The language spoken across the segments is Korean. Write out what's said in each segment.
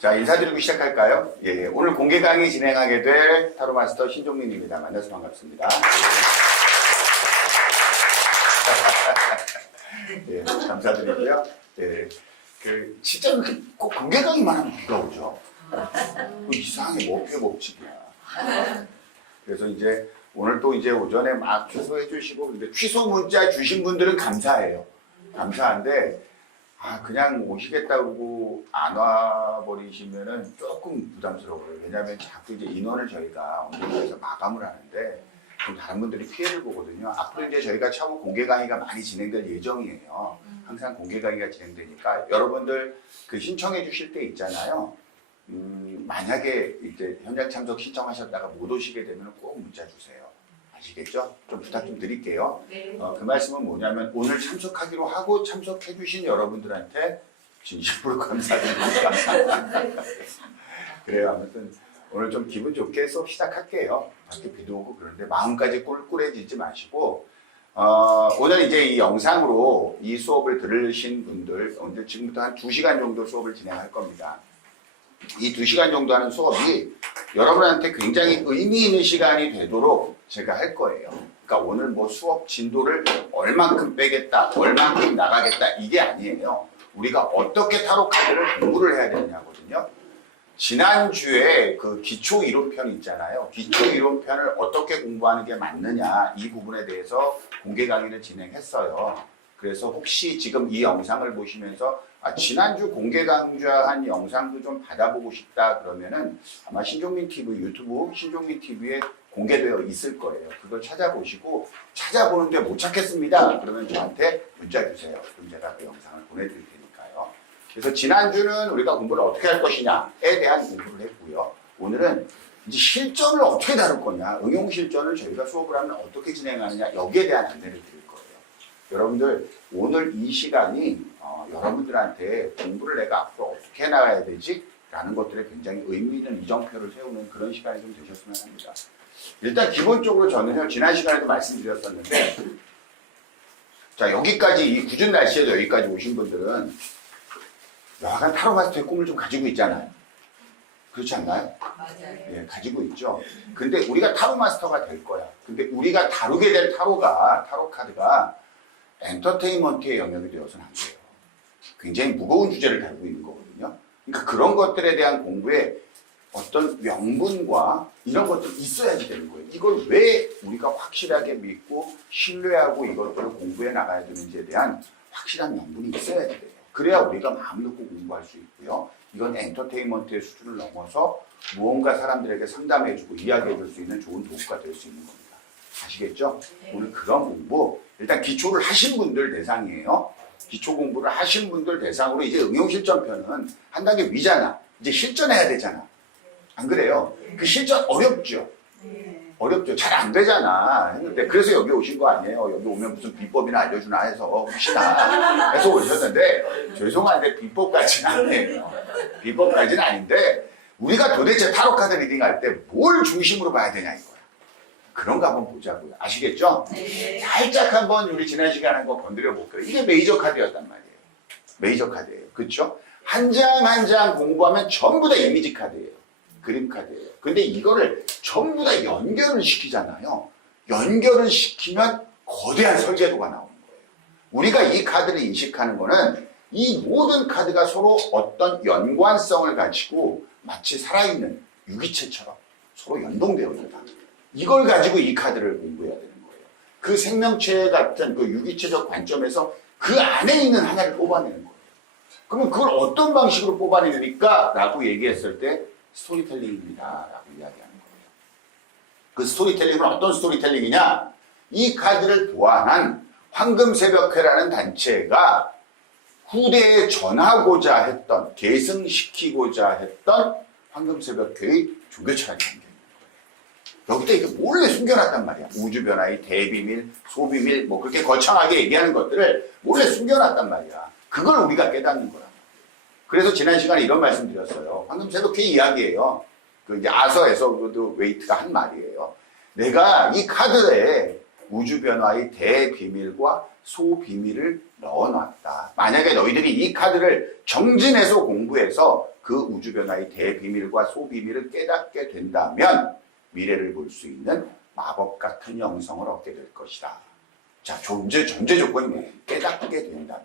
자, 인사드리고 시작할까요? 예, 오늘 공개 강의 진행하게 될 타로마스터 신종민입니다. 만나서 반갑습니다. 예, 감사드리고요. 예, 진짜 그렇게 꼭 공개 강의만 하면 비가 오죠. 이상하게 목표법칙이야. 그래서 이제 오늘 또 이제 오전에 막 취소해 주시고, 근데 취소 문자 주신 분들은 감사해요. 감사한데, 그냥 오시겠다고 안 와버리시면은 조금 부담스러워요. 왜냐하면 자꾸 이제 인원을 저희가 언제에서 마감을 하는데, 그럼 다른 분들이 피해를 보거든요. 앞으로 이제 저희가 차후 공개 강의가 많이 진행될 예정이에요. 항상 공개 강의가 진행되니까 여러분들 그 신청해 주실 때 있잖아요. 만약에 이제 현장 참석 신청하셨다가 못 오시게 되면 꼭 문자 주세요. 아시겠죠? 좀 부탁 좀 드릴게요. 네. 그 말씀은 뭐냐면 오늘 참석하기로 하고 참석해 주신 여러분들한테 진심으로 감사드립니다. 그래요. 아무튼 오늘 좀 기분 좋게 수업 시작할게요. 밖에 비도 오고 그런데 마음까지 꿀꿀해지지 마시고 오늘 이제 이 영상으로 이 수업을 들으신 분들 오늘 지금부터 한 2시간 정도 수업을 진행할 겁니다. 이 2시간 정도 하는 수업이 여러분한테 굉장히 의미 있는 시간이 되도록 제가 할 거예요. 그러니까 오늘 뭐 수업 진도를 얼만큼 빼겠다, 얼만큼 나가겠다 이게 아니에요. 우리가 어떻게 타로 카드를 공부를 해야 되냐거든요. 지난주에 그 기초 이론편 있잖아요. 기초 이론편을 어떻게 공부하는 게 맞느냐 이 부분에 대해서 공개 강의를 진행했어요. 그래서 혹시 지금 이 영상을 보시면서 지난주 공개 강좌한 영상도 좀 받아보고 싶다 그러면은 아마 신종민 TV 유튜브 신종민 TV에 공개되어 있을 거예요. 그걸 찾아보시고 찾아보는데 못 찾겠습니다. 그러면 저한테 문자 주세요. 그럼 제가 그 영상을 보내드릴 테니까요. 그래서 지난주는 우리가 공부를 어떻게 할 것이냐에 대한 공부를 했고요. 오늘은 이제 실전을 어떻게 다룰 거냐, 응용 실전을 저희가 수업을 하면 어떻게 진행하느냐 여기에 대한 안내를 드릴 거예요. 여러분들 오늘 이 시간이 여러분들한테 공부를 내가 앞으로 어떻게 나가야 되지? 라는 것들에 굉장히 의미 있는 이정표를 세우는 그런 시간이 좀 되셨으면 합니다. 일단 기본적으로 저는요, 지난 시간에도 말씀드렸었는데, 자, 여기까지, 이 궂은 날씨에도 여기까지 오신 분들은 여하간 타로마스터의 꿈을 좀 가지고 있잖아요. 그렇지 않나요? 맞아요. 예, 가지고 있죠. 근데 우리가 타로마스터가 될 거야. 근데 우리가 다루게 될 타로 카드가 엔터테인먼트의 영역이 되어서는 안 돼요. 굉장히 무거운 주제를 다루고 있는 거거든요. 그러니까 그런 것들에 대한 공부에 어떤 명분과 이런 것들이 있어야지 되는 거예요. 이걸 왜 우리가 확실하게 믿고 신뢰하고 이것들을 공부해 나가야 되는지에 대한 확실한 명분이 있어야지 돼요. 그래야 우리가 마음 놓고 공부할 수 있고요. 이건 엔터테인먼트의 수준을 넘어서 무언가 사람들에게 상담해주고 이야기해줄 수 있는 좋은 도구가 될 수 있는 겁니다. 아시겠죠? 네. 오늘 그런 공부, 일단 기초를 하신 분들 대상이에요. 기초 공부를 하신 분들 대상으로 이제 응용실전편은 한 단계 위잖아. 이제 실전해야 되잖아. 안 그래요? 그 실전 어렵죠? 어렵죠. 잘 안 되잖아. 했는데 그래서 여기 오신 거 아니에요. 여기 오면 무슨 비법이나 알려주나 해서 혹시나 해서 오셨는데 죄송한데 비법까지는 아니에요. 비법까지는 아닌데 우리가 도대체 타로 카드 리딩 할 때 뭘 중심으로 봐야 되냐 이거야. 그런 거 한번 보자고요. 아시겠죠? 네. 살짝 한번 우리 지난 시간에 한번 건드려 볼게요. 이게 메이저 카드였단 말이에요. 메이저 카드예요. 그렇죠? 한 장 한 장 공부하면 전부 다 이미지 카드예요. 그림 카드예요. 근데 이거를 전부 다 연결을 시키잖아요. 연결을 시키면 거대한 설계도가 나오는 거예요. 우리가 이 카드를 인식하는 거는 이 모든 카드가 서로 어떤 연관성을 가지고 마치 살아있는 유기체처럼 서로 연동되어 있다. 이걸 가지고 이 카드를 공부해야 되는 거예요. 그 생명체 같은 그 유기체적 관점에서 그 안에 있는 하나를 뽑아내는 거예요. 그러면 그걸 어떤 방식으로 뽑아내니까? 라고 얘기했을 때 스토리텔링입니다. 라고 이야기하는 거예요. 그 스토리텔링은 어떤 스토리텔링이냐? 이 카드를 도안한 황금새벽회라는 단체가 후대에 전하고자 했던, 계승시키고자 했던 황금새벽회의 종교철학이 담겨 있는 거예요. 여기다 이게 몰래 숨겨놨단 말이야. 우주변화의 대비밀, 소비밀, 뭐 그렇게 거창하게 얘기하는 것들을 몰래 숨겨놨단 말이야. 그걸 우리가 깨닫는 거야. 그래서 지난 시간에 이런 말씀 드렸어요. 황금새벽회 이야기예요. 그 이제 아서에서도 웨이트가 한 말이에요. 내가 이 카드에 우주변화의 대비밀과 소비밀을 넣어놨다. 만약에 너희들이 이 카드를 정진해서 공부해서 그 그 우주 변화의 대비밀과 소비밀을 깨닫게 된다면 미래를 볼 수 있는 마법 같은 영성을 얻게 될 것이다. 자, 전제 조건이 뭐예요? 깨닫게 된다면.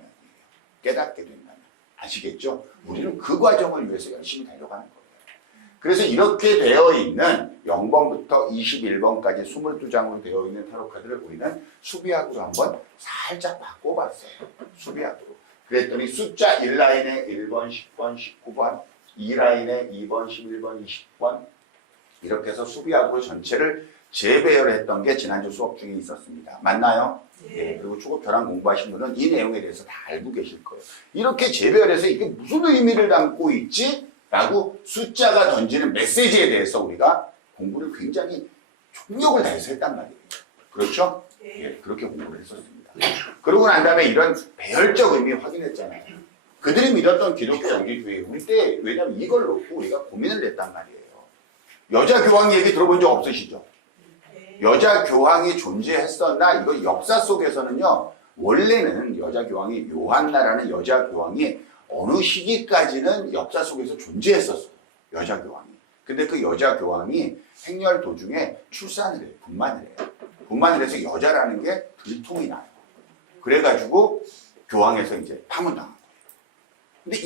깨닫게 된다면. 아시겠죠? 우리는 그 과정을 위해서 열심히 달려가는 거예요. 그래서 이렇게 되어 있는 0번부터 21번까지 22장으로 되어 있는 타로 카드를 우리는 수비학으로 한번 살짝 바꿔봤어요. 수비학으로. 그랬더니 숫자 1라인에 1번, 10번, 19번, 2라인에 2번, 11번, 20번 이렇게 해서 수비학으로 전체를 재배열했던 게 지난주 수업 중에 있었습니다. 맞나요? 네. 그리고 초급 결혼 공부하신 분은 이 내용에 대해서 다 알고 계실 거예요. 이렇게 재배열해서 이게 무슨 의미를 담고 있지? 라고 숫자가 던지는 메시지에 대해서 우리가 공부를 굉장히 총력을 다해서 했단 말이에요. 그렇죠? 예, 그렇게 공부를 했었습니다. 그러고 난 다음에 이런 배열적 의미 확인했잖아요. 그들이 믿었던 기독교 영지주의, 우리 때 왜냐면 이걸 놓고 우리가 고민을 했단 말이에요. 여자 교황 얘기 들어본 적 없으시죠? 여자 교황이 존재했었나? 이거 역사 속에서는요, 원래는 여자 교황이 요한나라는 여자 교황이 어느 시기까지는 역사 속에서 존재했었어요. 여자 교황이. 근데 그 여자 교황이 행렬 도중에 출산을 해요. 분만을 해요. 분만을 해서 여자라는 게 들통이 나요. 그래가지고 교황에서 이제 파문당한 거예요. 근데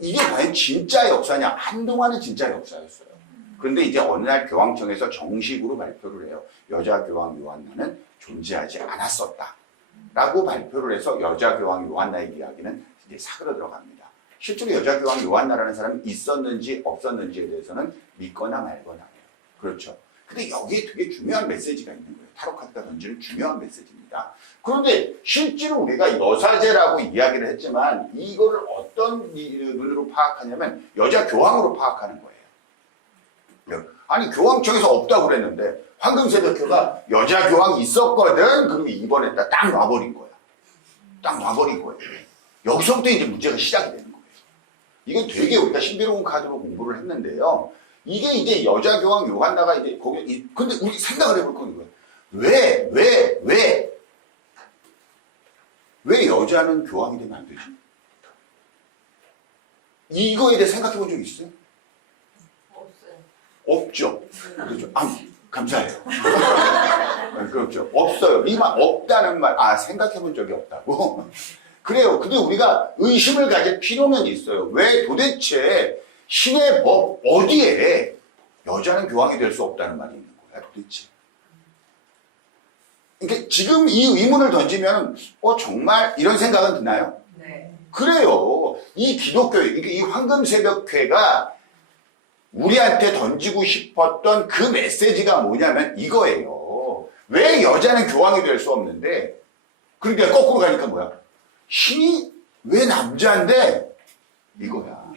이게 과연 진짜 역사냐? 한동안은 진짜 역사였어요. 그런데 이제 어느 날 교황청에서 정식으로 발표를 해요. 여자 교황 요한나는 존재하지 않았었다. 라고 발표를 해서 여자 교황 요한나의 이야기는 이제 사그러 들어갑니다. 실제로 여자 교황 요한나라는 사람이 있었는지 없었는지에 대해서는 믿거나 말거나 해요. 그렇죠. 근데 여기에 되게 중요한 메시지가 있는 거예요. 타로카드가 던지는 중요한 메시지입니다. 그런데 실제로 우리가 여사제라고 이야기를 했지만 이거를 어떤 눈으로 파악하냐면 여자 교황으로 파악하는 거예요. 아니 교황청에서 없다고 그랬는데 황금새벽교가 여자 교황이 있었거든. 그리고 입원했다. 딱 놔버린 거야. 딱 놔버린 거예요. 여기서부터 이제 문제가 시작이 되는 거예요. 이건 되게 우리가 신비로운 카드로 공부를 했는데요. 이게 이제 여자 교황 요한나가 이제 거기 근데 우리 생각을 해볼 건 이거예요. 왜 여자는 교황이 되면 안 되지? 이거에 대해 생각해 본 적 있어요? 없죠. 그렇죠. 감사해요. 그렇죠. 없어요. 이 말 없다는 말, 생각해 본 적이 없다고. 그래요. 근데 우리가 의심을 가질 필요는 있어요. 왜 도대체 신의 법 어디에 여자는 교황이 될 수 없다는 말이 있는 거야, 도대체. 그러니까 지금 이 의문을 던지면, 정말 이런 생각은 드나요? 네. 그래요. 이 기독교, 이 황금새벽회가 우리한테 던지고 싶었던 그 메시지가 뭐냐면 이거예요. 왜 여자는 교황이 될 수 없는데, 그러니까 거꾸로 가니까 뭐야? 신이 왜 남자인데? 이거야.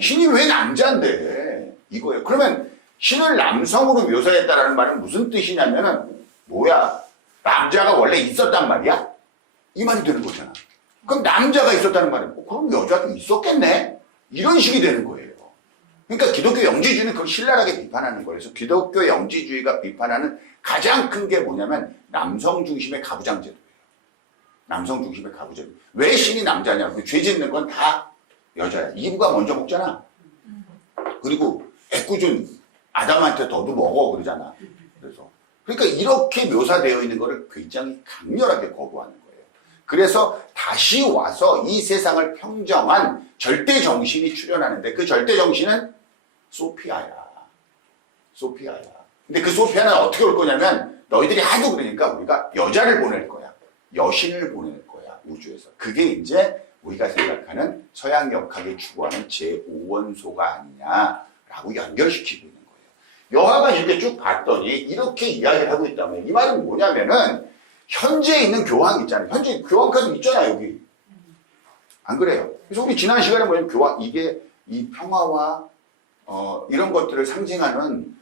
신이 왜 남자인데? 이거예요. 그러면 신을 남성으로 묘사했다라는 말은 무슨 뜻이냐면은, 뭐야? 남자가 원래 있었단 말이야? 이 말이 되는 거잖아. 그럼 남자가 있었다는 말은, 그럼 여자도 있었겠네? 이런 식이 되는 거예요. 그러니까 기독교 영지주의는 그걸 신랄하게 비판하는 거예요. 그래서 기독교 영지주의가 비판하는 가장 큰 게 뭐냐면 남성 중심의 가부장제도예요. 남성 중심의 가부제도. 왜 신이 남자냐고. 죄 짓는 건 다 여자야. 이브가 먼저 먹잖아. 그리고 애꿎은 아담한테 너도 먹어 그러잖아. 그러니까 이렇게 묘사되어 있는 거를 굉장히 강렬하게 거부하는 거예요. 그래서 다시 와서 이 세상을 평정한 절대 정신이 출현하는데 그 절대 정신은 소피아야. 소피아야. 근데 그 소피아는 어떻게 올 거냐면 너희들이 하도 그러니까 우리가 여자를 보낼 거야. 여신을 보낼 거야. 우주에서. 그게 이제 우리가 생각하는 서양 역학이 추구하는 제5원소가 아니냐라고 연결시키고 있는 거예요. 여하가 이렇게 쭉 봤더니 이렇게 이야기를 하고 있다면 이 말은 뭐냐면은 현재 있는 교황 있잖아요. 현재 교황 카드 있잖아요. 여기. 안 그래요? 그래서 우리 지난 시간에 뭐냐면 교황 이게 이 평화와 이런 것들을 상징하는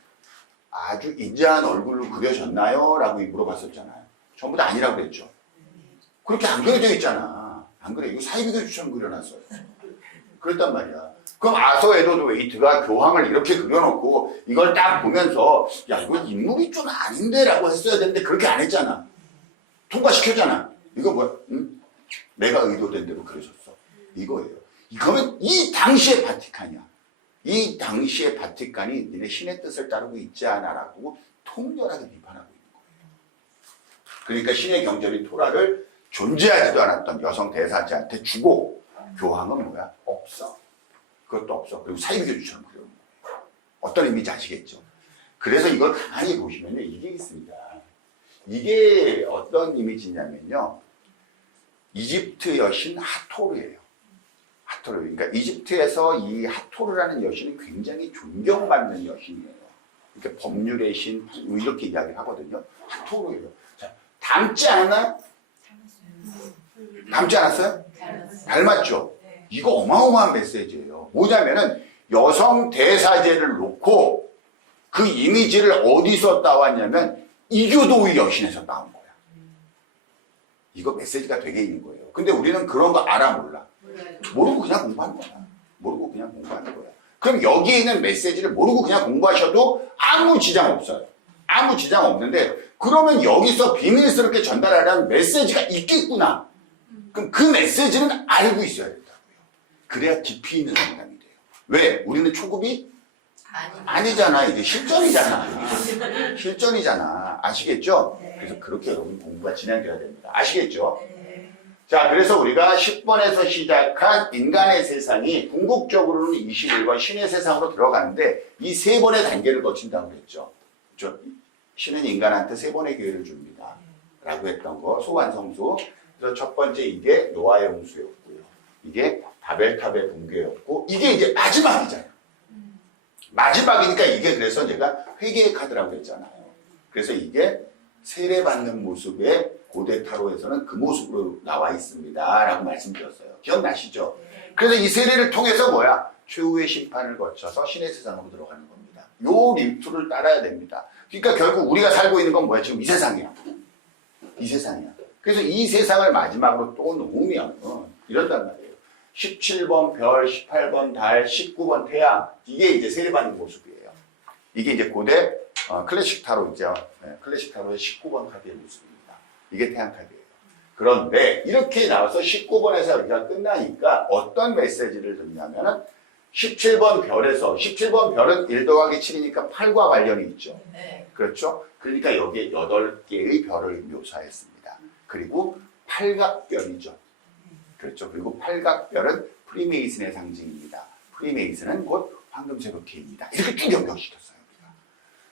아주 인자한 얼굴로 그려졌나요? 라고 물어봤었잖아요. 전부 다 아니라고 그랬죠. 그렇게 안 그려져 있잖아. 안 그래. 이거 사이비교주처럼 그려놨어요. 그랬단 말이야. 그럼 아서 에드워드 웨이트가 교황을 이렇게 그려놓고 이걸 딱 보면서 야 이거 인물이 좀 아닌데 라고 했어야 되는데 그렇게 안 했잖아. 통과시켰잖아. 이거 뭐야? 응? 내가 의도된 대로 그려줬어. 이거예요. 이거는 이 당시의 바티칸이야. 이 당시에 바티칸이 니네 신의 뜻을 따르고 있지 않아라고 통렬하게 비판하고 있는 거예요. 그러니까 신의 경전인 토라를 존재하지도 않았던 여성 대사자한테 주고 교황은 뭐야? 없어. 그것도 없어. 그리고 사이비교주처럼 그려놓은 거예요. 어떤 의미인지 아시겠죠? 그래서 이걸 가만히 보시면요, 이게 있습니다. 이게 어떤 이미지냐면요, 이집트 여신 하토르예요. 하토르. 그러니까 이집트에서 이 하토르라는 여신은 굉장히 존경받는 여신이에요. 이렇게 법률의 신 이렇게 이야기를 하거든요. 하토르예요. 자, 닮지 않았나요? 닮지 않았어요? 닮았죠. 이거 어마어마한 메시지예요. 뭐냐면은 여성 대사제를 놓고 그 이미지를 어디서 따왔냐면 이교도의 여신에서 따온 거야. 이거 메시지가 되게 있는 거예요. 근데 우리는 그런 거 알아 몰라. 모르고 그냥 공부하는 거야. 모르고 그냥 공부하는 거야. 그럼 여기에 있는 메시지를 모르고 그냥 공부하셔도 아무 지장 없어요. 아무 지장 없는데 그러면 여기서 비밀스럽게 전달하려는 메시지가 있겠구나. 그럼 그 메시지는 알고 있어야 된다고요. 그래야 깊이 있는 상담이 돼요. 왜? 우리는 초급이 아니잖아. 이제 실전이잖아. 실전이잖아. 아시겠죠? 그래서 그렇게 여러분 공부가 진행돼야 됩니다. 아시겠죠? 자, 그래서 우리가 10번에서 시작한 인간의 세상이 궁극적으로는 21번 신의 세상으로 들어가는데 이 세 번의 단계를 거친다고 그랬죠. 신은 인간한테 세 번의 기회를 줍니다. 라고 했던 거, 소환성수. 그래서 첫 번째 이게 노아의 홍수였고요. 이게 바벨탑의 붕괴였고, 이게 이제 마지막이잖아요. 마지막이니까 이게 그래서 제가 회개의 카드라고 했잖아요. 그래서 이게 세례받는 모습의 고대 타로에서는 그 모습으로 나와 있습니다. 라고 말씀드렸어요. 기억나시죠? 그래서 이 세례를 통해서 뭐야? 최후의 심판을 거쳐서 신의 세상으로 들어가는 겁니다. 요 림투를 따라야 됩니다. 그러니까 결국 우리가 살고 있는 건 뭐야? 지금 이 세상이야. 이 세상이야. 그래서 이 세상을 마지막으로 또 놓으면 이런단 말이에요. 17번 별, 18번 달, 19번 태양. 이게 이제 세례받는 모습이에요. 이게 이제 고대 클래식 타로죠. 클래식 타로의 19번 카드의 모습입니다. 이게 태양 카드예요. 그런데 이렇게 나와서 19번에서 우리가 끝나니까 어떤 메시지를 듣냐면은 17번 별에서 17번 별은 1 더하기 7이니까 8과 관련이 있죠. 그렇죠? 그러니까 여기에 8개의 별을 묘사했습니다. 그리고 팔각별이죠. 그렇죠. 그리고 팔각별은 프리메이슨의 상징입니다. 프리메이슨은 곧 황금세력회입니다. 이렇게 쭉 연결시켰어요.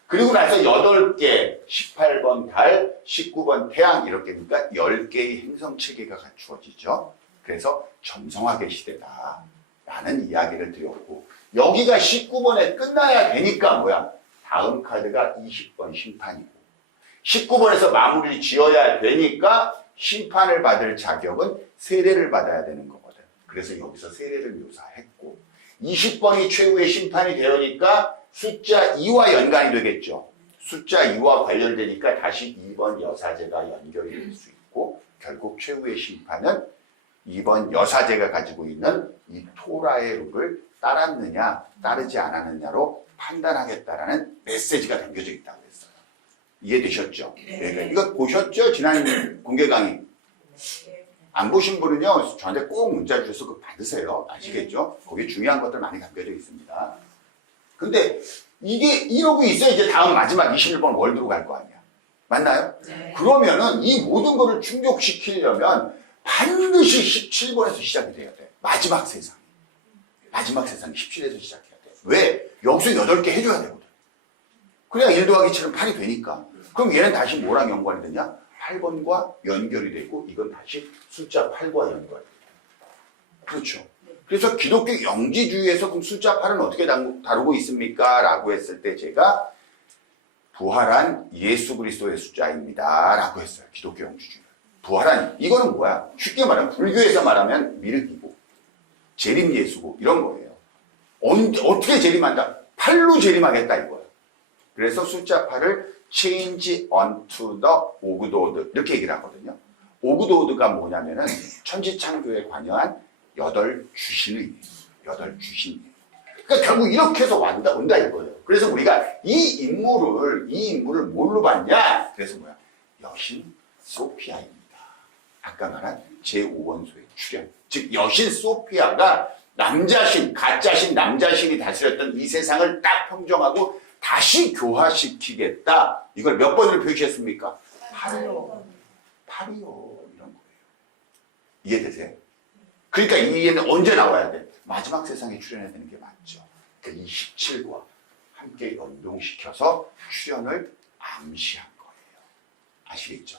그리고 나서 8개, 18번 달, 19번 태양 이렇게 되니까 10개의 행성체계가 갖추어지죠. 그래서 점성학의 시대다 라는 이야기를 드렸고, 여기가 19번에 끝나야 되니까 뭐야? 다음 카드가 20번 심판이고, 19번에서 마무리를 지어야 되니까 심판을 받을 자격은 세례를 받아야 되는 거거든. 그래서 여기서 세례를 묘사했고, 20번이 최후의 심판이 되니까 숫자 2와 연관이 되겠죠. 숫자 2와 관련되니까 다시 2번 여사제가 연결이 될 수 있고, 결국 최후의 심판은 2번 여사제가 가지고 있는 이 토라의 룰을 따랐느냐 따르지 않았느냐로 판단하겠다라는 메시지가 담겨져 있다고 했어요. 이해되셨죠? 네. 이거 보셨죠? 지난 공개 강의. 안 보신 분은요, 저한테 꼭 문자 주셔서 그거 받으세요. 아시겠죠? 거기에 중요한 것들 많이 담겨져 있습니다. 근데 이게 이러고 있어야 이제 다음 마지막 21번 월드로 갈 거 아니야. 맞나요? 그러면은 이 모든 거를 충족시키려면 반드시 17번에서 시작이 돼야 돼. 마지막 세상. 마지막 세상이 17에서 시작해야 돼. 왜? 여기서 8개 해줘야 되거든. 그래야 1 더하기 7은 8이 되니까. 그럼 얘는 다시 뭐랑 연관이 되냐? 8번과 연결이 되고, 이건 다시 숫자 8과 연결이 돼요. 그렇죠. 그래서 기독교 영지주의에서 그럼 숫자 8은 어떻게 다루고 있습니까? 라고 했을 때 제가 부활한 예수 그리스도의 숫자입니다. 라고 했어요. 기독교 영지주의. 부활한, 이거는 뭐야? 쉽게 말하면 불교에서 말하면 미륵이고, 재림 예수고, 이런 거예요. 어떻게 재림한다? 8로 재림하겠다 이거예요. 그래서 숫자 8을 change unto the 오그도드 이렇게 얘기를 하거든요. 오그도드가 뭐냐면은 천지창조에 관여한 8주신이에요. 8주신이에요. 그러니까 결국 이렇게 해서 온다 이거예요. 그래서 우리가 이 인물을 뭘로 봤냐? 그래서 뭐야? 여신 소피아입니다. 아까 말한 제5원소의 출현. 즉 여신 소피아가 남자신, 가짜신, 남자신이 다스렸던 이 세상을 딱 평정하고 다시 교화시키겠다. 이걸 몇 번을 표시했습니까? 8이요. 8이요. 이런 거예요. 이해되세요? 그러니까 이 얘는 언제 나와야 돼? 마지막 세상에 출연해야 되는 게 맞죠. 그러니까 이 17과 함께 연동시켜서 출연을 암시한 거예요. 아시겠죠?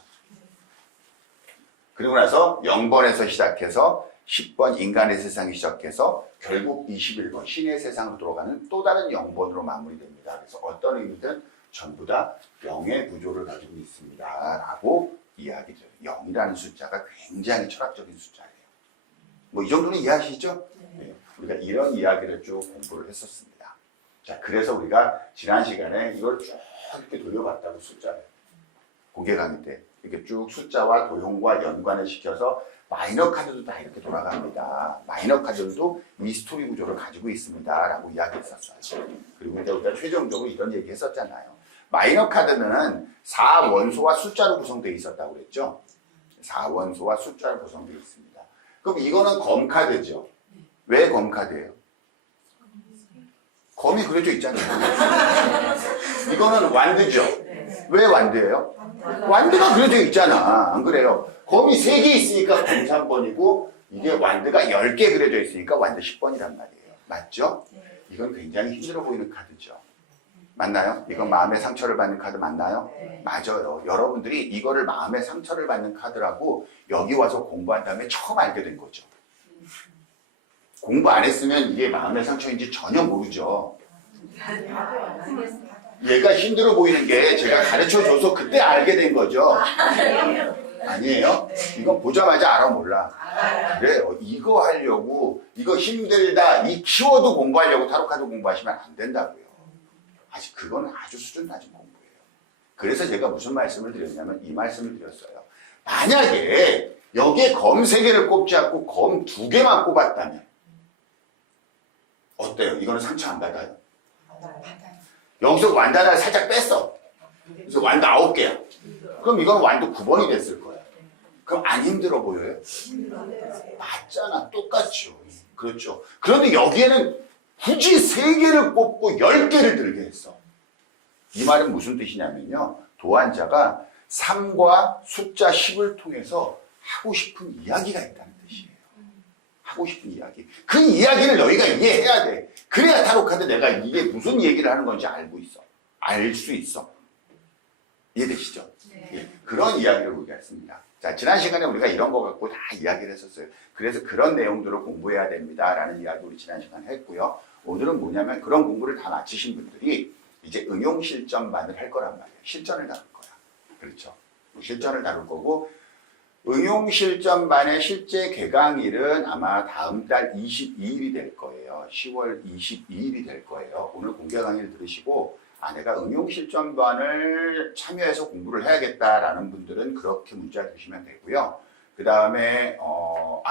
그리고 나서 0번에서 시작해서 10번 인간의 세상이 시작해서 결국 21번 신의 세상으로 돌아가는 또 다른 0번으로 마무리됩니다. 그래서 어떤 의미든 전부 다 0의 구조를 가지고 있습니다. 라고 이야기죠. 0이라는 숫자가 굉장히 철학적인 숫자예요. 뭐 이 정도는 이해하시죠? 네. 우리가 이런 이야기를 쭉 공부를 했었습니다. 자, 그래서 우리가 지난 시간에 이걸 쭉 이렇게 돌려봤다고 숫자를. 공개 강의 때 이렇게 쭉 숫자와 도형과 연관을 시켜서 마이너 카드도 다 이렇게 돌아갑니다. 마이너 카드들도 이 스토리 구조를 가지고 있습니다. 라고 이야기했었어요. 그리고 이제 우리가 최종적으로 이런 얘기 했었잖아요. 마이너 카드는 4원소와 숫자로 구성되어 있었다고 그랬죠. 4원소와 숫자로 구성되어 있습니다. 그럼 이거는 검카드죠. 왜 검카드예요? 검이 그려져 있잖아요. 이거는 완드죠. 왜 완드예요? 완드가 그려져 있잖아. 안 그래요? 검이 3개 있으니까 검 3번이고 이게 완드가 10개 그려져 있으니까 완드 10번이란 말이에요. 맞죠? 이건 굉장히 힘들어 보이는 카드죠. 맞나요? 이건 마음의 상처를 받는 카드 맞나요? 맞아요. 여러분들이 이거를 마음의 상처를 받는 카드라고 여기 와서 공부한 다음에 처음 알게 된 거죠. 공부 안 했으면 이게 마음의 상처인지 전혀 모르죠. 얘가 힘들어 보이는 게 제가 가르쳐줘서 그때 알게 된 거죠. 아니에요? 이건 보자마자 알아 몰라. 그래요. 이거 하려고 이거 힘들다 이 키워드 공부하려고 타로카드 공부하시면 안 된다고요. 아직 그건 아주 수준 낮은 공부예요. 그래서 제가 무슨 말씀을 드렸냐면 이 말씀을 드렸어요. 만약에 여기에 검 3개를 꼽지 않고 검 2개만 꼽았다면 어때요? 이거는 상처 안 받아요? 여기서 완드 하나 살짝 뺐어. 그래서 완드 9개야. 그럼 이건 완드 9번이 됐을 거야. 그럼 안 힘들어 보여요? 맞잖아. 똑같죠. 그렇죠. 그런데 여기에는 굳이 3개를 꼽고 10개를 들게 했어. 이 말은 무슨 뜻이냐면요. 도안자가 3과 숫자 10을 통해서 하고 싶은 이야기가 있다는 뜻이에요. 하고 싶은 이야기. 그 이야기를 너희가 이해해야 돼. 그래야 타로카드 내가 이게 무슨 얘기를 하는 건지 알고 있어. 알 수 있어. 이해되시죠? 네. 예, 그런 이야기를 우리가 했습니다. 자, 지난 시간에 우리가 이런 거 갖고 다 이야기를 했었어요. 그래서 그런 내용들을 공부해야 됩니다. 라는 이야기 우리 지난 시간에 했고요. 오늘은 뭐냐면 그런 공부를 다 마치신 분들이 이제 응용 실전반을 할 거란 말이에요. 실전을 다룰 거야. 그렇죠. 실전을 다룰 거고 응용 실전반의 실제 개강일은 아마 다음 달 22일이 될 거예요. 10월 22일이 될 거예요. 오늘 공개 강의를 들으시고 내가 응용 실전반을 참여해서 공부를 해야겠다라는 분들은 그렇게 문자 주시면 되고요. 그 다음에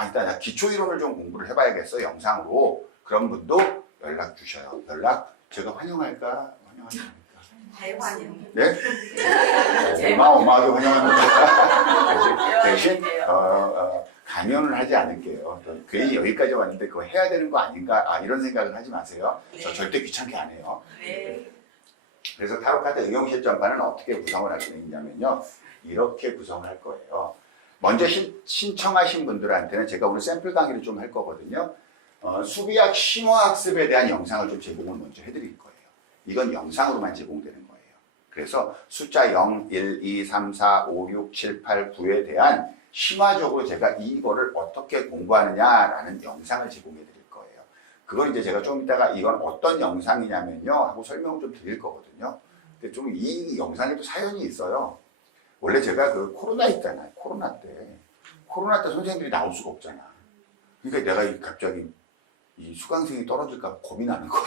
일단 나 기초 이론을 좀 공부를 해봐야겠어 영상으로. 그런 분도 연락 주셔요. 연락 제가 환영할까? 환영하지 않을까? 대환영. 네? 어마어마하게 환영합니다. 대신 강연을 하지 않을게요. 괜히 여기까지 왔는데 그거 해야 되는 거 아닌가? 이런 생각을 하지 마세요. 저 절대 귀찮게 안 해요. 네. 그래서 타로카드 응용 실전반은 어떻게 구성을 하게 되냐면요. 이렇게 구성을 할 거예요. 먼저 신청하신 분들한테는 제가 오늘 샘플 강의를 좀 할 거거든요. 수비학 심화학습에 대한 영상을 좀 제공을 먼저 해드릴 거예요. 이건 영상으로만 제공되는 거예요. 그래서 숫자 0, 1, 2, 3, 4, 5, 6, 7, 8, 9에 대한 심화적으로 제가 이거를 어떻게 공부하느냐라는 영상을 제공해 드릴 거예요. 그건 이제 제가 좀 이따가 이건 어떤 영상이냐면요 하고 설명을 좀 드릴 거거든요. 근데 좀 이 영상에도 사연이 있어요. 원래 제가 그 코로나 있잖아요. 코로나 때 선생님들이 나올 수가 없잖아. 그러니까 내가 갑자기 이 수강생이 떨어질까 고민하는 거야.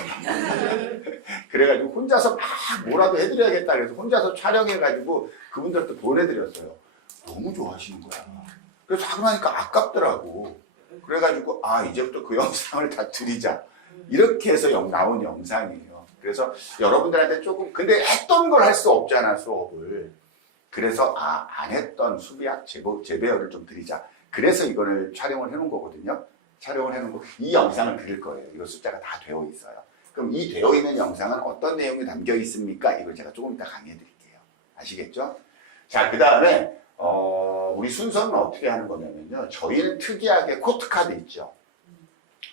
그래가지고 혼자서 막 뭐라도 해드려야겠다 그래서 혼자서 촬영해가지고 그분들한테 보내드렸어요. 너무 좋아하시는 거야. 그래서 하고 나니까 아깝더라고. 그래가지고 이제부터 그 영상을 다 드리자. 이렇게 해서 나온 영상이에요. 그래서 여러분들한테 조금 근데 했던 걸 할 수 없잖아 수업을. 그래서 안 했던 수비학 재배열을 좀 드리자. 그래서 이거를 촬영을 해놓은 거거든요. 촬영을 해놓고 이 영상을 그릴 거예요. 이거 숫자가 다 되어 있어요. 그럼 이 되어 있는 영상은 어떤 내용이 담겨 있습니까? 이걸 제가 조금 이따 강의해 드릴게요. 아시겠죠? 자, 그 다음에 우리 순서는 어떻게 하는 거냐면요. 저희는 특이하게 코트카드 있죠.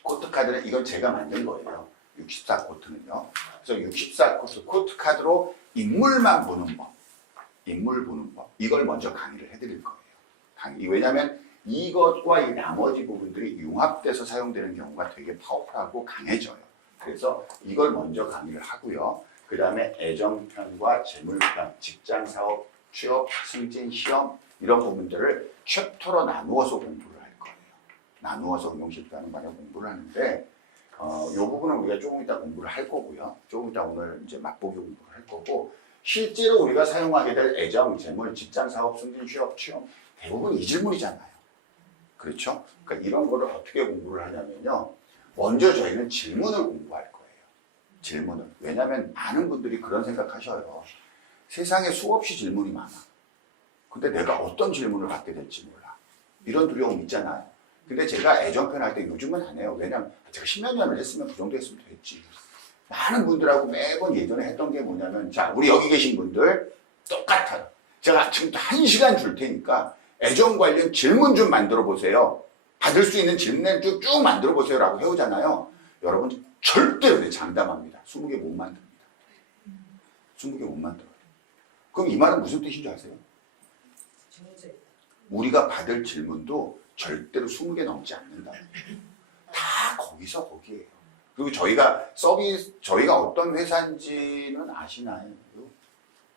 코트카드는 이건 제가 만든 거예요. 64 코트는요. 그래서 64 코트카드로 인물만 보는 법, 인물 보는 법, 이걸 먼저 강의를 해드릴 거예요. 왜냐하면 이것과 이 나머지 부분들이 융합돼서 사용되는 경우가 되게 파워풀하고 강해져요. 그래서 이걸 먼저 강의를 하고요. 그 다음에 애정편과 재물편, 직장사업, 취업, 승진, 시험 이런 부분들을 챕터로 나누어서 공부를 할 거예요. 나누어서 응용실패하는 방향 공부를 하는데 이 부분은 우리가 조금 이따 공부를 할 거고요. 조금 이따 오늘 이제 맛보기 공부를 할 거고 실제로 우리가 사용하게 될 애정, 재물, 직장, 사업, 승진, 취업, 취업 대부분 이 질문이잖아요. 그렇죠? 그러니까 이런 거를 어떻게 공부를 하냐면요. 먼저 저희는 질문을 공부할 거예요. 질문을. 왜냐하면 많은 분들이 그런 생각하셔요. 세상에 수없이 질문이 많아. 근데 내가 어떤 질문을 받게 될지 몰라. 이런 두려움 있잖아요. 근데 제가 애정편 할 때 요즘은 안 해요. 왜냐면 제가 10년 전에 했으면 그 정도 했으면 됐지. 많은 분들하고 매번 예전에 했던 게 뭐냐면 자, 우리 여기 계신 분들 똑같아요. 제가 지금부터 1시간 줄 테니까 애정 관련 질문 좀 만들어 보세요. 받을 수 있는 질문 쭉 만들어 보세요 라고 해오잖아요. 여러분 절대로 장담합니다. 20개 못 만듭니다. 20개 못 만들어요. 그럼 이 말은 무슨 뜻인지 아세요? 우리가 받을 질문도 절대로 20개 넘지 않는다. 다 거기서 거기에요. 그리고 저희가 어떤 회사인지는 아시나요?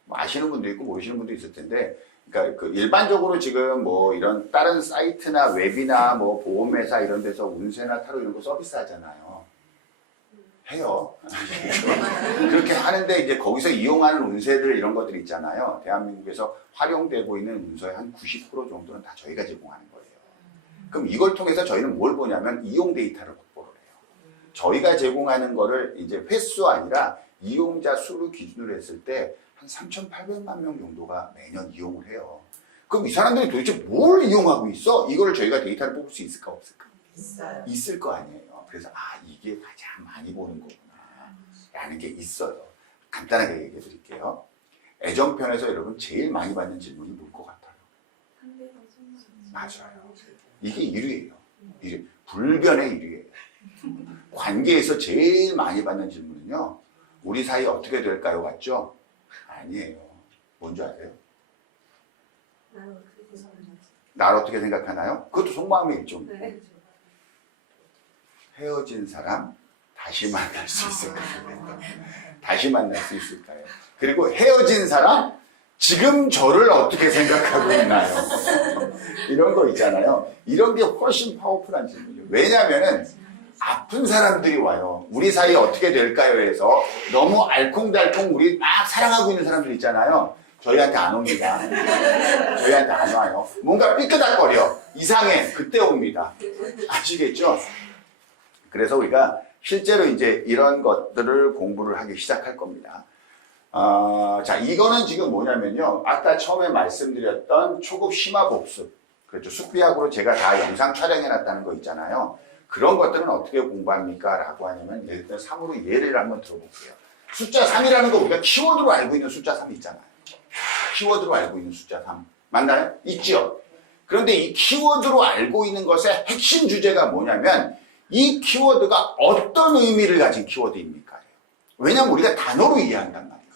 뭐 아시는 분도 있고 모르시는 분도 있을 텐데, 그러니까 그 일반적으로 지금 뭐 이런 다른 사이트나 웹이나 뭐 보험회사 이런 데서 운세나 타로 이런 거 서비스 하잖아요. 해요. 그렇게 하는데 이제 거기서 이용하는 운세들 이런 것들 있잖아요. 대한민국에서 활용되고 있는 운세의 한 90% 정도는 다 저희가 제공하는 거예요. 그럼 이걸 통해서 저희는 뭘 보냐면 이용 데이터를 확보를 해요. 저희가 제공하는 거를 이제 횟수 아니라 이용자 수를 기준으로 했을 때 한 3,800만 명 정도가 매년 이용을 해요. 그럼 이 사람들이 도대체 뭘 이용하고 있어? 이걸 저희가 데이터를 뽑을 수 있을까 없을까? 있어요. 있을 거 아니에요. 그래서 이게 가장 많이 보는 거구나 라는 게 있어요. 간단하게 얘기해 드릴게요. 애정편에서 여러분 제일 많이 받는 질문이 뭘 것 같아요? 맞아요. 이게 1위예요. 1위. 불변의 1위예요. 관계에서 제일 많이 받는 질문은요. 우리 사이 어떻게 될까요? 같죠? 아니에요. 뭔지 아세요? 나를 어떻게 생각하나요? 그것도 속마음의 일종이고. 네. 헤어진 사람 다시 만날 수 있을까요? 다시 만날 수 있을까요? 그리고 헤어진 사람 지금 저를 어떻게 생각하고 있나요? 이런 거 있잖아요. 이런 게 훨씬 파워풀한 질문이에요. 왜냐하면은 아픈 사람들이 와요. 우리 사이 어떻게 될까요? 해서 너무 알콩달콩 우리 막 사랑하고 있는 사람들 있잖아요. 저희한테 안 옵니다. 저희한테 안 와요. 뭔가 삐끗하거려. 이상해. 그때 옵니다. 아시겠죠? 그래서 우리가 실제로 이제 이런 것들을 공부를 하기 시작할 겁니다. 자, 이거는 지금 뭐냐면요. 아까 처음에 말씀드렸던 초급 심화 복습. 그렇죠. 숙비학으로 제가 다 영상 촬영해놨다는 거 있잖아요. 그런 것들은 어떻게 공부합니까? 라고 하냐면, 예를 들어 3으로 예를 한번 들어볼게요. 숫자 3이라는 거 우리가 키워드로 알고 있는 숫자 3 있잖아요. 키워드로 알고 있는 숫자 3. 맞나요? 있죠? 그런데 이 키워드로 알고 있는 것의 핵심 주제가 뭐냐면, 이 키워드가 어떤 의미를 가진 키워드입니까? 왜냐면 우리가 단어로 이해한단 말이에요.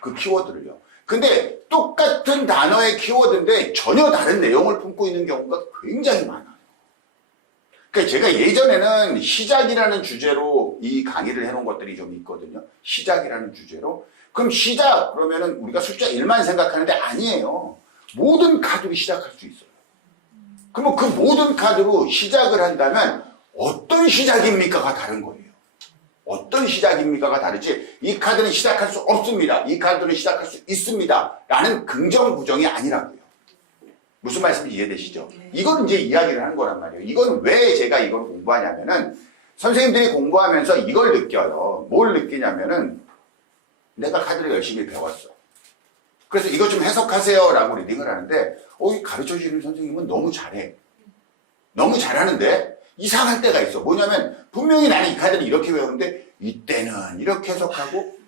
그 키워드를요. 근데 똑같은 단어의 키워드인데 전혀 다른 내용을 품고 있는 경우가 굉장히 많아요. 그러니까 제가 예전에는 시작이라는 주제로 이 강의를 해놓은 것들이 좀 있거든요. 시작이라는 주제로. 그럼 시작 그러면은 우리가 숫자 1만 생각하는데 아니에요. 모든 카드로 시작할 수 있어요. 그러면 그 모든 카드로 시작을 한다면 어떤 시작입니까가 다른 거예요. 어떤 시작입니까가 다르지 이 카드는 시작할 수 없습니다. 이 카드는 시작할 수 있습니다. 라는 긍정 부정이 아니라고요. 무슨 말씀인지 이해되시죠? 이거는 이제 이야기를 하는 거란 말이에요. 이건 왜 제가 이걸 공부하냐면은 선생님들이 공부하면서 이걸 느껴요. 뭘 느끼냐면은 내가 카드를 열심히 배웠어. 그래서 이거 좀 해석하세요 라고 리딩을 하는데 가르쳐주는 선생님은 너무 잘해. 너무 잘하는데 이상할 때가 있어. 뭐냐면 분명히 나는 이 카드는 이렇게 외우는데 이때는 이렇게 해석하고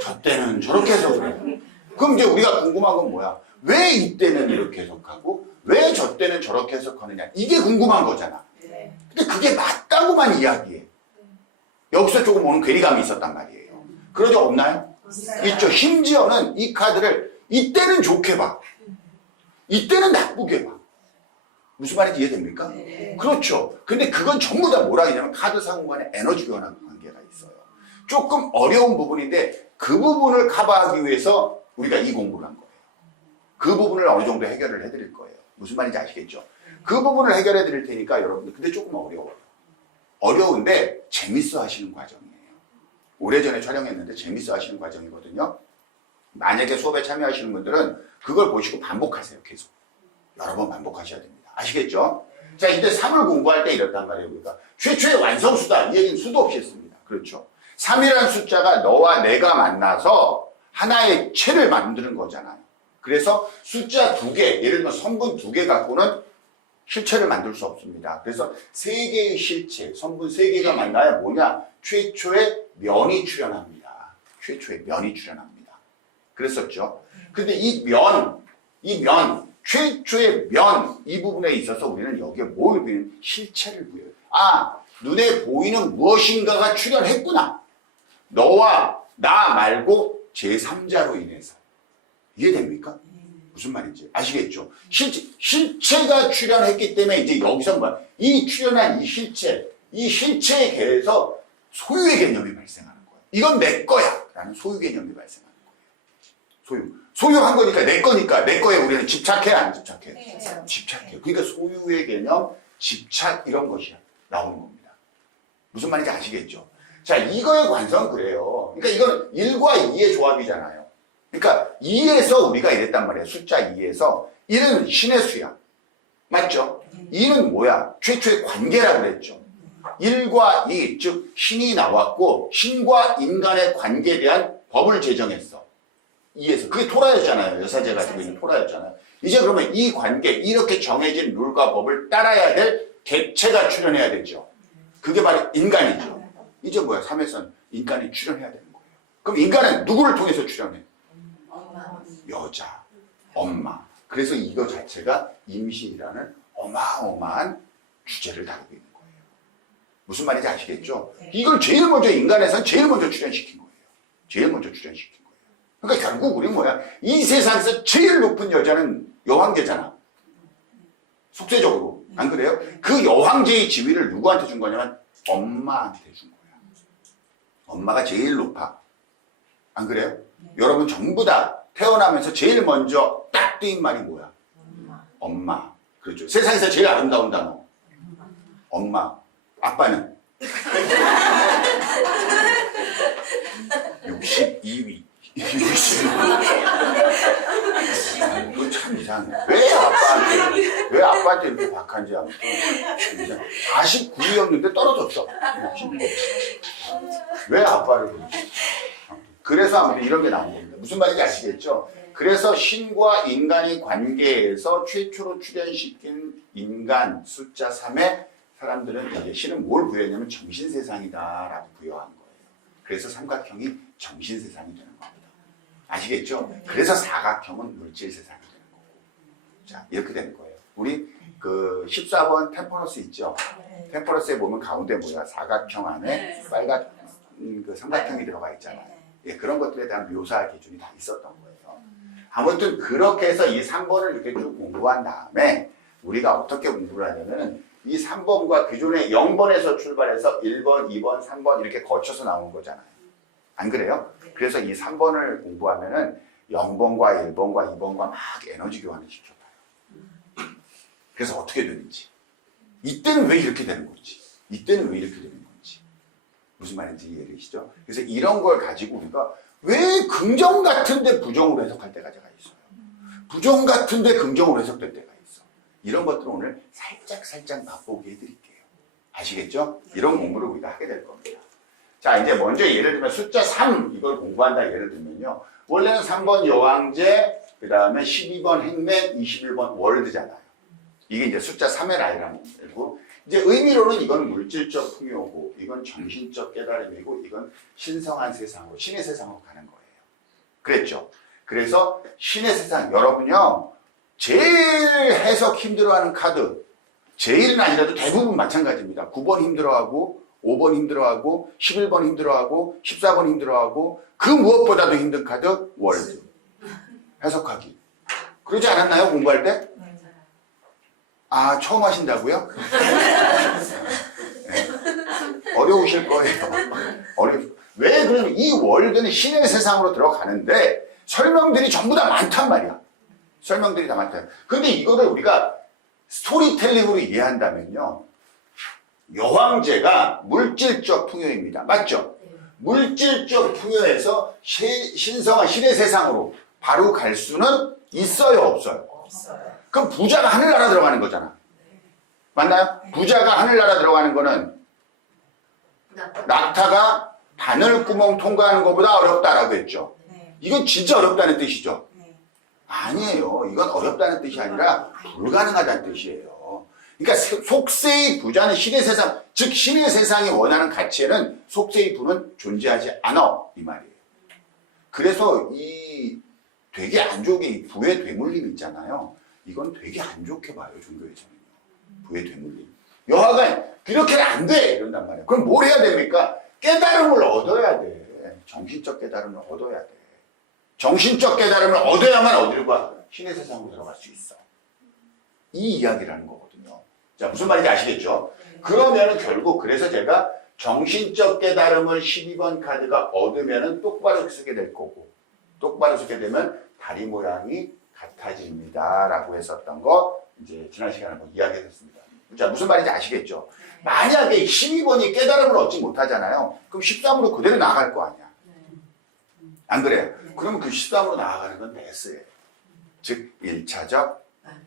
저 때는 저렇게 해석을 해. 그럼 이제 우리가 궁금한 건 뭐야? 왜 이때는 이렇게 해석하고 왜 저 때는 저렇게 해석하느냐. 이게 궁금한 거잖아. 근데 그게 맞다고만 이야기해. 여기서 조금 오는 괴리감이 있었단 말이에요. 그런 적 없나요? 있죠. 심지어는 이 카드를 이때는 좋게 봐. 이때는 나쁘게 봐. 무슨 말인지 이해됩니까? 그렇죠. 근데 그건 전부 다 뭐라 하냐면 카드 상호 간의 에너지 변화 관계가 있어요. 조금 어려운 부분인데 그 부분을 커버하기 위해서 우리가 이 공부를 한 거예요. 그 부분을 어느 정도 해결을 해드릴 거예요. 무슨 말인지 아시겠죠? 그 부분을 해결해 드릴 테니까 여러분들 근데 조금 어려워요. 어려운데 재밌어 하시는 과정이에요. 오래전에 촬영했는데 재밌어 하시는 과정이거든요. 만약에 수업에 참여하시는 분들은 그걸 보시고 반복하세요. 계속. 여러 번 반복하셔야 됩니다. 아시겠죠? 자, 이때 3을 공부할 때 이렇단 말이에요. 우리가 최초의 완성수다. 이 얘기는 수도 없이 했습니다. 그렇죠? 3이라는 숫자가 너와 내가 만나서 하나의 체를 만드는 거잖아요. 그래서 숫자 2개, 예를 들면 선분 2개 갖고는 실체를 만들 수 없습니다. 그래서 3개의 실체, 선분 3개가 만나야 뭐냐? 최초의 면이 출현합니다. 최초의 면이 출현합니다. 그랬었죠. 근데 이 면, 최초의 면, 이 부분에 있어서 우리는 여기에 뭘 부여해요? 실체를 부여해요. 아, 눈에 보이는 무엇인가가 출현했구나. 너와 나 말고 제3자로 인해서. 이해됩니까? 무슨 말인지 아시겠죠? 실체가 출현했기 때문에 이제 여기서 뭐, 이 출현한 이 실체에 대해서 소유의 개념이 발생하는 거예요. 이건 내 거야 라는 소유 개념이 발생하는 거예요. 소유한 거니까 내 거니까 내 거에 우리는 집착해 안 집착해? 네. 집착해. 그러니까 소유의 개념, 집착 이런 것이 나오는 겁니다. 무슨 말인지 아시겠죠? 자, 이거의 관성은 그래요. 그러니까 이건 1과 2의 조합이잖아요. 그러니까 2에서 우리가 이랬단 말이에요. 숫자 2에서 1은 신의 수야. 맞죠? 2는 뭐야? 최초의 관계라고 그랬죠. 1과 2, 즉 신이 나왔고 신과 인간의 관계에 대한 법을 제정했어. 2에서. 그게 토라였잖아요. 여사제 가지고 있는 토라였잖아요. 이제 그러면 이 관계, 이렇게 정해진 룰과 법을 따라야 될 객체가 출현해야 되죠. 그게 바로 인간이죠. 이제 뭐야? 3에서는 인간이 출현해야 되는 거예요. 그럼 인간은 누구를 통해서 출현해? 여자, 엄마. 그래서 이거 자체가 임신이라는 어마어마한 주제를 다루고 있는 거예요. 무슨 말인지 아시겠죠? 이걸 제일 먼저 인간에서는 제일 먼저 출현시킨 거예요. 제일 먼저 출현시킨 거예요. 그러니까 결국 우리 뭐야? 이 세상에서 제일 높은 여자는 여왕제잖아. 속세적으로. 안 그래요? 그 여왕제의 지위를 누구한테 준 거냐면 엄마한테 준 거야. 엄마가 제일 높아. 안 그래요? 여러분 전부 다 태어나면서 제일 먼저 딱 뜨인 말이 뭐야? 엄마. 그렇죠. 세상에서 제일 아름다운 단어. 엄마. 아빠는? 62위. 62위. 이거 참 이상해. 왜 아빠한테 이렇게 박한지 아무튼. 49위였는데 떨어졌어. 왜 아빠를 그러지? 그래서 아무튼 이런 게 나온 겁니다. 무슨 말인지 아시겠죠? 그래서 신과 인간의 관계에서 최초로 출현시킨 인간 숫자 3에 사람들은 이제 신은 뭘 부여했냐면 정신세상이다라고 부여한 거예요. 그래서 삼각형이 정신세상이 되는 겁니다. 아시겠죠? 그래서 사각형은 물질세상이 되는 거고. 자, 이렇게 되는 거예요. 우리 그 14번 템퍼러스 있죠? 템퍼러스에 보면 가운데 뭐야? 사각형 안에 빨간 그 삼각형이 들어가 있잖아요. 예, 그런 것들에 대한 묘사 기준이 다 있었던 거예요. 아무튼 그렇게 해서 이 3번을 이렇게 쭉 공부한 다음에 우리가 어떻게 공부를 하냐면 이 3번과 기존의 0번에서 출발해서 1번, 2번, 3번 이렇게 거쳐서 나온 거잖아요. 안 그래요? 그래서 이 3번을 공부하면은 0번과 1번과 2번과 막 에너지 교환을 시켜봐요. 그래서 어떻게 되는지. 이때는 왜 이렇게 되는 건지. 이때는 왜 이렇게 되는 건지. 무슨 말인지 이해되시죠? 그래서 이런 걸 가지고 우리가 왜 긍정 같은데 부정으로 해석할 때가 제가 있어요. 부정 같은데 긍정으로 해석될 때가 있어. 이런 것들을 오늘 살짝 맛보게 해드릴게요. 아시겠죠? 이런 공부를 우리가 하게 될 겁니다. 자, 이제 먼저 예를 들면 숫자 3 이걸 공부한다 예를 들면요. 원래는 3번 여왕제, 그 다음에 12번 행맨, 21번 월드잖아요. 이게 이제 숫자 3의 라이라는 거고 이제 의미로는 이건 물질적 풍요고, 이건 정신적 깨달음이고, 이건 신성한 세상으로, 신의 세상으로 가는 거예요. 그랬죠? 그래서 신의 세상, 여러분요, 제일 해석 힘들어하는 카드, 제일은 아니라도 대부분 마찬가지입니다. 9번 힘들어하고, 5번 힘들어하고, 11번 힘들어하고, 14번 힘들어하고, 그 무엇보다도 힘든 카드, 월드. 해석하기. 그러지 않았나요? 공부할 때? 아, 처음 하신다고요? 네. 어려우실 거예요. 왜 그러면 이 월드는 신의 세상으로 들어가는데 설명들이 전부 다 많단 말이야. 설명들이 다 많다. 근데 이거를 우리가 스토리텔링으로 이해한다면요. 여황제가 물질적 풍요입니다. 맞죠? 물질적 풍요에서 신성한 신의 세상으로 바로 갈 수는 있어요, 없어요? 없어요. 그럼 부자가 하늘나라 들어가는 거잖아. 맞나요? 부자가 하늘나라 들어가는 거는 낙타가 바늘구멍 통과하는 것보다 어렵다라고 했죠. 이건 진짜 어렵다는 뜻이죠. 아니에요. 이건 어렵다는 뜻이 아니라 불가능하다는 뜻이에요. 그러니까 속세의 부자는 신의 세상, 즉 신의 세상이 원하는 가치에는 속세의 부는 존재하지 않아, 이 말이에요. 그래서 이 되게 안 좋게 부의 되물림 있잖아요. 이건 되게 안 좋게 봐요, 종교에서는요. 부의 되물림. 여하간 그렇게는 안 돼! 이런단 말이에요. 그럼 뭘 해야 됩니까? 깨달음을 얻어야 돼. 정신적 깨달음을 얻어야 돼. 정신적 깨달음을 얻어야만 어디로 가? 신의 세상으로 들어갈 수 있어. 이 이야기라는 거거든요. 자, 무슨 말인지 아시겠죠? 그러면은 결국 그래서 제가 정신적 깨달음을 12번 카드가 얻으면은 똑바로 쓰게 될 거고, 똑바로 쓰게 되면 다리 모양이 같아집니다. 라고 했었던 거, 이제 지난 시간에 한번 이야기했습니다. 자, 무슨 말인지 아시겠죠? 만약에 12번이 깨달음을 얻지 못하잖아요. 그럼 13으로 그대로 나아갈 거 아니야. 안 그래요? 그러면 그 13으로 나아가는 건 데스예요. 즉, 1차적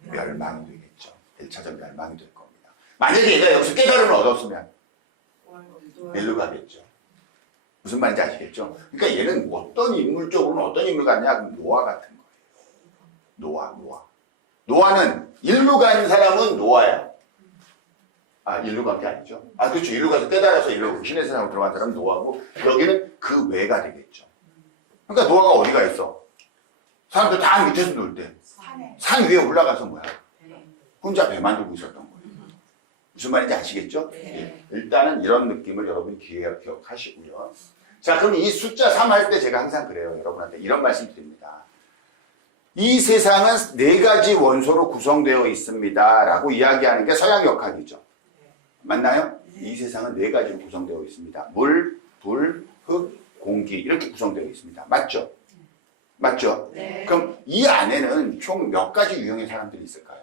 멸망이 되겠죠. 1차적 멸망이 될 겁니다. 만약에 얘가 여기서 깨달음을 얻었으면 일로 가겠죠. 무슨 말인지 아시겠죠? 그러니까 얘는 어떤 인물적으로는 어떤 인물 같냐? 노아 같은 거예요. 노아는 일로 간 사람은 노아야. 아, 일로 간 게 아니죠. 아, 그렇죠. 일로 가서 깨달아서 일로 신의 세상으로 들어간 사람은 노아고, 여기는 그 외가 되겠죠. 그러니까 노아가 어디가 있어? 사람들 다 밑에서 놀 때. 산 위에 올라가서 뭐야? 혼자 배 만들고 있었던 거예요. 무슨 말인지 아시겠죠? 예. 일단은 이런 느낌을 여러분 기억하시고요. 자, 그럼 이 숫자 3 할 때 제가 항상 그래요. 여러분한테 이런 말씀 드립니다. 이 세상은 4가지 원소로 구성되어 있습니다. 라고 이야기하는 게 서양 역학이죠. 맞나요? 이 세상은 4가지로 구성되어 있습니다. 물, 불, 흙, 공기 이렇게 구성되어 있습니다. 맞죠? 맞죠? 네. 그럼 이 안에는 총 몇 가지 유형의 사람들이 있을까요?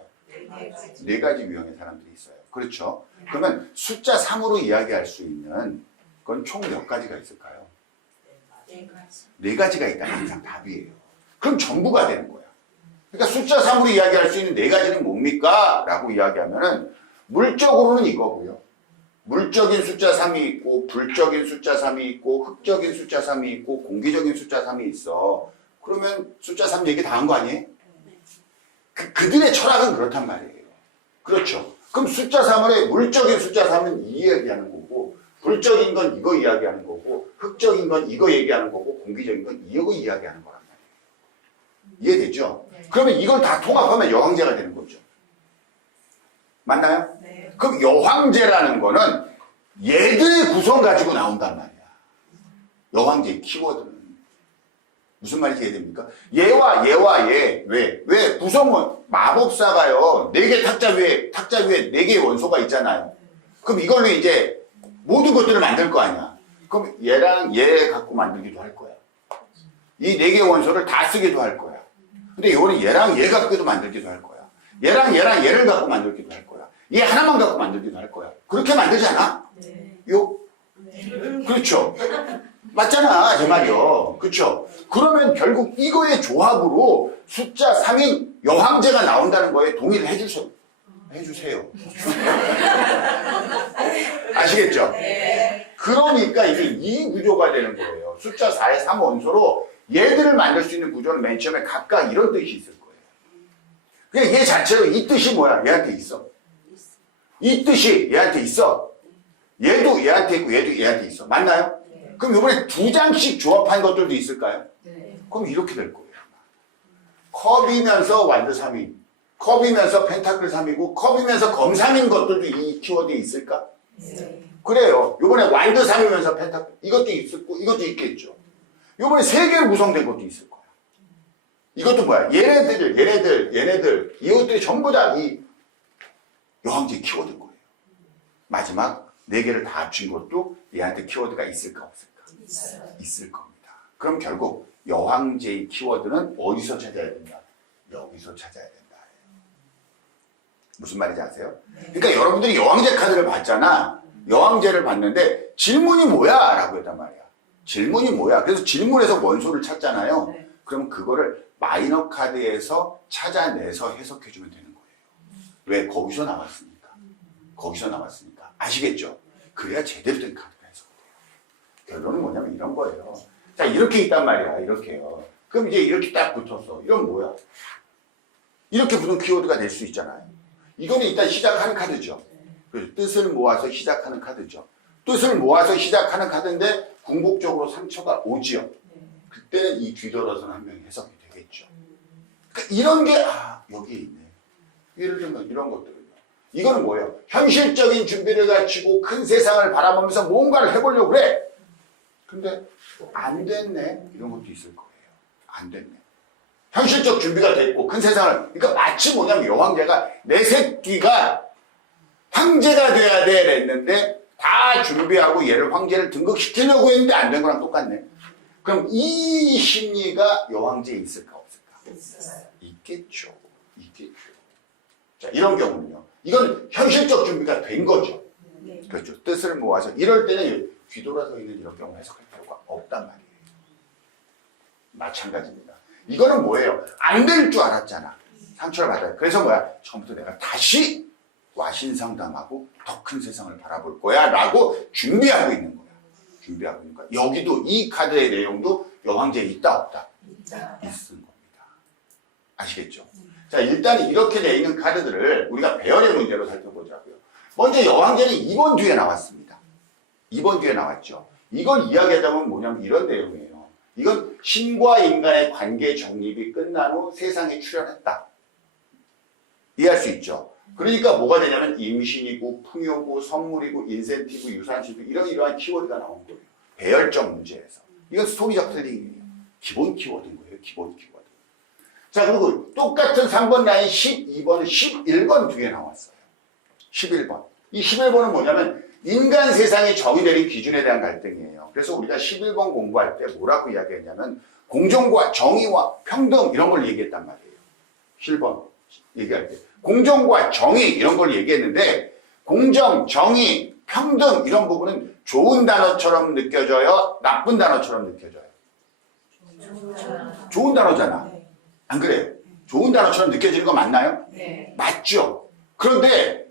4가지 유형의 사람들이 있어요. 그렇죠? 그러면 숫자 3으로 이야기할 수 있는 건 총 몇 가지가 있을까요? 4가지가 있다는 항상 답이에요. 그럼 전부가 되는 거야. 그러니까 숫자 3으로 이야기할 수 있는 4가지는 뭡니까? 라고 이야기하면은 물적으로는 이거고요. 물적인 숫자 3이 있고, 불적인 숫자 3이 있고, 흙적인 숫자 3이 있고, 공기적인 숫자 3이 있어. 그러면 숫자 3 얘기 다 한 거 아니에요? 그들의 철학은 그렇단 말이에요. 그렇죠. 그럼 숫자 3을 물적인 숫자 3은 이 이야기하는 거고, 불적인 건 이거 이야기하는 거고, 흙적인 건 이거 얘기하는 거고, 공기적인 건 이거 이야기하는 거란 말이에요. 이해되죠? 그러면 이걸 다 통합하면 여황제가 되는 거죠. 맞나요? 네. 그럼 여황제라는 거는 얘들의 구성 가지고 나온단 말이야. 여황제의 키워드는. 무슨 말인지 이해됩니까? 얘와 얘. 왜? 구성은 마법사가요. 4개 탁자 위에 4개의 원소가 있잖아요. 그럼 이걸로 이제 모든 것들을 만들 거 아니야. 그럼 얘랑 얘 갖고 만들기도 할 거야. 이 4개의 원소를 다 쓰기도 할 거야. 근데 이거는 얘랑 얘 갖고도 만들기도 할 거야. 얘랑 얘를 갖고 만들기도 할 거야. 얘 하나만 갖고 만들기도 할 거야. 그렇게 만들지 않아? 네. 그렇죠. 맞잖아, 제 말이요. 그렇죠. 그러면 결국 이거의 조합으로 숫자 3인 여황제가 나온다는 거에 동의를 해주세요. 아시겠죠? 네. 그러니까 이게 이 구조가 되는 거예요. 숫자 4의 3원소로 얘들을 만들 수 있는 구조는 맨 처음에 각각 이런 뜻이 있을 거예요. 그냥 얘 자체로 이 뜻이 뭐야? 얘한테 있어. 이 뜻이 얘한테 있어. 얘도 얘한테 있고 얘도 얘한테 있어. 맞나요? 네. 그럼 이번에 두 장씩 조합한 것들도 있을까요? 네. 그럼 이렇게 될 거예요. 컵이면서 완드 3인, 컵이면서 펜타클 3이고 컵이면서 검 3인 것들도 이 키워드에 있을까? 네. 그래요. 이번에 완드 3이면서 펜타클 이것도 있었고 이것도 있겠죠. 이번에 3개로 구성된 것도 있을 거야. 이것도 뭐야? 얘네들 이것들이 전부 다 이 여왕제 키워드인 거예요. 마지막 4개를 다 합친 것도 얘한테 키워드가 있을까 없을까? 있어요. 있을 겁니다. 그럼 결국 여왕제의 키워드는 어디서 찾아야 된다? 여기서 찾아야 된다. 무슨 말인지 아세요? 그러니까 여러분들이 여왕제 카드를 봤잖아. 여왕제를 봤는데 질문이 뭐야? 라고 했단 말이야. 질문이 뭐야? 그래서 질문에서 원소를 찾잖아요. 네. 그럼 그거를 마이너 카드에서 찾아내서 해석해주면 되는 거예요. 왜? 거기서 나왔으니까. 거기서 나왔으니까. 아시겠죠? 그래야 제대로 된 카드가 해석돼요. 결론은 뭐냐면 이런 거예요. 자, 이렇게 있단 말이야. 이렇게요. 그럼 이제 이렇게 딱 붙었어. 이건 뭐야? 이렇게 붙은 키워드가 될 수 있잖아요. 이거는 일단 시작하는 카드죠. 그래서 뜻을 모아서 시작하는 카드죠. 뜻을 모아서 시작하는 카드인데 궁극적으로 상처가 오지요. 그때는 이 뒤돌아서는 한 명이 해석이 되겠죠. 그러니까 이런 게 여기에 있네. 예를 들면 이런 것들은요. 이거는 뭐예요? 현실적인 준비를 갖추고 큰 세상을 바라보면서 뭔가를 해보려고 그래. 근데 안 됐네. 이런 것도 있을 거예요. 안 됐네. 현실적 준비가 됐고 큰 세상을, 그러니까 마치 뭐냐면 여왕제가 내 새끼가 황제가 돼야 돼 했는데 다 준비하고 얘를 황제를 등극시키려고 했는데 안 된 거랑 똑같네. 그럼 이 심리가 여왕제에 있을까 없을까? 있어요. 있겠죠. 있겠죠. 자, 이런 경우는요. 이건 현실적 준비가 된 거죠. 네. 그렇죠. 뜻을 모아서 이럴 때는 뒤돌아서 있는 이런 경우 해석할 필요가 없단 말이에요. 마찬가지입니다. 이거는 뭐예요? 안 될 줄 알았잖아. 상처를 받아요. 그래서 뭐야? 처음부터 내가 다시 와신상담하고 더 큰 세상을 바라볼 거야 라고 준비하고 있는 거야. 준비하고 있는 거야. 여기도 이 카드의 내용도 여왕제에 있다 없다? 있다. 있은 겁니다. 아시겠죠? 자, 일단 이렇게 돼 있는 카드들을 우리가 배열의 문제로 살펴보자고요. 먼저 여왕제는 2번 뒤에 나왔습니다. 2번 뒤에 나왔죠. 이걸 이야기하자면 뭐냐면 이런 내용이에요. 이건 신과 인간의 관계 정립이 끝난 후 세상에 출현했다. 이해할 수 있죠. 그러니까 뭐가 되냐면 임신이고 풍요고 선물이고 인센티브 유산시도 이러한 키워드가 나온 거예요. 배열적 문제에서. 이건 스토리적 텔링이에요. 기본 키워드인 거예요. 기본 키워드. 자, 그리고 똑같은 3번 라인 12번은 11번 뒤에 나왔어요. 11번. 이 11번은 뭐냐면 인간 세상에 정의 내린 기준에 대한 갈등이에요. 그래서 우리가 11번 공부할 때 뭐라고 이야기했냐면 공정과 정의와 평등 이런 걸 얘기했단 말이에요. 7번 얘기할 때. 공정과 정의 이런 걸 얘기했는데 공정, 정의, 평등 이런 부분은 좋은 단어처럼 느껴져요? 나쁜 단어처럼 느껴져요? 좋은 단어잖아. 안 그래요? 좋은 단어처럼 느껴지는 거 맞나요? 네. 맞죠? 그런데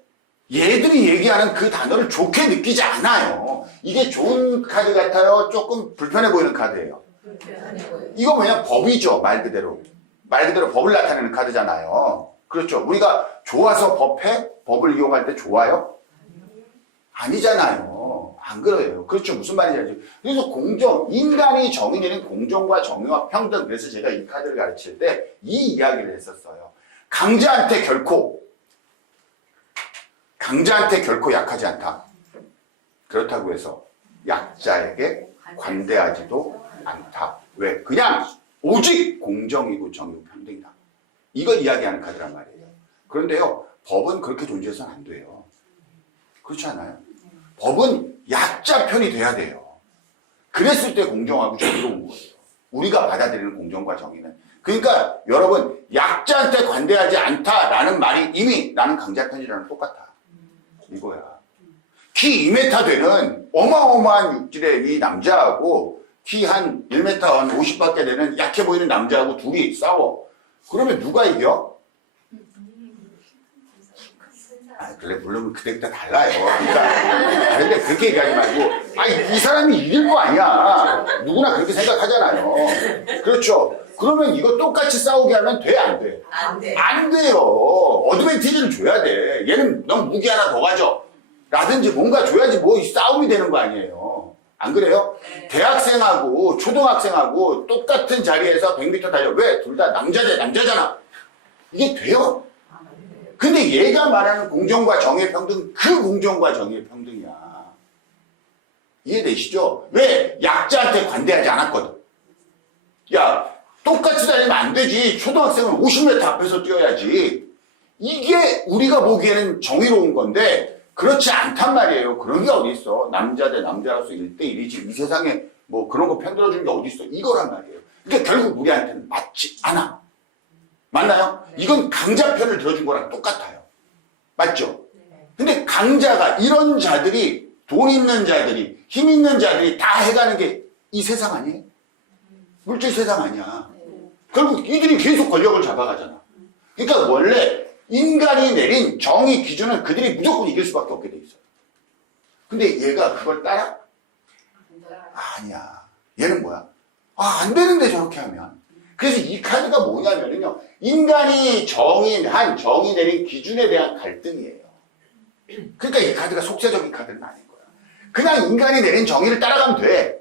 얘들이 얘기하는 그 단어를 좋게 느끼지 않아요. 이게 좋은 카드 같아요? 조금 불편해 보이는 카드예요. 불편해 보여요. 이거 뭐냐? 법이죠. 말 그대로. 말 그대로 법을 나타내는 카드잖아요. 그렇죠. 우리가 좋아서 법해? 법을 이용할 때 좋아요? 아니잖아요. 안 그래요. 그렇죠. 무슨 말인지 알죠? 그래서 공정, 인간이 정의 내린 공정과 정의와 평등. 그래서 제가 이 카드를 가르칠 때 이 이야기를 했었어요. 강자한테 결코 약하지 않다. 그렇다고 해서 약자에게 관대하지도 않다. 왜? 그냥 오직 공정이고 정의고 평등이다. 이걸 이야기하는 카드란 말이에요. 그런데요, 법은 그렇게 존재해서는 안 돼요. 그렇지 않아요? 법은 약자 편이 돼야 돼요. 그랬을 때 공정하고 정의로운 거예요. 우리가 받아들이는 공정과 정의는. 그러니까 여러분, 약자한테 관대하지 않다라는 말이 이미 나는 강자 편이라는 똑같아. 이거야. 키 2m 되는 어마어마한 육질의 이 남자하고 키 한 1m 한 50밖에 되는 약해 보이는 남자하고 둘이 싸워. 그러면 누가 이겨? 그래, 물론 그때그때 달라요. 그러니까, 다른데 그렇게 얘기하지 말고, 이 사람이 이길 거 아니야. 누구나 그렇게 생각하잖아요. 그렇죠. 그러면 이거 똑같이 싸우게 하면 돼, 안 돼? 안 돼. 안 돼요. 어드밴티지를 줘야 돼. 얘는 넌 무기 하나 더 가져. 라든지 뭔가 줘야지 뭐 싸움이 되는 거 아니에요. 안 그래요? 네. 대학생하고 초등학생하고 똑같은 자리에서 100m 달려. 왜? 둘 다 남자잖아. 이게 돼요? 근데 얘가 말하는 공정과 정의 평등, 그 공정과 정의 평등이야. 이해되시죠? 왜? 약자한테 관대하지 않았거든. 야, 똑같이 다니면 안 되지. 초등학생은 50m 앞에서 뛰어야지. 이게 우리가 보기에는 정의로운 건데, 그렇지 않단 말이에요. 그런 게 어디 있어. 남자 대 남자로서 1대1이지. 이 세상에 뭐 그런 거 편들어주는 게 어디 있어. 이거란 말이에요. 그러니까 결국 우리한테는 맞지 않아. 맞나요? 이건 강자 편을 들어준 거랑 똑같아요. 맞죠? 근데 강자가, 이런 자들이, 돈 있는 자들이, 힘 있는 자들이 다 해가는 게 이 세상 아니에요? 물질 세상 아니야. 결국 이들이 계속 권력을 잡아가잖아. 그러니까 원래 인간이 내린 정의 기준은 그들이 무조건 이길 수밖에 없게 돼 있어요. 근데 얘가 그걸 따라? 아니야. 얘는 뭐야? 안 되는데 저렇게 하면. 그래서 이 카드가 뭐냐면요. 인간이 정의 내린 기준에 대한 갈등이에요. 그러니까 이 카드가 속세적인 카드는 아닌 거야. 그냥 인간이 내린 정의를 따라가면 돼.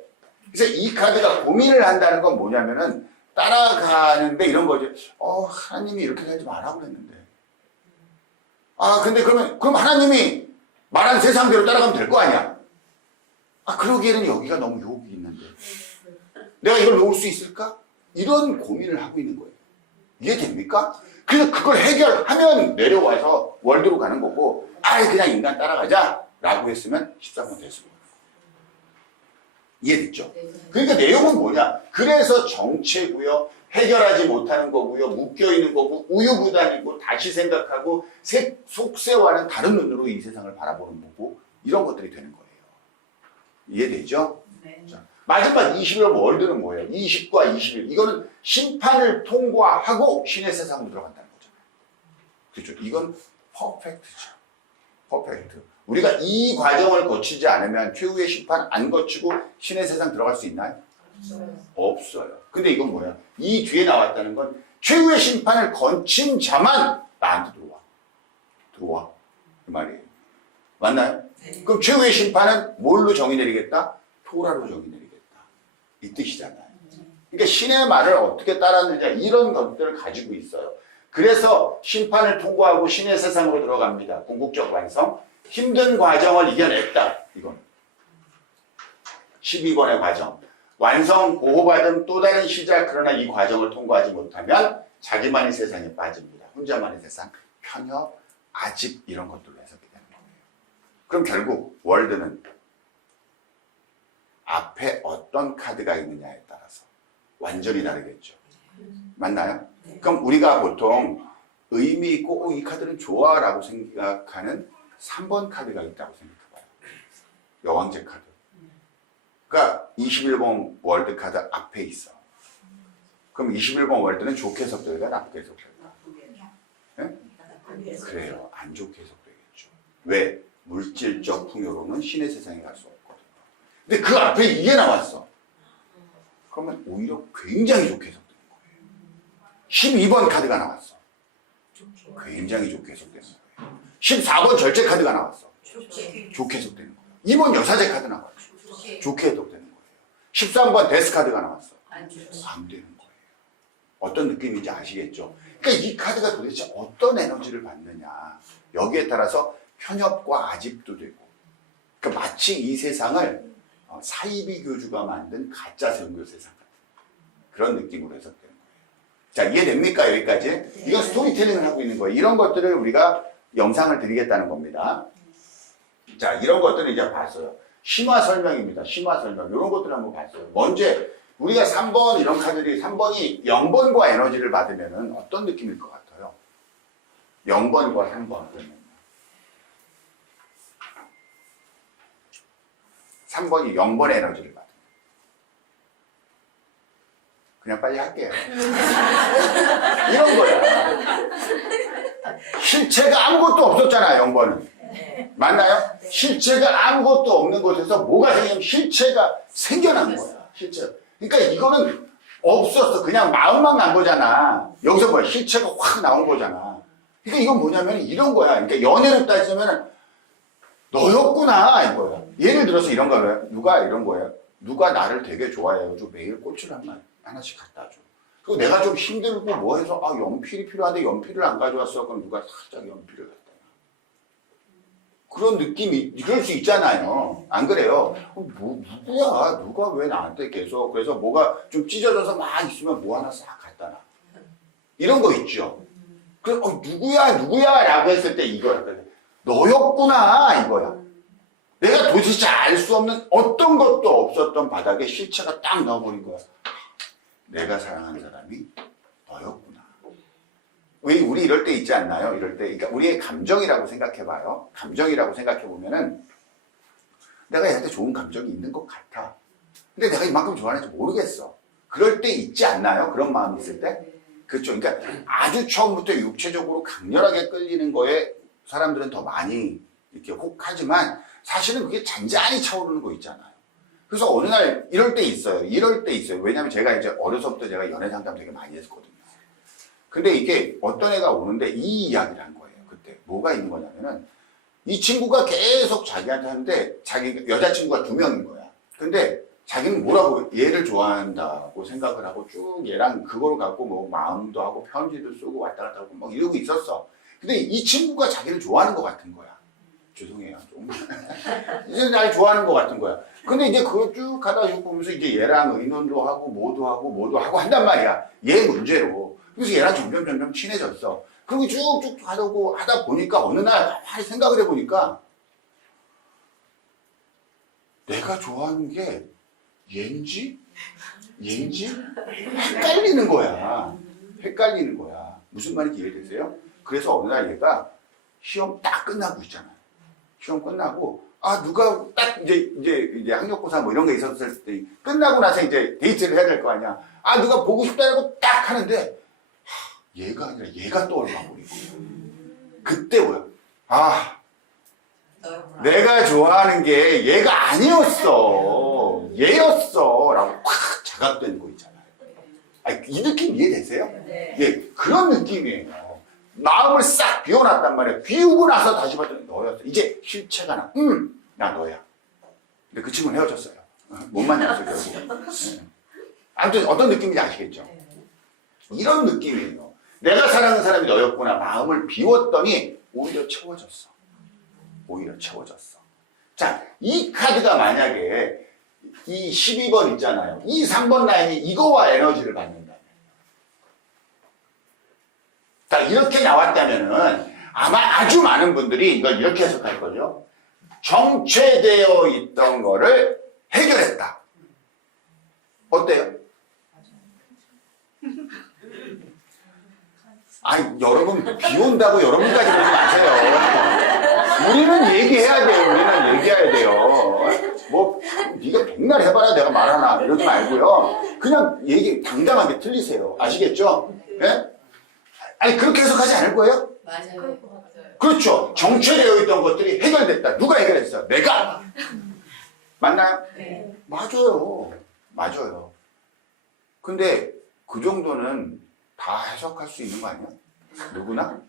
그래서 이 카드가 고민을 한다는 건 뭐냐면은 따라가는데 이런 거지. 하나님이 이렇게 살지 말라고 그랬는데. 근데 그럼 하나님이 말한 세상대로 따라가면 될 거 아니야? 그러기에는 여기가 너무 유혹이 있는데. 내가 이걸 놓을 수 있을까? 이런 고민을 하고 있는 거예요. 이해됩니까? 그래서 그걸 해결하면 내려와서 월드로 가는 거고, 그냥 인간 따라가자 라고 했으면 13번 됐습니다. 이해됐죠? 그러니까 내용은 뭐냐? 그래서 정체고요, 해결하지 못하는 거고요, 묶여있는 거고, 우유부단이고, 다시 생각하고, 속세와는 다른 눈으로 이 세상을 바라보는 거고, 이런 것들이 되는 거예요. 이해되죠? 네. 자, 마지막 21번 월드는 뭐예요? 20과 21. 이거는 심판을 통과하고 신의 세상으로 들어간다는 거잖아요. 그렇죠? 이건 퍼펙트죠. 퍼펙트. 우리가 이 과정을 거치지 않으면 최후의 심판 안 거치고 신의 세상 들어갈 수 있나요? 없어요. 근데 이건 뭐야? 이 뒤에 나왔다는 건 최후의 심판을 거친 자만 나한테 들어와. 그 말이에요. 맞나요? 네. 그럼 최후의 심판은 뭘로 정의 내리겠다? 토라로 정의 내리겠다. 이 뜻이잖아요. 그러니까 신의 말을 어떻게 따랐느냐, 이런 것들을 가지고 있어요. 그래서 심판을 통과하고 신의 세상으로 들어갑니다. 궁극적 완성. 힘든 과정을 이겨냈다. 이건 12번의 과정. 완성, 보호받은 또 다른 시작. 그러나 이 과정을 통과하지 못하면 자기만의 세상에 빠집니다. 혼자만의 세상, 편협, 아집 이런 것들로 해석이 되는 거예요. 그럼 결국 월드는 앞에 어떤 카드가 있느냐에 따라서 완전히 다르겠죠. 맞나요? 그럼 우리가 보통 의미 있고 이 카드는 좋아 라고 생각하는 3번 카드가 있다고 생각해봐요. 여왕제 카드. 그러니까 21번 월드 카드 앞에 있어. 그럼 21번 월드는 좋게 해석될까 나쁘게 해석될까? 네? 그래요. 안 좋게 해석되겠죠. 왜? 물질적 풍요로는 신의 세상에 갈 수 없거든요. 근데 그 앞에 이게 나왔어. 그러면 오히려 굉장히 좋게 해석되는 거예요. 12번 카드가 나왔어. 굉장히 좋게 해석되는 거예요. 14번 절제 카드가 나왔어. 좋게 해석되는 거예요. 2번 여사제 카드 나왔어. 좋게 해석되는 거예요. 13번 데스 카드가 나왔어. 안 되는 거예요. 어떤 느낌인지 아시겠죠? 그러니까 이 카드가 도대체 어떤 에너지를 받느냐. 여기에 따라서 편협과 아집도 되고. 그러니까 마치 이 세상을 사이비 교주가 만든 가짜 선교 세상 같은 그런 느낌으로 해석되는 거예요. 자, 이해됩니까? 여기까지? 이건 스토리텔링을 하고 있는 거예요. 이런 것들을 우리가 영상을 드리겠다는 겁니다. 자, 이런 것들을 이제 봤어요. 심화 설명입니다. 심화 설명. 이런 것들을 한번 봤어요. 먼저 우리가 3번 이런 카드들이 3번이 0번과 에너지를 받으면 어떤 느낌일 것 같아요? 0번과 3번. 3번이 0번의 에너지를 받아요. 그냥 빨리 할게요. 이런 거야. 실체가 아무것도 없었잖아요, 0번은. 맞나요? 실체가 아무것도 없는 곳에서 뭐가 생기면 실체가 생겨난 거야. 실체. 그러니까 이거는 없었어. 그냥 마음만 난 거잖아. 여기서 뭐야? 실체가 확 나온 거잖아. 그러니까 이건 뭐냐면 이런 거야. 그러니까 연애로 따지면 너였구나 이거야. 예를 들어서 이런 거야. 누가 이런 거야. 누가 나를 되게 좋아해가지고 매일 꽃을 하나씩 갖다 줘. 그리고 내가 좀 힘들고 뭐 해서 연필이 필요한데 연필을 안 가져왔어. 그럼 누가 살짝 연필을 갖다 놔. 그런 느낌이 그럴 수 있잖아요. 안 그래요? 누구야? 누가 왜 나한테 계속 그래서 뭐가 좀 찢어져서 막 있으면 뭐 하나 싹 갖다 놔. 이런 거 있죠. 그래서 누구야? 라고 했을 때 이거야. 너였구나 이거야. 내가 도대체 알 수 없는 어떤 것도 없었던 바닥에 실체가 딱 넣어버린 거야. 내가 사랑하는 사람이 너였구나. 왜 우리 이럴 때 있지 않나요? 이럴 때, 그러니까 우리의 감정이라고 생각해봐요. 감정이라고 생각해보면은 내가 얘한테 좋은 감정이 있는 것 같아. 근데 내가 이만큼 좋아하는지 모르겠어. 그럴 때 있지 않나요? 그런 마음이 있을 때? 그렇죠. 그러니까 아주 처음부터 육체적으로 강렬하게 끌리는 거에 사람들은 더 많이 이렇게 혹하지만 사실은 그게 잔잔히 차오르는 거 있잖아요. 그래서 어느 날 이럴 때 있어요. 왜냐면 제가 이제 어려서부터 제가 연애 상담 되게 많이 했었거든요. 근데 이게 어떤 애가 오는데 이 이야기를 한 거예요. 그때 뭐가 있는 거냐면은 이 친구가 계속 자기한테 하는데 자기 여자친구가 2명인 거야. 근데 자기는 뭐라고 얘를 좋아한다고 생각을 하고 쭉 얘랑 그걸 갖고 뭐 마음도 하고 편지도 쓰고 왔다 갔다 하고 막 이러고 있었어. 근데 이 친구가 자기를 좋아하는 것 같은 거야. 죄송해요. 좀. 이제 날 좋아하는 것 같은 거야. 근데 이제 그걸 쭉 하다 보면서 이제 얘랑 의논도 하고 뭐도 하고 한단 말이야. 얘 문제로. 그래서 얘랑 점점 친해졌어. 그리고 쭉쭉 하다 보니까 어느 날 가만히 생각을 해보니까 내가 좋아하는 게 얘인지? 헷갈리는 거야. 무슨 말인지 이해되세요? 그래서 어느 날 얘가 시험 딱 끝나고 있잖아요. 시험 끝나고 누가 딱 이제 학력고사 뭐 이런 게 있었을 때 끝나고 나서 이제 데이트를 해야 될 거 아니야. 누가 보고 싶다고 딱 하는데 얘가 아니라 얘가 떠올라 버리고 그때 뭐야? 내가 좋아하는 게 얘가 아니었어. 얘였어. 라고 확 자각되는 거 있잖아요. 이 느낌 이해되세요? 네. 예, 그런 느낌이에요. 마음을 싹 비워놨단 말이에요. 비우고 나서 다시 봤더니 너였어. 이제 실체가 나 너야. 근데 그 친구는 헤어졌어요. 못 만났어요, 결국. 네. 아무튼 어떤 느낌인지 아시겠죠? 이런 느낌이에요. 내가 사랑하는 사람이 너였구나. 마음을 비웠더니 오히려 채워졌어. 자, 이 카드가 만약에 이 12번 있잖아요. 이 3번 라인이 이거와 에너지를 받는다면. 자, 이렇게 나왔다면은 아마 아주 많은 분들이 이걸 이렇게 해석할 거죠. 정체되어 있던 거를 해결했다. 어때요? 여러분 비 온다고 여러분까지 그러지 마세요. 우리는 얘기해야 돼요. 뭐 네가 백날 해봐라 내가 말하나 이러지 말고요. 그냥 얘기 당당하게 틀리세요. 아시겠죠? 예? 그렇게 해석하지 않을 거예요? 맞아요. 그렇죠. 정체되어 있던 것들이 해결됐다. 누가 해결했어? 내가. 맞나요? 네. 맞아요. 근데 그 정도는 다 해석할 수 있는 거 아니야? 누구나?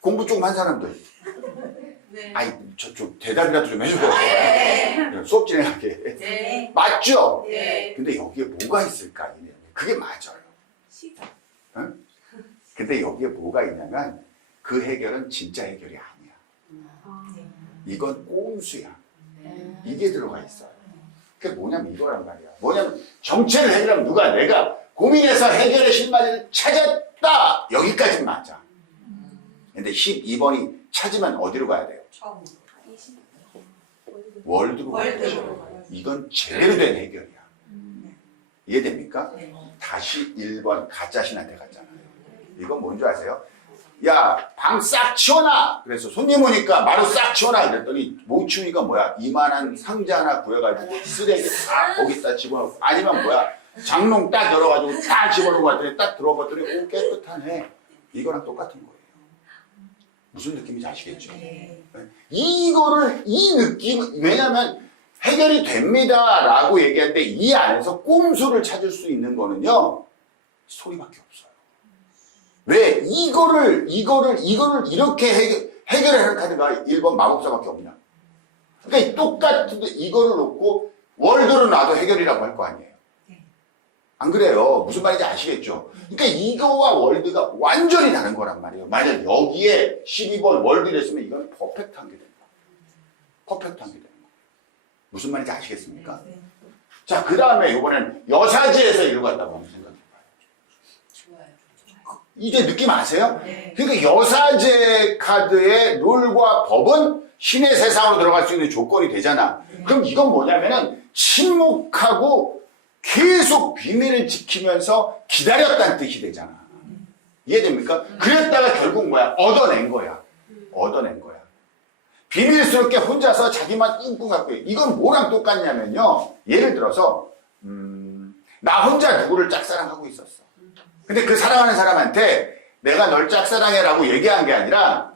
공부 조금 한 사람들. 네. 좀 대답이라도 좀 해줘요. 네. 수업 진행하게. 네. 맞죠? 네. 근데 여기에 뭐가 있을까? 그게 맞아요. 응? 근데 여기에 뭐가 있냐면 그 해결은 진짜 해결이 아니야. 이건 꼼수야. 이게 들어가 있어요. 그게 뭐냐면 이거란 말이야. 뭐냐면 정체를 해결하면 내가 고민해서 해결의 실마리를 찾았다. 여기까지는 맞아. 근데 12번이 찾으면 어디로 가야 돼요? 월드로 가야죠. 이건 제대로 된 해결이야. 이해됩니까? 네. 다시 1번 가짜신한테 갔잖아요. 이건 뭔지 아세요? 야, 방 싹 치워놔! 그래서 손님 오니까 마루 싹 치워놔! 그랬더니 못 치우니까 뭐야? 이만한 상자 하나 구해가지고 쓰레기 싹 거기다 집어넣고 아니면 뭐야? 장롱 딱 열어가지고 딱 집어넣고 갔더니 딱 들어봤더니 오 깨끗하네. 이거랑 똑같은 거예요. 무슨 느낌인지 아시겠죠? 네. 이거를, 이 느낌, 왜냐면 해결이 됩니다 라고 얘기할 때 이 안에서 꼼수를 찾을 수 있는 거는요, 소리밖에 없어요. 왜? 이거를 이렇게 해결하는 카드가 1번 마법사밖에 없냐. 그러니까 똑같은데 이거를 놓고 월드를 놔도 해결이라고 할 거 아니에요. 안 그래요? 무슨 말인지 아시겠죠? 그러니까 이거와 월드가 완전히 다른 거란 말이에요. 만약 여기에 12번 월드를 했으면 이거는 퍼펙트한 게 되는 거예요. 퍼펙트한 게 되는 거예요. 무슨 말인지 아시겠습니까? 자, 그 다음에 이번엔 여사지에서 이루 갔다고 한번 생각해 봐요. 좋아요. 이제 느낌 아세요? 네. 그러니까 여사제 카드의 룰과 법은 신의 세상으로 들어갈 수 있는 조건이 되잖아. 그럼 이건 뭐냐면은 침묵하고 계속 비밀을 지키면서 기다렸다는 뜻이 되잖아. 이해됩니까? 그랬다가 결국 뭐야? 얻어낸 거야. 얻어낸 거야. 비밀스럽게 혼자서 자기만 끙끙 갖고 이건 뭐랑 똑같냐면요. 예를 들어서 나 혼자 누구를 짝사랑하고 있었어. 근데 그 사랑하는 사람한테 내가 널 짝사랑해라고 얘기한 게 아니라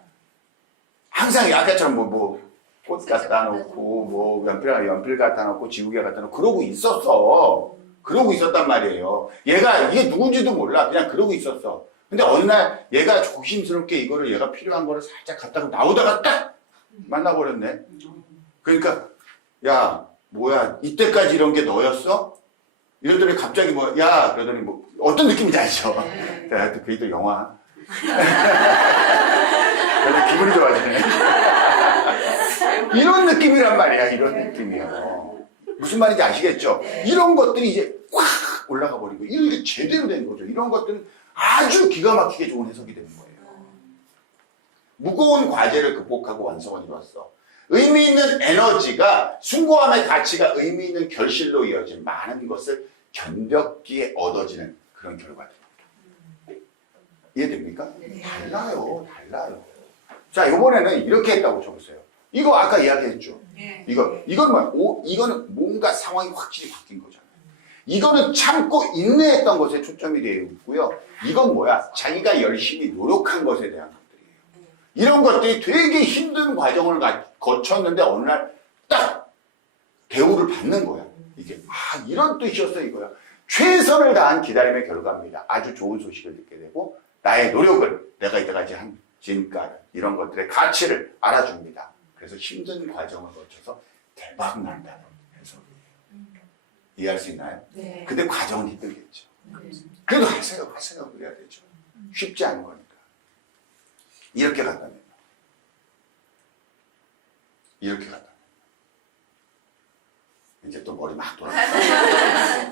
항상 아까처럼 꽃 갖다 놓고 연필 갖다 놓고 지우개 갖다 놓고 그러고 있었어. 그러고 있었단 말이에요. 얘가 이게 누군지도 몰라. 그냥 그러고 있었어. 근데 어느 날 얘가 조심스럽게 이거를 얘가 필요한 거를 살짝 갖다가 나오다가 딱 만나버렸네. 그러니까 야 뭐야 이때까지 이런 게 너였어? 이러더니 갑자기 그러더니 어떤 느낌인지 알죠? 하여튼 그게 또 영화. 그래서 기분이 좋아지네. 이런 느낌이란 말이야. 이런 느낌이에요. 무슨 말인지 아시겠죠? 이런 것들이 이제 확 올라가 버리고 이게 제대로 된 거죠. 이런 것들은 아주 기가 막히게 좋은 해석이 되는 거예요. 무거운 과제를 극복하고 완성을 이뤘어. 의미 있는 에너지가 숭고함의 가치가 의미 있는 결실로 이어진 많은 것을 견뎠기에 얻어지는 그런 결과들입니다. 이해됩니까? 달라요. 자, 이번에는 이렇게 했다고 쳐보세요. 이거 아까 이야기했죠. 이거는 뭔가 상황이 확실히 바뀐 거잖아요. 이거는 참고 인내했던 것에 초점이 되어 있고요. 이건 뭐야? 자기가 열심히 노력한 것에 대한 것들이에요. 이런 것들이 되게 힘든 과정을 거쳤는데 어느 날 딱 대우를 받는 거야. 이게 이런 뜻이었어 이거야. 최선을 다한 기다림의 결과입니다. 아주 좋은 소식을 듣게 되고 나의 노력을 내가 이때까지 한 지금까지 이런 것들의 가치를 알아줍니다. 그래서 힘든 과정을 거쳐서 대박 난다는 해석이에요. 이해할 수 있나요? 네. 근데 과정은 힘들겠죠. 그래도 하세요. 그래야 되죠. 쉽지 않은 거니까. 이렇게 간다면 이제 또 머리 막 돌아가요.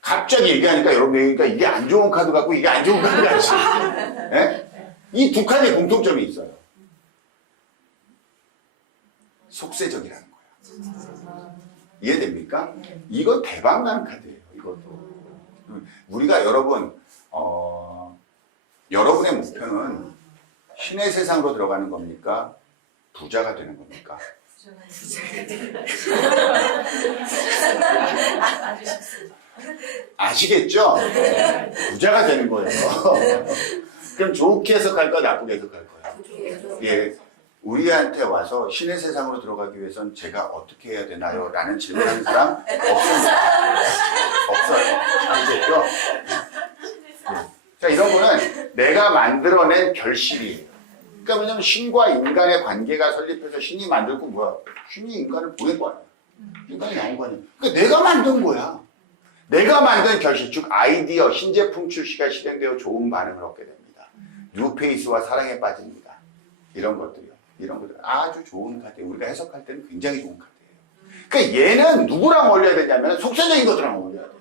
갑자기 얘기하니까 여러분 얘기니까 이게 안 좋은 카드 같고 이게 안 좋은 카드 같이. 이 두 카드에 공통점이 있어요. 속세적이라는 거야. 이해됩니까? 이거 대박나는 카드예요. 이것도. 우리가 여러분의 목표는 신의 세상으로 들어가는 겁니까? 부자가 되는 겁니까? 아시겠죠? 부자가 되는 거예요. 그럼 좋게 해석할까 나쁘게 해석할까요? 예, 우리한테 와서 신의 세상으로 들어가기 위해선 제가 어떻게 해야 되나요? 라는 질문하는 사람 없습니다. 없어요. 아시겠죠? 자, 이런 거는 내가 만들어낸 결실이에요. 그러니까 왜냐면 신과 인간의 관계가 설립해서 신이 만들고 신이 인간을 보낸 거 아니야. 인간이 나온 거 아니야. 그러니까 내가 만든 거야. 내가 만든 결실, 즉 아이디어, 신제품 출시가 실행되어 좋은 반응을 얻게 됩니다. 뉴페이스와 사랑에 빠집니다. 이런 것들이요. 이런 것들 아주 좋은 카드예요. 우리가 해석할 때는 굉장히 좋은 카드예요. 그러니까 얘는 누구랑 어울려야 되냐면 속세적인 것들랑 어울려야 돼요.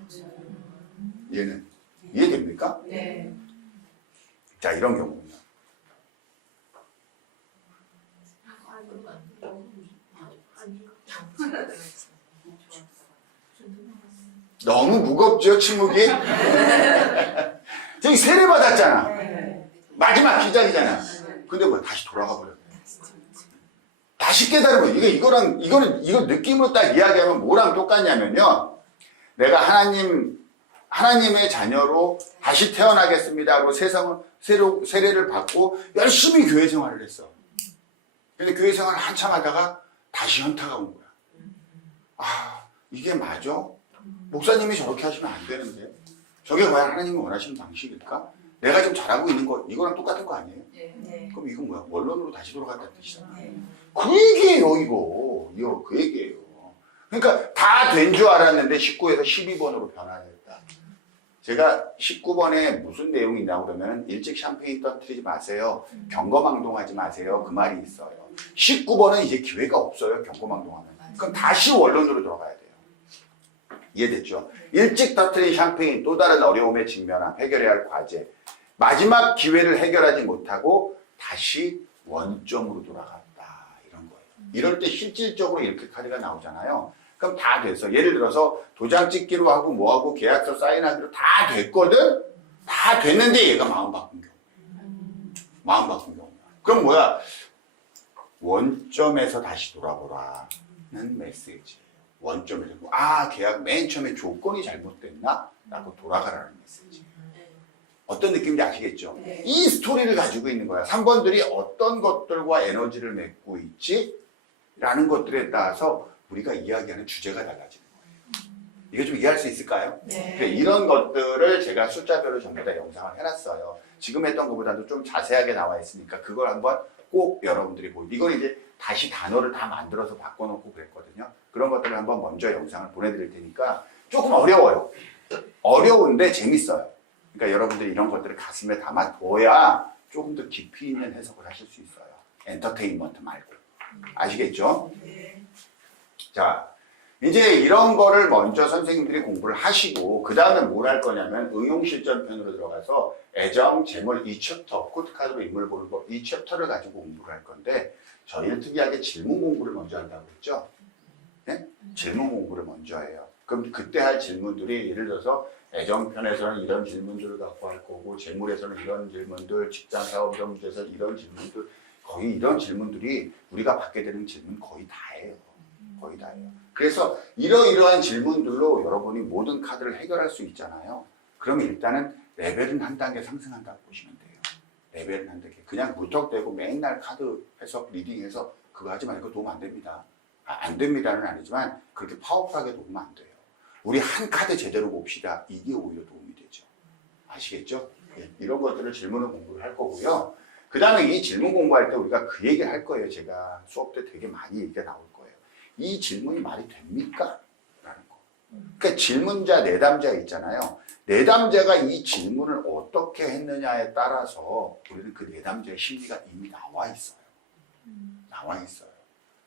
얘는. 이해됩니까? 네. 자, 이런 경우는 너무 무겁죠, 침묵이? 저기 세례 받았잖아. 마지막 기작이잖아. 근데 다시 돌아가 버렸네. 다시 깨달은 거예요. 이거 느낌으로 딱 이야기하면 뭐랑 똑같냐면요. 내가 하나님의 자녀로 다시 태어나겠습니다 하고 세상을 세례를 받고 열심히 교회 생활을 했어. 근데 교회 생활을 한참 하다가 다시 현타가 온 거야. 아, 이게 맞아? 목사님이 저렇게 하시면 안 되는데. 저게 과연 하나님이 원하시는 방식일까? 내가 지금 잘하고 있는 거, 이거랑 똑같은 거 아니에요? 네. 그럼 이건 뭐야? 원론으로 다시 돌아갔다는 뜻이잖아. 네. 그 얘기예요, 이거. 그 얘기예요. 그러니까 다 된 줄 알았는데 19에서 12번으로 변화했다. 제가 19번에 무슨 내용이 있냐고 그러면 일찍 샴페인 터뜨리지 마세요. 경거망동하지 마세요. 그 말이 있어요. 19번은 이제 기회가 없어요. 경거망동하면. 그럼 다시 원론으로 돌아가야 돼요. 이해됐죠? 일찍 터뜨린 샴페인, 또 다른 어려움에 직면한 해결해야 할 과제. 마지막 기회를 해결하지 못하고 다시 원점으로 돌아갔다. 이런 거예요. 이럴 때 실질적으로 이렇게 카드가 나오잖아요. 그럼 다 됐어. 예를 들어서 도장 찍기로 하고 뭐하고 계약서 사인하기로 다 됐거든? 다 됐는데 얘가 마음 바꾼 경우. 마음 바꾼 경우야. 그럼 뭐야? 원점에서 다시 돌아보라는 메시지. 원점에서. 아, 계약 맨 처음에 조건이 잘못됐나? 라고 돌아가라는 메시지. 어떤 느낌인지 아시겠죠? 네. 이 스토리를 가지고 있는 거야. 3번들이 어떤 것들과 에너지를 맺고 있지? 라는 것들에 따라서 우리가 이야기하는 주제가 달라지는 거예요. 이거 좀 이해할 수 있을까요? 네. 그래, 이런 것들을 제가 숫자별로 전부 다 영상을 해놨어요. 지금 했던 것보다도 좀 자세하게 나와 있으니까 그걸 한번 꼭 여러분들이 보고, 이건 이제 다시 단어를 다 만들어서 바꿔놓고 그랬거든요. 그런 것들을 한번 먼저 영상을 보내드릴 테니까 조금 어려워요. 어려운데 재밌어요. 그러니까 여러분들이 이런 것들을 가슴에 담아둬야 조금 더 깊이 있는 해석을 하실 수 있어요. 엔터테인먼트 말고. 아시겠죠? 네. 자, 이제 이런 거를 먼저 선생님들이 공부를 하시고 그 다음에 뭘 할 거냐면 응용실전편으로 들어가서 애정, 재물 이 챕터, 코드카드로 인물 보는 거 이 챕터를 가지고 공부를 할 건데 저희는 특이하게 질문 공부를 먼저 한다고 했죠? 네? 질문 공부를 먼저 해요. 그럼 그때 할 질문들이 예를 들어서 애정편에서는 이런 질문들을 갖고 할 거고 재물에서는 이런 질문들, 직장 사업 문제에서 이런 질문들, 거의 이런 질문들이 우리가 받게 되는 질문 거의 다예요. 거의 다예요. 그래서 이러이러한 질문들로 여러분이 모든 카드를 해결할 수 있잖아요. 그러면 일단은 레벨은 한 단계 상승한다고 보시면 돼요. 레벨은 한 단계. 그냥 무턱대고 맨날 카드 해석, 리딩해서 그거 하지 말고 도움 안 됩니다. 안 됩니다는 아니지만 그렇게 파워풀하게 도움 안 돼요. 우리 한 카드 제대로 봅시다. 이게 오히려 도움이 되죠. 아시겠죠? 이런 것들을 질문을 공부를 할 거고요. 그 다음에 이 질문 공부할 때 우리가 그 얘기를 할 거예요. 제가 수업 때 되게 많이 얘기가 나올 거예요. 이 질문이 말이 됩니까? 라는 거. 그러니까 질문자, 내담자 있잖아요. 내담자가 이 질문을 어떻게 했느냐에 따라서 우리는 그 내담자의 심리가 이미 나와 있어요. 나와 있어요.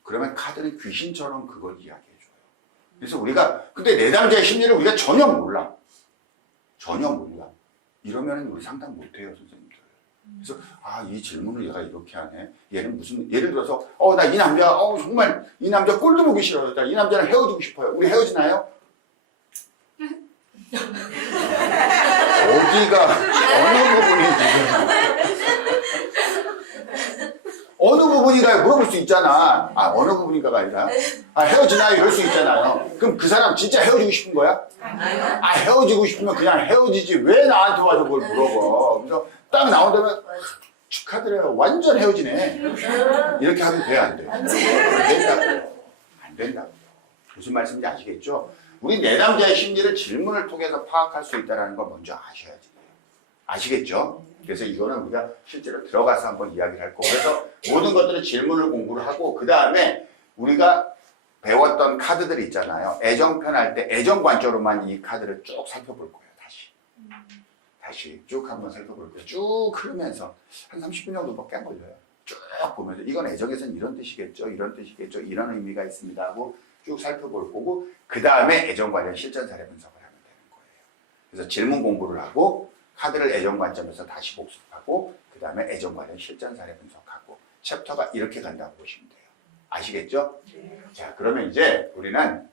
그러면 카드는 귀신처럼 그걸 이야기해줘요. 그래서 우리가, 근데 내담자의 심리를 우리가 전혀 몰라. 전혀 몰라. 이러면 우리 상담 못해요, 선생님들. 그래서, 아, 이 질문을 얘가 이렇게 하네. 얘는 무슨, 예를 들어서, 나 이 남자, 정말, 이 남자 꼴도 보기 싫어요. 나 이 남자랑 헤어지고 싶어요. 우리 헤어지나요? 어디가, 어느 부분이 지금. 어느 부분인가요? 물어볼 수 있잖아. 어느 부분인가가 아니라. 헤어지나요? 이럴 수 있잖아요. 그럼 그 사람 진짜 헤어지고 싶은 거야? 헤어지고 싶으면 그냥 헤어지지. 왜 나한테 와서 그걸 물어봐. 그래서 딱 나온다면, 축하드려요. 완전 헤어지네. 이렇게 하면 돼요, 안 돼요? 안 된다고요. 안 된다고요. 무슨 말씀인지 아시겠죠? 우리 내담자의 심리를 질문을 통해서 파악할 수 있다는 걸 먼저 아셔야지. 아시겠죠? 그래서 이거는 우리가 실제로 들어가서 한번 이야기를 할 거고, 그래서 모든 것들은 질문을 공부를 하고 그 다음에 우리가 배웠던 카드들 있잖아요. 애정편 할 때 애정 관점으로만 이 카드를 쭉 살펴볼 거예요. 다시 쭉 한번 살펴볼 거예요. 쭉 흐르면서 한 30분 정도밖에 안 걸려요. 쭉 보면서 이건 애정에서는 이런 뜻이겠죠, 이런 뜻이겠죠, 이런 의미가 있습니다 하고 쭉 살펴볼 거고, 그 다음에 애정 관련 실전 사례 분석을 하면 되는 거예요. 그래서 질문 공부를 하고 카드를 애정 관점에서 다시 복습하고 그 다음에 애정 관련 실전 사례 분석하고 챕터가 이렇게 간다고 보시면 돼요. 아시겠죠? 네. 자, 그러면 이제 우리는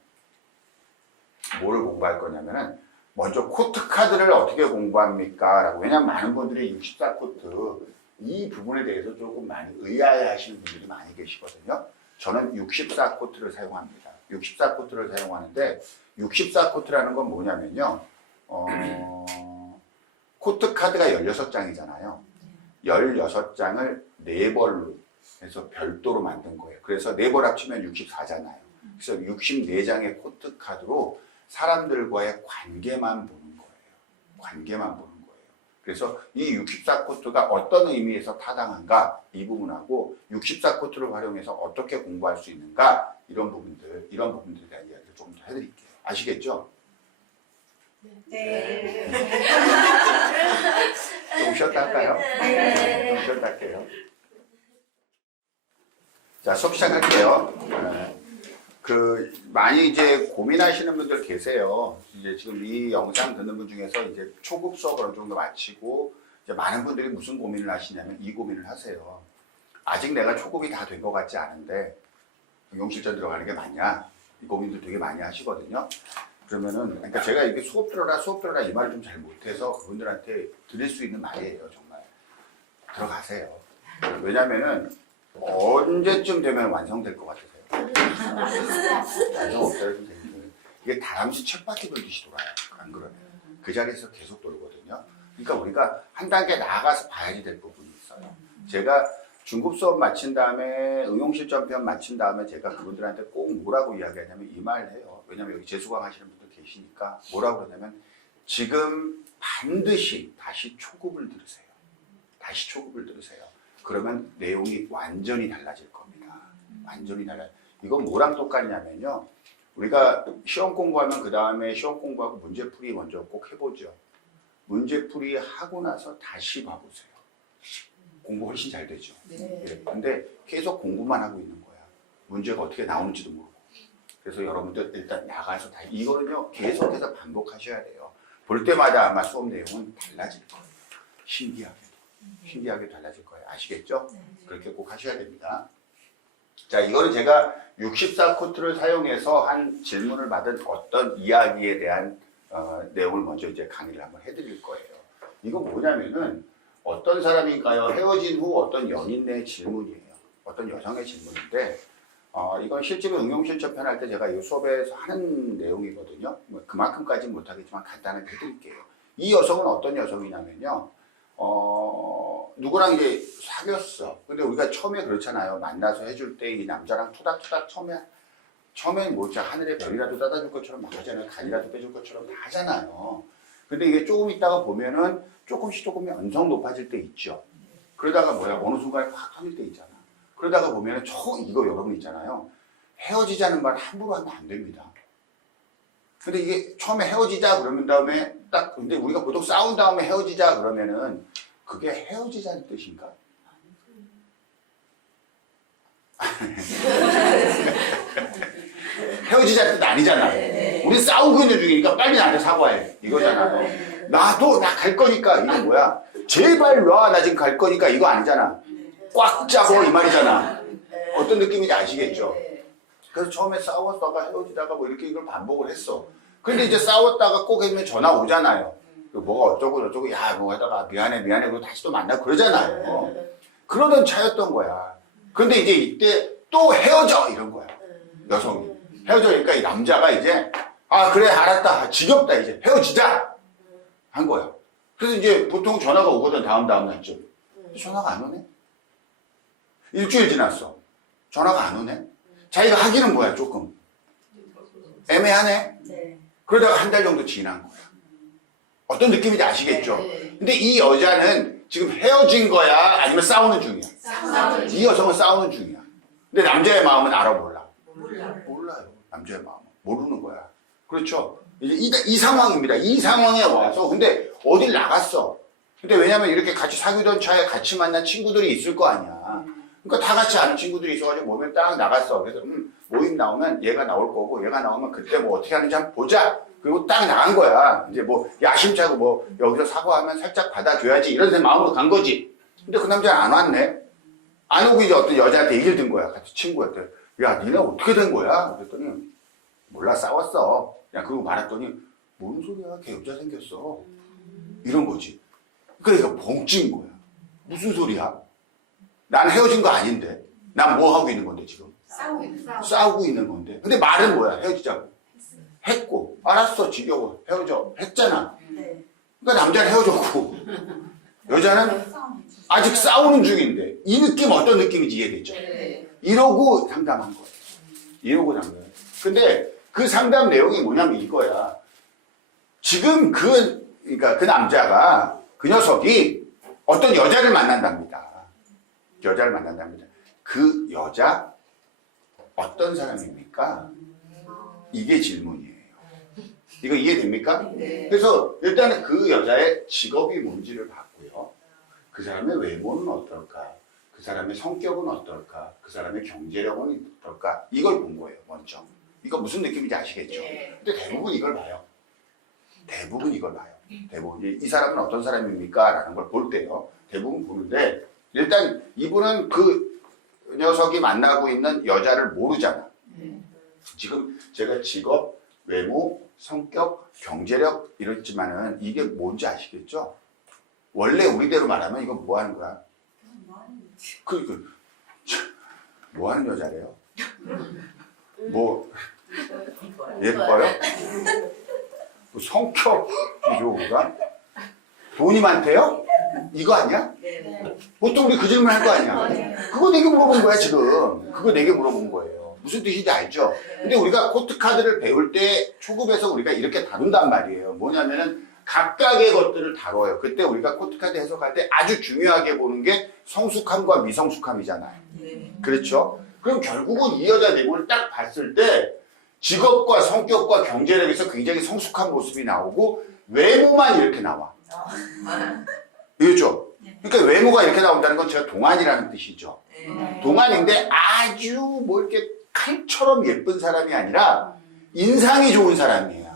뭐를 공부할 거냐면은 먼저 코트 카드를 어떻게 공부합니까? 라고. 왜냐면 많은 분들이 64코트 이 부분에 대해서 조금 많이 의아해 하시는 분들이 많이 계시거든요. 저는 64코트를 사용합니다. 64코트를 사용하는데 64코트라는 건 뭐냐면요. 코트 카드가 16장이잖아요. 16장을 4벌로 해서 별도로 만든 거예요. 그래서 4벌 합치면 64잖아요. 그래서 64장의 코트 카드로 사람들과의 관계만 보는 거예요. 관계만 보는 거예요. 그래서 이 64코트가 어떤 의미에서 타당한가 이 부분하고 64코트를 활용해서 어떻게 공부할 수 있는가 이런 부분들에 대한 이야기를 좀 더 해드릴게요. 아시겠죠? 네. 좀 쉬었다 할까요? 좀 쉬었다 할게요. 자, 수업 시작할게요. 많이 이제 고민하시는 분들 계세요. 이제 지금 이 영상 듣는 분 중에서 이제 초급 수업을 어느 정도 마치고 이제 많은 분들이 무슨 고민을 하시냐면 이 고민을 하세요. 아직 내가 초급이 다 된 것 같지 않은데 응용실전 들어가는 게 맞냐? 이 고민들 되게 많이 하시거든요. 그러면은, 그러니까 제가 이렇게 수업 들어라 이 말을 좀 잘 못해서 그분들한테 드릴 수 있는 말이에요, 정말. 들어가세요. 왜냐면은 언제쯤 되면 완성될 것 같으세요? 완성 없어요, 선생님. 이게 다람쥐 쳇바퀴 돌듯이 돌아요. 안 그러면. 그 자리에서 계속 돌거든요. 그러니까 우리가 한 단계 나아가서 봐야지 될 부분이 있어요. 제가 중급 수업 마친 다음에 응용실전편 마친 다음에 제가 그분들한테 꼭 뭐라고 이야기하냐면 이 말을 해요. 왜냐면 여기 재수강 하시는 분들 계시니까 뭐라고 그러냐면 지금 반드시 다시 초급을 들으세요. 다시 초급을 들으세요. 그러면 내용이 완전히 달라질 겁니다. 완전히 달라요. 이건 뭐랑 똑같냐면요. 우리가 시험 공부하면 그 다음에 시험 공부하고 문제풀이 먼저 꼭 해보죠. 문제풀이 하고 나서 다시 봐보세요. 공부 훨씬 잘 되죠. 네. 예, 근데 계속 공부만 하고 있는 거야. 문제가 어떻게 나오는지도 모르고. 그래서 여러분들 일단 나가서 다 이거는요 계속해서 반복하셔야 돼요. 볼 때마다 아마 수업 내용은 달라질 거예요. 신기하게 달라질 거예요. 아시겠죠? 그렇게 꼭 하셔야 됩니다. 자, 이거는 제가 64코트를 사용해서 한 질문을 받은 어떤 이야기에 대한 내용을 먼저 이제 강의를 한번 해드릴 거예요. 이건 뭐냐면은 어떤 사람인가요? 헤어진 후 어떤 연인의 질문이에요. 어떤 여성의 질문인데 이건 실제로 응용실전편 할 때 제가 이 수업에서 하는 내용이거든요. 뭐 그만큼까지는 못하겠지만 간단하게 해드릴게요. 이 여성은 어떤 여성이냐면요. 누구랑 이제 사귀었어. 근데 우리가 처음에 그렇잖아요. 만나서 해줄 때 이 남자랑 투닥투닥 처음엔 뭐지 하늘에 별이라도 따다줄 것처럼 막 하잖아요. 간이라도 빼줄 것처럼 다 하잖아요. 근데 이게 조금 있다가 보면은 조금씩 언성 높아질 때 있죠. 그러다가 뭐야 어느 순간에 확 터질 때 있잖아. 그러다가 보면은 이거 여러분 있잖아요. 헤어지자는 말 함부로 하면 안 됩니다. 근데 이게 처음에 헤어지자 그러면 다음에 딱 근데 우리가 보통 싸운 다음에 헤어지자 그러면은 그게 헤어지자는 뜻인가? 헤어지자는 뜻 아니잖아요. 우리 싸우고 있는 중이니까 빨리 나한테 사과해 이거잖아요. 나 갈 거니까 이거 뭐야? 제발 놔, 나 지금 갈 거니까 이거 아니잖아. 꽉 잡어 이 말이잖아. 어떤 느낌인지 아시겠죠? 그래서 처음에 싸웠다가 헤어지다가 뭐 이렇게 이걸 반복을 했어. 근데 이제 싸웠다가 꼭 해면 전화 오잖아요. 뭐가 어쩌고 저쩌고 야 뭐 하다가 미안해 그리고 다시 또 만나 그러잖아요. 그러던 차였던 거야. 근데 이제 이때 또 헤어져 이런 거야. 여성이 헤어져니까 이 남자가 이제 그래 알았다 지겹다 이제 헤어지자 한 거야. 그래서 이제 보통 전화가 오거든 다음 날쯤. 전화가 안 오네. 일주일 지났어. 전화가 안 오네. 자기가 하기는 뭐야 조금 애매하네. 그러다가 한 달 정도 지난 거야. 어떤 느낌인지 아시겠죠? 근데 이 여자는 지금 헤어진 거야? 아니면 싸우는 중이야? 이 여성은 싸우는 중이야. 근데 남자의 마음은 알아 몰라요. 남자의 마음은. 모르는 거야. 그렇죠? 이제 이 상황입니다. 이 상황에 와서 근데 어딜 나갔어. 근데 왜냐면 이렇게 같이 사귀던 차에 같이 만난 친구들이 있을 거 아니야. 그러니까 다 같이 아는 친구들이 있어가지고 모임에 딱 나갔어. 그래서 모임 나오면 얘가 나올 거고 얘가 나오면 그때 뭐 어떻게 하는지 한번 보자. 그리고 딱 나간 거야. 이제 뭐 야심차고 뭐 여기서 사과하면 살짝 받아줘야지 이런 마음으로 간 거지. 근데 그 남자는 안 왔네. 안 오고 이제 어떤 여자한테 얘기를 든 거야. 같이 친구한테. 야 니네 어떻게 된 거야? 그랬더니 몰라 싸웠어. 야 그러고 말았더니 뭔 소리야 걔 여자 생겼어. 이런 거지. 그러니까 벙 찐 거야. 무슨 소리야? 난 헤어진 거 아닌데. 난 뭐 하고 있는 건데 지금? 싸우고 있는 건데. 근데 말은 뭐야? 헤어지자고. 했고 알았어 지겨워 헤어져 했잖아. 그러니까 남자는 헤어졌고 여자는 아직 싸우는 중인데 이 느낌 어떤 느낌인지 이해되죠? 네. 이러고 상담한 거예요. 이러고 상담. 근데 그 상담 내용이 뭐냐면 이거야. 지금 그러니까 그 남자가 그 녀석이 어떤 여자를 만난답니다. 여자를 만난답니다. 그 여자 어떤 사람입니까? 이게 질문이에요. 이거 이해됩니까? 네. 그래서 일단은 그 여자의 직업이 뭔지를 봤고요. 그 사람의 외모는 어떨까? 그 사람의 성격은 어떨까? 그 사람의 경제력은 어떨까? 이걸 본 거예요, 먼저. 이거 무슨 느낌인지 아시겠죠? 네. 근데 대부분 이걸 봐요. 대부분 이걸 봐요. 대부분. 이 사람은 어떤 사람입니까? 라는 걸 볼 때요. 대부분 보는데, 일단 이분은 그 녀석이 만나고 있는 여자를 모르잖아. 네. 지금 제가 직업, 외모, 성격, 경제력 이랬지만은 이게 뭔지 아시겠죠? 원래 우리대로 말하면 이건 뭐 하는 거야? 뭐 하는 여자래요? 뭐 예뻐요? 뭐 성격이 좋은가? 돈이 많대요? 이거 아니야? 네. 보통 우리 그 질문 할 거 아니야? 그거 내게 물어본 거야 지금. 그거 내게 물어본 거예요. 무슨 뜻인지 알죠? 근데 우리가 코트카드를 배울 때 초급에서 우리가 이렇게 다룬단 말이에요. 뭐냐면은 각각의 것들을 다뤄요. 그때 우리가 코트카드 해석할 때 아주 중요하게 보는 게 성숙함과 미성숙함이잖아요. 네. 그렇죠? 그럼 결국은 이 여자 내용을 딱 봤을 때 직업과 성격과 경제력에서 굉장히 성숙한 모습이 나오고 외모만 이렇게 나와. 그렇죠? 그러니까 외모가 이렇게 나온다는 건 제가 동안이라는 뜻이죠. 네. 동안인데 아주 뭐 이렇게 칼처럼 예쁜 사람이 아니라 인상이 좋은 사람이에요.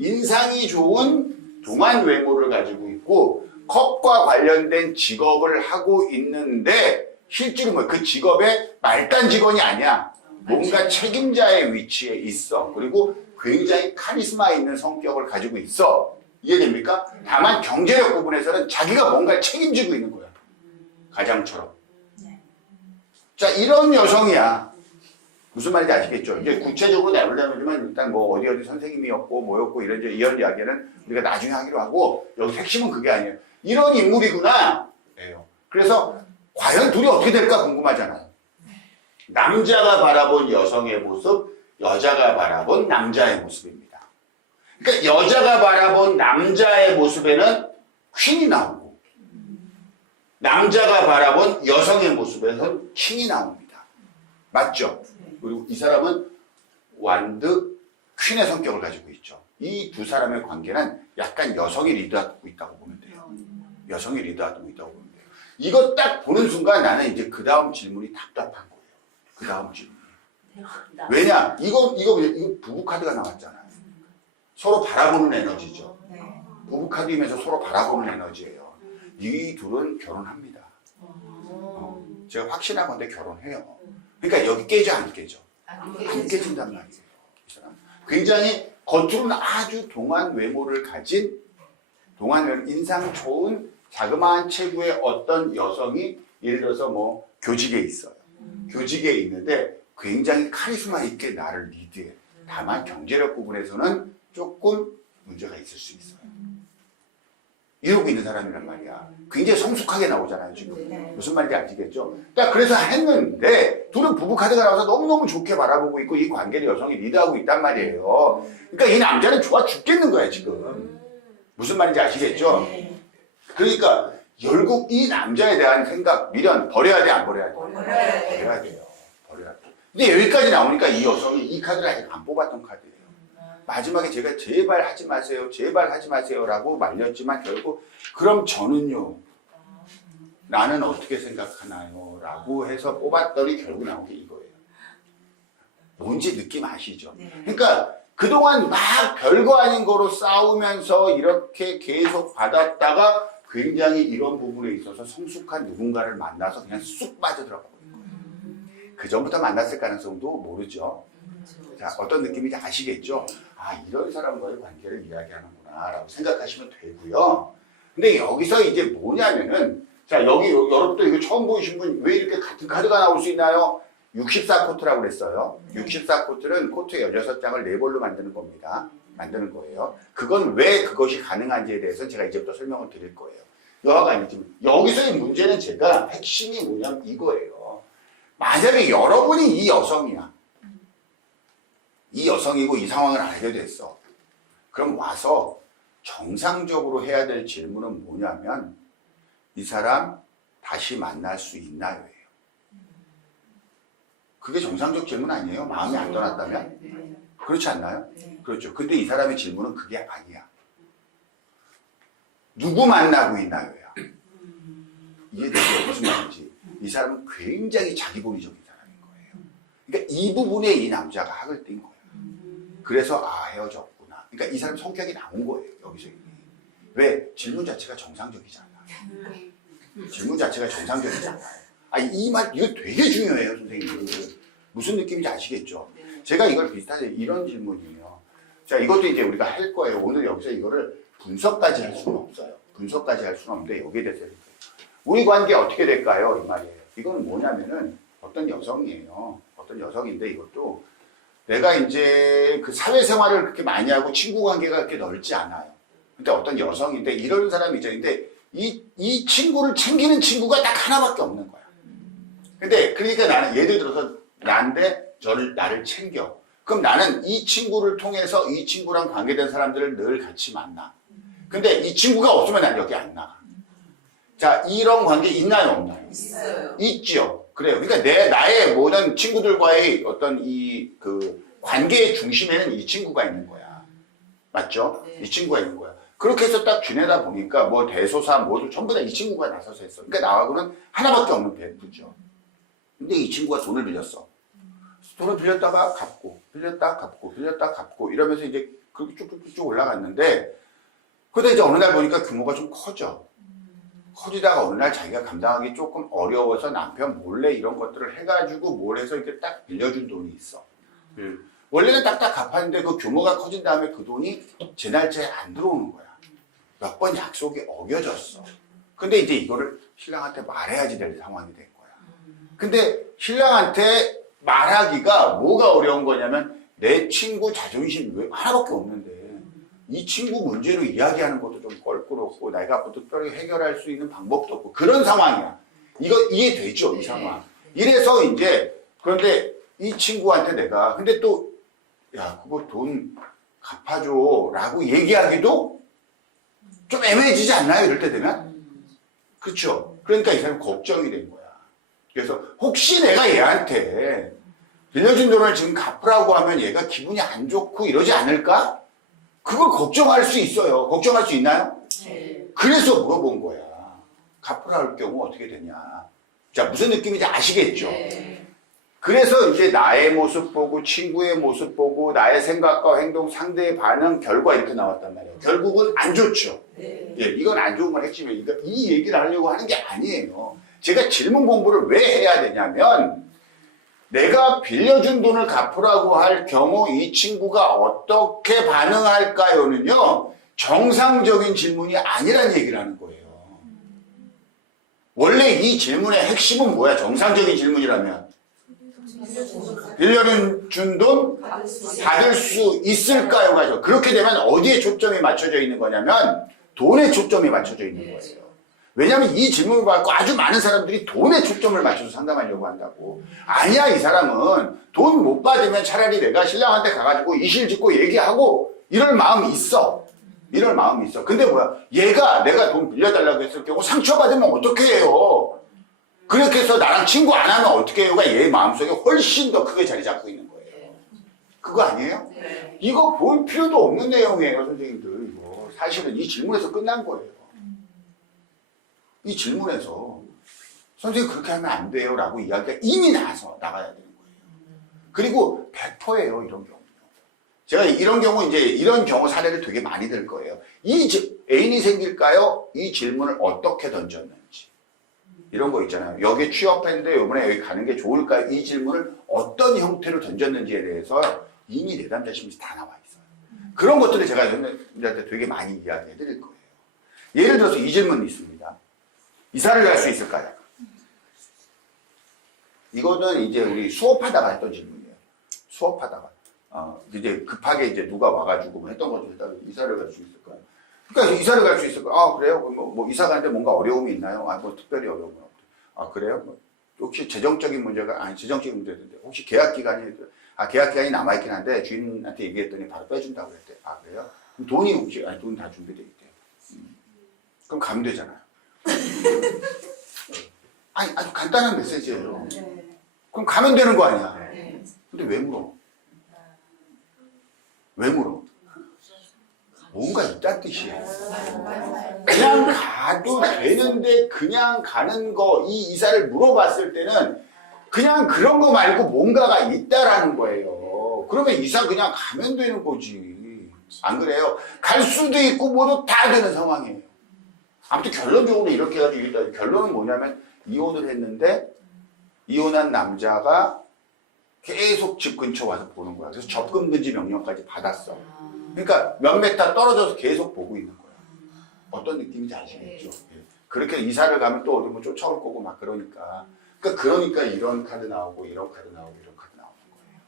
인상이 좋은 동안 외모를 가지고 있고 컵과 관련된 직업을 하고 있는데 실제로 뭐 그 직업의 말단 직원이 아니야. 뭔가 책임자의 위치에 있어. 그리고 굉장히 카리스마 있는 성격을 가지고 있어. 이해됩니까? 다만 경제력 부분에서는 자기가 뭔가를 책임지고 있는 거야. 가장처럼. 자, 이런 여성이야. 무슨 말인지 아시겠죠? 이제 구체적으로 내보려면 일단 뭐 어디 선생님이었고 뭐였고 이런 이야기는 우리가 나중에 하기로 하고 여기 핵심은 그게 아니에요. 이런 인물이구나. 예요. 그래서 과연 둘이 어떻게 될까 궁금하잖아요. 남자가 바라본 여성의 모습, 여자가 바라본 남자의 모습입니다. 그러니까 여자가 바라본 남자의 모습에는 퀸이 나오고 남자가 바라본 여성의 모습에는 킹이 나옵니다. 맞죠? 그리고 이 사람은 완드 퀸의 성격을 가지고 있죠. 이 두 사람의 관계는 약간 여성이 리드하고 있다고 보면 돼요. 여성이 리드하고 있다고 보면 돼요. 이거 딱 보는 순간 나는 이제 그 다음 질문이 답답한 거예요. 그 다음 질문이. 왜냐? 이거 부부 카드가 나왔잖아요. 서로 바라보는 에너지죠. 부부 카드이면서 서로 바라보는 에너지예요. 이 둘은 결혼합니다. 제가 확신한 건데 결혼해요. 그러니까 여기 깨져 안 깨져? 안 깨진단 말이에요. 이 사람. 굉장히 겉으로는 아주 동안 외모를 가진 인상 좋은 자그마한 체구의 어떤 여성이 예를 들어서 뭐 교직에 있어요. 교직에 있는데 굉장히 카리스마 있게 나를 리드해. 다만 경제력 부분에서는 조금 문제가 있을 수 있어요. 이러고 있는 사람이란 말이야. 굉장히 성숙하게 나오잖아요, 지금. 무슨 말인지 아시겠죠? 딱 그래서 했는데, 둘은 부부 카드가 나와서 너무너무 좋게 바라보고 있고, 이 관계를 여성이 리드하고 있단 말이에요. 그러니까 이 남자는 좋아 죽겠는 거야, 지금. 무슨 말인지 아시겠죠? 그러니까, 결국 이 남자에 대한 생각, 미련, 버려야 돼, 안 버려야 돼? 버려야 돼요. 버려야 돼. 근데 여기까지 나오니까 이 여성이 이 카드를 아직 안 뽑았던 카드예요. 마지막에 제가 제발 하지 마세요, 제발 하지 마세요 라고 말렸지만 결국 그럼 저는요, 나는 어떻게 생각하나요? 라고 해서 뽑았더니 결국 나온 게 이거예요. 뭔지 느낌 아시죠? 그러니까 그동안 막 별거 아닌 거로 싸우면서 이렇게 계속 받았다가 굉장히 이런 부분에 있어서 성숙한 누군가를 만나서 그냥 쑥 빠져들어가고 그 전부터 만났을 가능성도 모르죠. 자, 어떤 느낌인지 아시겠죠? 아, 이런 사람과의 관계를 이야기하는구나 라고 생각하시면 되고요. 근데 여기서 이제 뭐냐면은, 자, 여기 여러분도 이거 처음 보이신 분 왜 이렇게 같은 카드가 나올 수 있나요? 64코트라고 그랬어요. 64코트는 코트 16장을 4벌로 만드는 겁니다. 만드는 거예요. 그건 왜 그것이 가능한지에 대해서 제가 이제부터 설명을 드릴 거예요. 여하가 아니지만 여기서의 문제는 제가 핵심이 뭐냐면 이거예요. 만약에 여러분이 이 여성이야. 이 여성이고 이 상황을 알게 됐어. 그럼 와서 정상적으로 해야 될 질문은 뭐냐면 이 사람 다시 만날 수 있나요? 예요. 그게 정상적 질문 아니에요? 마음이 안 떠났다면? 네. 그렇지 않나요? 네. 그렇죠. 근데 이 사람의 질문은 그게 아니야. 누구 만나고 있나요? 야. 이해되죠? 무슨 말인지. 이 사람은 굉장히 자기본위적인 사람인 거예요. 그러니까 이 부분에 이 남자가 학을 띈 거예요. 그래서 헤어졌구나. 그러니까 이 사람 성격이 나온 거예요. 여기서 이미. 왜? 질문 자체가 정상적이잖아. 질문 자체가 정상적이잖아요. 이 말 이거 되게 중요해요, 선생님. 무슨 느낌인지 아시겠죠? 제가 이걸 비슷하게 이런 질문이에요. 자, 이것도 이제 우리가 할 거예요. 오늘 여기서 이거를 분석까지 할 수는 없어요. 분석까지 할 수는 없는데 여기에 대해서 우리 관계 어떻게 될까요? 이 말이에요. 이건 뭐냐면은 어떤 여성이에요. 어떤 여성인데 이것도 내가 이제 그 사회생활을 그렇게 많이 하고 친구 관계가 그렇게 넓지 않아요. 근데 어떤 여성인데 이런 사람이 있죠. 근데 이 친구를 챙기는 친구가 딱 하나밖에 없는 거야. 근데 그러니까 나는 예를 들어서 나를 챙겨. 그럼 나는 이 친구를 통해서 이 친구랑 관계된 사람들을 늘 같이 만나. 근데 이 친구가 없으면 난 여기 안 나가. 자, 이런 관계 있나요, 없나요? 있어요. 있죠. 그래요. 그러니까 나의 모든 친구들과의 어떤 그 관계의 중심에는 이 친구가 있는 거야. 맞죠? 네. 이 친구가 있는 거야. 그렇게 해서 딱 지내다 보니까 뭐 대소사 뭐도 전부 다 이 친구가 나서서 했어. 그러니까 나하고는 하나밖에 없는 배우죠. 근데 이 친구가 돈을 빌렸어. 돈을 빌렸다가 갚고, 빌렸다 갚고, 빌렸다 갚고 이러면서 이제 그렇게 쭉쭉쭉 올라갔는데 근데 이제 어느 날 보니까 규모가 좀 커져. 커지다가 어느 날 자기가 감당하기 조금 어려워서 남편 몰래 이런 것들을 해가지고 뭘 해서 이렇게 딱 빌려준 돈이 있어. 원래는 딱딱 갚았는데 그 규모가 커진 다음에 그 돈이 제 날짜에 안 들어오는 거야. 몇 번 약속이 어겨졌어. 근데 이제 이거를 신랑한테 말해야지 될 상황이 된 거야. 근데 신랑한테 말하기가 뭐가 어려운 거냐면 내 친구 자존심 왜 하나밖에 없는데 이 친구 문제로 이야기하는 것도 좀 껄끄럽고 내가 특별히 해결할 수 있는 방법도 없고 그런 상황이야. 이거 이해되죠? 이 상황. 이래서 이제 그런데 이 친구한테 내가 근데 또 야 그거 돈 갚아줘 라고 얘기하기도 좀 애매해지지 않나요? 이럴 때 되면? 그렇죠? 그러니까 이 사람이 걱정이 된 거야. 그래서 혹시 내가 얘한테 빌려준 돈을 지금 갚으라고 하면 얘가 기분이 안 좋고 이러지 않을까? 그걸 걱정할 수 있어요. 걱정할 수 있나요? 네. 그래서 물어본 거야. 갚으라 할 경우 어떻게 되냐. 자, 무슨 느낌인지 아시겠죠? 네. 그래서 이제 나의 모습 보고 친구의 모습 보고 나의 생각과 행동 상대의 반응 결과 이렇게 나왔단 말이에요. 결국은 안 좋죠. 네. 예, 이건 안 좋은 건 핵심이에요. 그러니까 이 얘기를 하려고 하는 게 아니에요. 제가 질문 공부를 왜 해야 되냐면 내가 빌려준 돈을 갚으라고 할 경우 이 친구가 어떻게 반응할까요는요. 정상적인 질문이 아니란 얘기를 하는 거예요. 원래 이 질문의 핵심은 뭐야? 정상적인 질문이라면 빌려준 돈 받을 수 있을까요?가 그렇게 되면 어디에 초점이 맞춰져 있는 거냐면 돈에 초점이 맞춰져 있는 거예요. 왜냐하면 이 질문을 받고 아주 많은 사람들이 돈에 초점을 맞춰서 상담하려고 한다고. 아니야, 이 사람은 돈 못 받으면 차라리 내가 신랑한테 가가지고 이실 짓고 얘기하고 이럴 마음이 있어. 이럴 마음이 있어. 근데 뭐야? 얘가 내가 돈 빌려달라고 했을 경우 상처받으면 어떻게 해요? 그렇게 해서 나랑 친구 안 하면 어떻게 해요가 얘 마음속에 훨씬 더 크게 자리 잡고 있는 거예요. 그거 아니에요? 네. 이거 볼 필요도 없는 내용이에요, 선생님들. 이거 사실은 이 질문에서 끝난 거예요. 이 질문에서 선생님 그렇게 하면 안 돼요 라고 이야기가 이미 나가야 되는 거예요. 그리고 100%예요, 이런 경우. 제가 이런 경우 이제 이런 경우 사례를 되게 많이 들 거예요. 애인이 생길까요? 이 질문을 어떻게 던졌는지. 이런 거 있잖아요. 여기 취업했는데 이번에 여기 가는 게 좋을까요? 이 질문을 어떤 형태로 던졌는지에 대해서 이미 내담자심이 다 나와 있어요. 그런 것들을 제가 여러분들한테 되게 많이 이야기해 드릴 거예요. 예를 들어서 이 질문이 있습니다. 이사를 갈 수 있을까요? 이거는 이제 우리 수업하다가 했던 질문이에요. 수업하다가. 이제 급하게 이제 누가 와가지고 뭐 했던 거죠. 이사를 갈 수 있을까요? 그러니까 이사를 갈 수 있을 거야. 아, 그래요? 뭐 이사 가는데 뭔가 어려움이 있나요? 아, 뭐 특별히 어려움은 없대요. 아, 그래요? 뭐 혹시 재정적인 문제가, 아니, 재정적인 문제인데, 혹시 계약 기간이, 계약 기간이 남아있긴 한데, 주인한테 얘기했더니 바로 빼준다고 그랬대. 아, 그래요? 그럼 돈이 혹시, 아니, 돈 다 준비돼 있대요. 그럼 가면 되잖아요. 아니, 아주 간단한 메시지예요. 그럼 가면 되는 거 아니야. 근데 왜 물어? 왜 물어? 뭔가 있다는 뜻이에요. 그냥 가도 되는데 그냥 가는 거, 이 이사를 물어봤을 때는 그냥 그런 거 말고 뭔가가 있다라는 거예요. 그러면 이사 그냥 가면 되는 거지. 안 그래요? 갈 수도 있고 모두 다 되는 상황이에요. 아무튼 결론적으로 이렇게 해가지고 일단 결론은 뭐냐면 이혼을 했는데 이혼한 남자가 계속 집 근처 와서 보는 거야. 그래서 접근 금지 명령까지 받았어. 그러니까 몇 메타 떨어져서 계속 보고 있는 거야. 어떤 느낌인지 아시겠죠? 그렇게 이사를 가면 또 어디 뭐 쫓아올 거고 막 그러니까. 그러니까 이런 카드 나오고 이런 카드 나오고 이런 카드 나오는 거예요.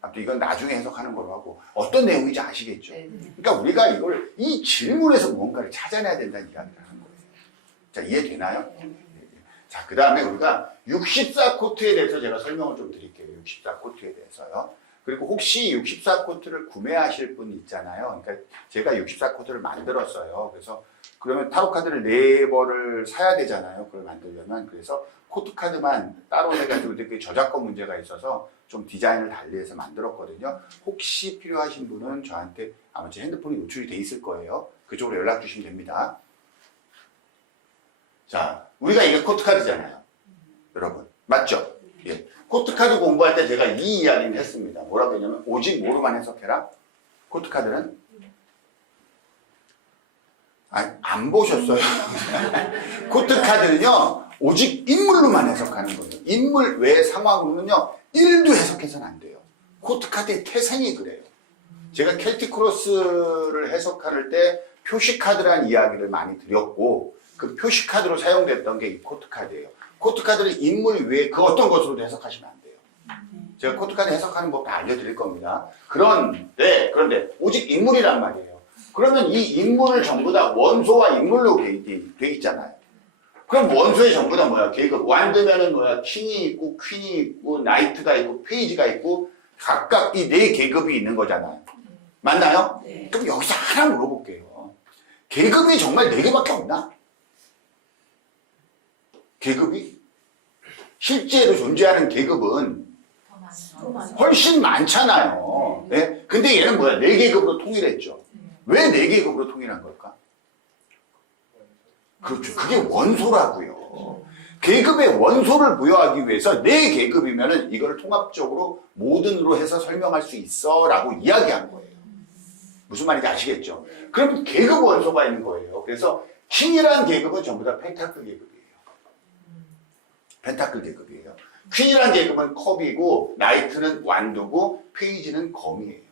아무튼 이건 나중에 해석하는 걸로 하고 어떤 내용인지 아시겠죠? 그러니까 우리가 이걸 이 질문에서 뭔가를 찾아내야 된다는 이야기를 하는 거예요. 자, 이해되나요? 자, 그 다음에 우리가 64코트에 대해서 제가 설명을 좀 드릴게요. 64코트에 대해서요. 그리고 혹시 64코트를 구매하실 분 있잖아요. 그러니까 제가 64코트를 만들었어요. 그래서 그러면 타로 카드를 4벌을 사야 되잖아요. 그걸 만들려면. 그래서 코트 카드만 따로 해가지고 이렇게 저작권 문제가 있어서 좀 디자인을 달리해서 만들었거든요. 혹시 필요하신 분은 저한테 아마 제 핸드폰이 노출이 돼 있을 거예요. 그쪽으로 연락 주시면 됩니다. 자, 우리가 이게 코트 카드잖아요. 여러분. 맞죠? 예. 코트 카드 공부할 때 제가 이 이야기를 했습니다. 뭐라고 했냐면 오직 뭐로만 해석해라. 코트 카드는 안 보셨어요. 코트 카드는요 오직 인물로만 해석하는 거예요. 인물 외 상황으로는요 1도 해석해서는 안 돼요. 코트 카드의 태생이 그래요. 제가 켈틱 크로스를 해석할 때 표시 카드라는 이야기를 많이 드렸고 그 표시 카드로 사용됐던 게 이 코트 카드예요. 코트 카드를 인물 외에 그 어떤 것으로도 해석하시면 안 돼요. 제가 코트 카드 해석하는 법 다 알려드릴 겁니다. 그런데 오직 인물이란 말이에요. 그러면 이 인물을 전부 다 원소와 인물로 돼 있잖아요. 그럼 원소의 전부 다 뭐야? 계급. 완드면은 뭐야? 킹이 있고 퀸이 있고 나이트가 있고 페이지가 있고 각각 이 4계급이 있는 거잖아요. 맞나요? 네. 그럼 여기서 하나 물어볼게요. 계급이 정말 4개밖에 없나? 계급이? 실제로 존재하는 계급은 훨씬 많잖아요. 네? 근데 얘는 뭐야? 4계급으로 통일했죠. 왜 4계급으로 통일한 걸까? 그렇죠. 그게 원소라고요. 계급의 원소를 부여하기 위해서 4계급이면은 이거를 통합적으로 모든으로 해서 설명할 수 있어 라고 이야기한 거예요. 무슨 말인지 아시겠죠? 그럼 계급 원소가 있는 거예요. 그래서 킹이라는 계급은 전부 다 펜타클 계급이에요. 펜타클 계급이에요. 퀸이라는 계급은 컵이고 나이트는 완두고 페이지는 검이에요.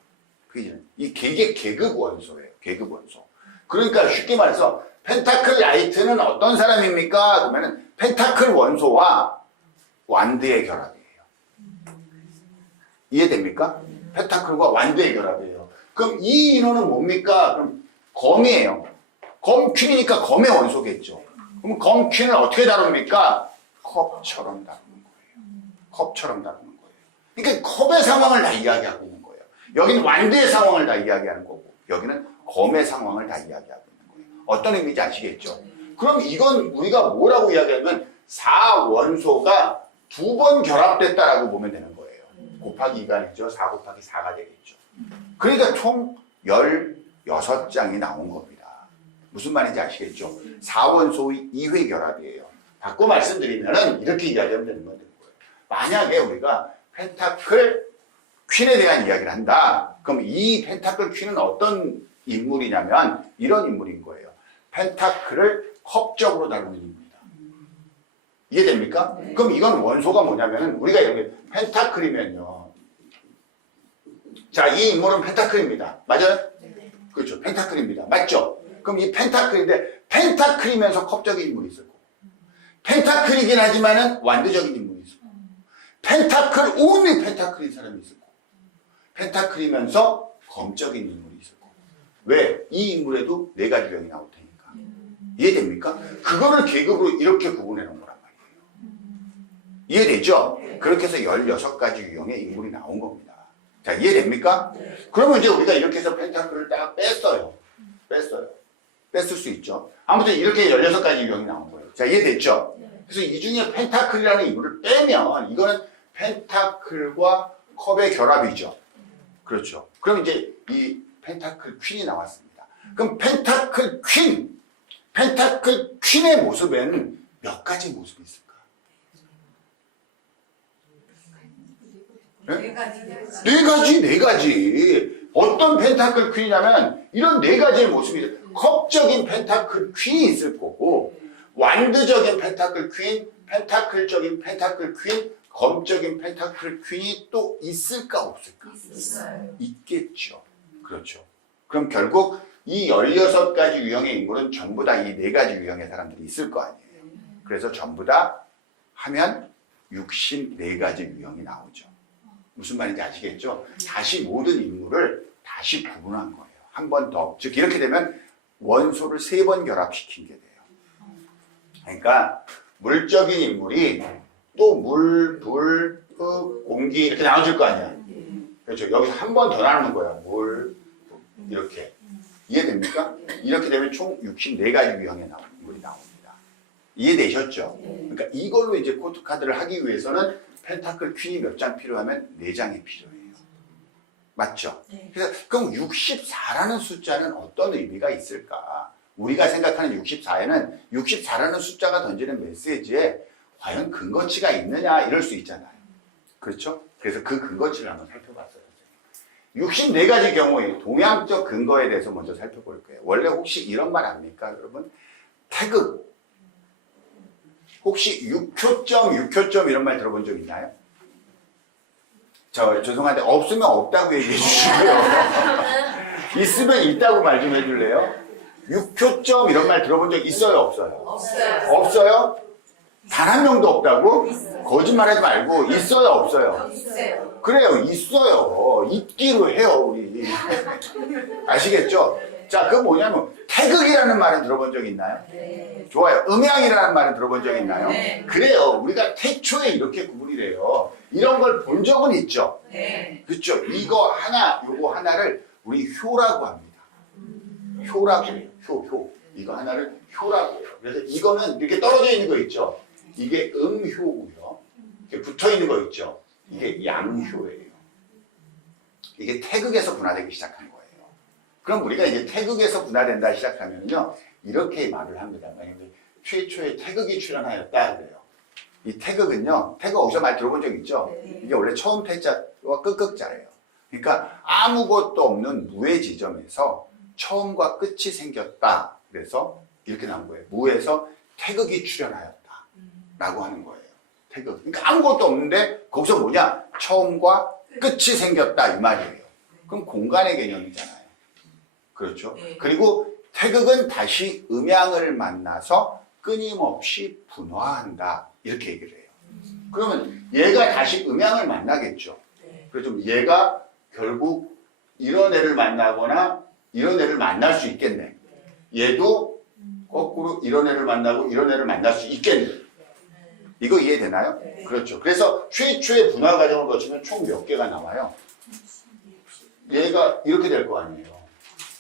페이지는 이 계급 원소예요. 계급 원소. 그러니까 쉽게 말해서 펜타클 나이트는 어떤 사람입니까? 그러면은 펜타클 원소와 완드의 결합이에요. 이해됩니까? 펜타클과 완드의 결합이에요. 그럼 이 인원은 뭡니까? 그럼 검이에요. 검 퀸이니까 검의 원소겠죠. 그럼 검 퀸을 어떻게 다룹니까? 컵처럼 다루는 거예요. 컵처럼 다루는 거예요. 그러니까 컵의 상황을 다 이야기하고 있는 거예요. 여기는 완드의 상황을 다 이야기하는 거고 여기는 검의 상황을 다 이야기하고 있는 거예요. 어떤 의미인지 아시겠죠? 그럼 이건 우리가 뭐라고 이야기하면 4원소가 2번 결합됐다라고 보면 되는 거예요. 곱하기 2가 되죠. 4 곱하기 4가 되겠죠. 그러니까 총 16장이 나온 겁니다. 무슨 말인지 아시겠죠? 4원소의 2회 결합이에요. 바꿔 말씀드리면 이렇게 이야기하면 되는 거예요. 만약에 우리가 펜타클 퀸에 대한 이야기를 한다. 그럼 이 펜타클 퀸은 어떤 인물이냐면 이런 인물인 거예요. 펜타클을 컵적으로 다루는 인물이다. 이해됩니까? 네. 그럼 이건 원소가 뭐냐면 우리가 이렇게 펜타클이면요. 자, 이 인물은 펜타클입니다. 맞아요? 네. 그렇죠. 펜타클입니다. 맞죠? 그럼 이 펜타클인데 펜타클이면서 컵적인 인물이 있을 거고 펜타클이긴 하지만은 완드적인 인물이 있을 거고 펜타클 온리 펜타클인 사람이 있을 거고 펜타클이면서 검적인 인물이 있을 거고 왜? 이 인물에도 4가지 유형이 나올 테니까. 이해됩니까? 그거를 계급으로 이렇게 구분해 놓은 거란 말이에요. 이해되죠? 그렇게 해서 16가지 유형의 인물이 나온 겁니다. 자, 이해됩니까? 그러면 이제 우리가 이렇게 해서 펜타클을 딱 뺐어요. 뺐을 수 있죠. 아무튼 이렇게 16가지 유형이 나온 거예요. 자, 이해됐죠? 그래서 이 중에 펜타클이라는 인물을 빼면 이거는 펜타클과 컵의 결합이죠. 그렇죠. 그럼 이제 이 펜타클 퀸이 나왔습니다. 그럼 펜타클 퀸의 모습에는 몇 가지 모습이 있을까? 네? 4가지. 어떤 펜타클 퀸이냐면 이런 4가지의 모습이 있어요. 컵적인 펜타클 퀸이 있을 거고, 완드적인 펜타클 퀸, 펜타클적인 펜타클 퀸, 검적인 펜타클 퀸이 또 있을까 없을까? 있어요. 있겠죠. 그렇죠. 그럼 결국 이 16가지 유형의 인물은 전부 다 이 4가지 유형의 사람들이 있을 거 아니에요. 그래서 전부 다 하면 64가지 유형이 나오죠. 무슨 말인지 아시겠죠? 다시 모든 인물을 다시 구분한 거예요. 한 번 더. 즉 이렇게 되면 원소를 3번 결합시킨 게 돼요. 그러니까 물적인 인물이 또 물, 불, 흙, 공기 이렇게 나눠질 거 아니야. 그렇죠. 여기서 한 번 더 나누는 거야. 물, 이렇게. 이해됩니까? 이렇게 되면 총 64가지 유형의 인물이 나옵니다. 이해되셨죠? 그러니까 이걸로 이제 코드카드를 하기 위해서는 펜타클 퀸이 몇 장 필요하면 4장이 필요해요. 맞죠? 그래서 그럼 64라는 숫자는 어떤 의미가 있을까? 우리가 생각하는 64라는 숫자가 던지는 메시지에 과연 근거치가 있느냐 이럴 수 있잖아요. 그렇죠? 그래서 그 근거치를 한번 살펴봤어요. 64가지 경우에 동양적 근거에 대해서 먼저 살펴볼 거예요. 원래 혹시 이런 말 압니까, 여러분? 태극. 혹시 6효점 이런 말 들어본 적 있나요? 죄송한데 없으면 없다고 얘기해 주시고요. 있으면 있다고 말 좀 해줄래요? 6효점 이런 말 들어본 적 있어요, 없어요? 없어요? 단 한 명도 없다고? 거짓말하지 말고 있어요, 없어요? 있어요. 그래요, 있어요. 있기로 해요, 우리. 아시겠죠? 자, 그건 뭐냐면 태극이라는 말은 들어본 적 있나요? 네. 좋아요. 음양이라는 말은 들어본 적 있나요? 네. 그래요. 우리가 태초에 이렇게 구분이 돼요. 이런 걸 본 적은 있죠. 네. 그렇죠. 이거 하나, 요거 하나를 우리 효라고 합니다. 효라고 해요. 효. 이거 하나를 효라고 해요. 그래서 이거는 이렇게 떨어져 있는 거 있죠. 이게 음효고요. 이렇게 붙어 있는 거 있죠. 이게 양효예요. 이게 태극에서 분화되기 시작한 거예요. 그럼 우리가 이제 태극에서 분화된다 시작하면요, 이렇게 말을 합니다. 만약에 최초에 태극이 출현하였다 그래요. 이 태극은요, 태극 어디서 말 들어본 적 있죠? 이게 원래 처음 태자와 끝극자예요. 그러니까 아무것도 없는 무의 지점에서 처음과 끝이 생겼다. 그래서 이렇게 나온 거예요. 무에서 태극이 출현하였다. 라고 하는 거예요. 태극. 그러니까 아무것도 없는데 거기서 뭐냐? 처음과 끝이 생겼다 이 말이에요. 그럼 공간의 개념이잖아요. 그렇죠? 그리고 태극은 다시 음양을 만나서 끊임없이 분화한다. 이렇게 얘기를 해요. 그러면 얘가 다시 음양을 만나겠죠. 그래서 얘가 결국 이런 애를 만나거나 이런 애를 만날 수 있겠네. 얘도 거꾸로 이런 애를 만나고 이런 애를 만날 수 있겠네. 이거 이해되나요? 그렇죠. 그래서 최초의 분화 과정을 거치면 총 몇 개가 나와요? 얘가 이렇게 될 거 아니에요.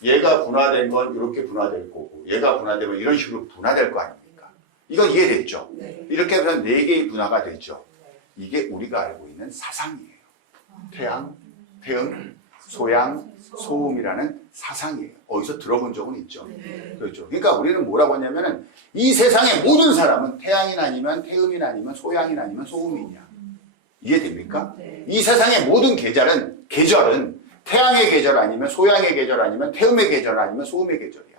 얘가 분화된 건 이렇게 분화될 거고, 얘가 분화되면 이런 식으로 분화될 거 아닙니까? 이건 이해됐죠? 이렇게 하면 4개의 분화가 되죠. 이게 우리가 알고 있는 사상이에요. 태양, 태음, 소양, 소음이라는 사상이에요. 어디서 들어본 적은 있죠. 그렇죠. 그러니까 우리는 뭐라고 하냐면은 이 세상의 모든 사람은 태양이나 아니면 태음이나 아니면 소양이나 아니면 소음이냐. 이해됩니까? 이 세상의 모든 계절은 태양의 계절 아니면 소양의 계절 아니면 태음의 계절 아니면 소음의 계절이야.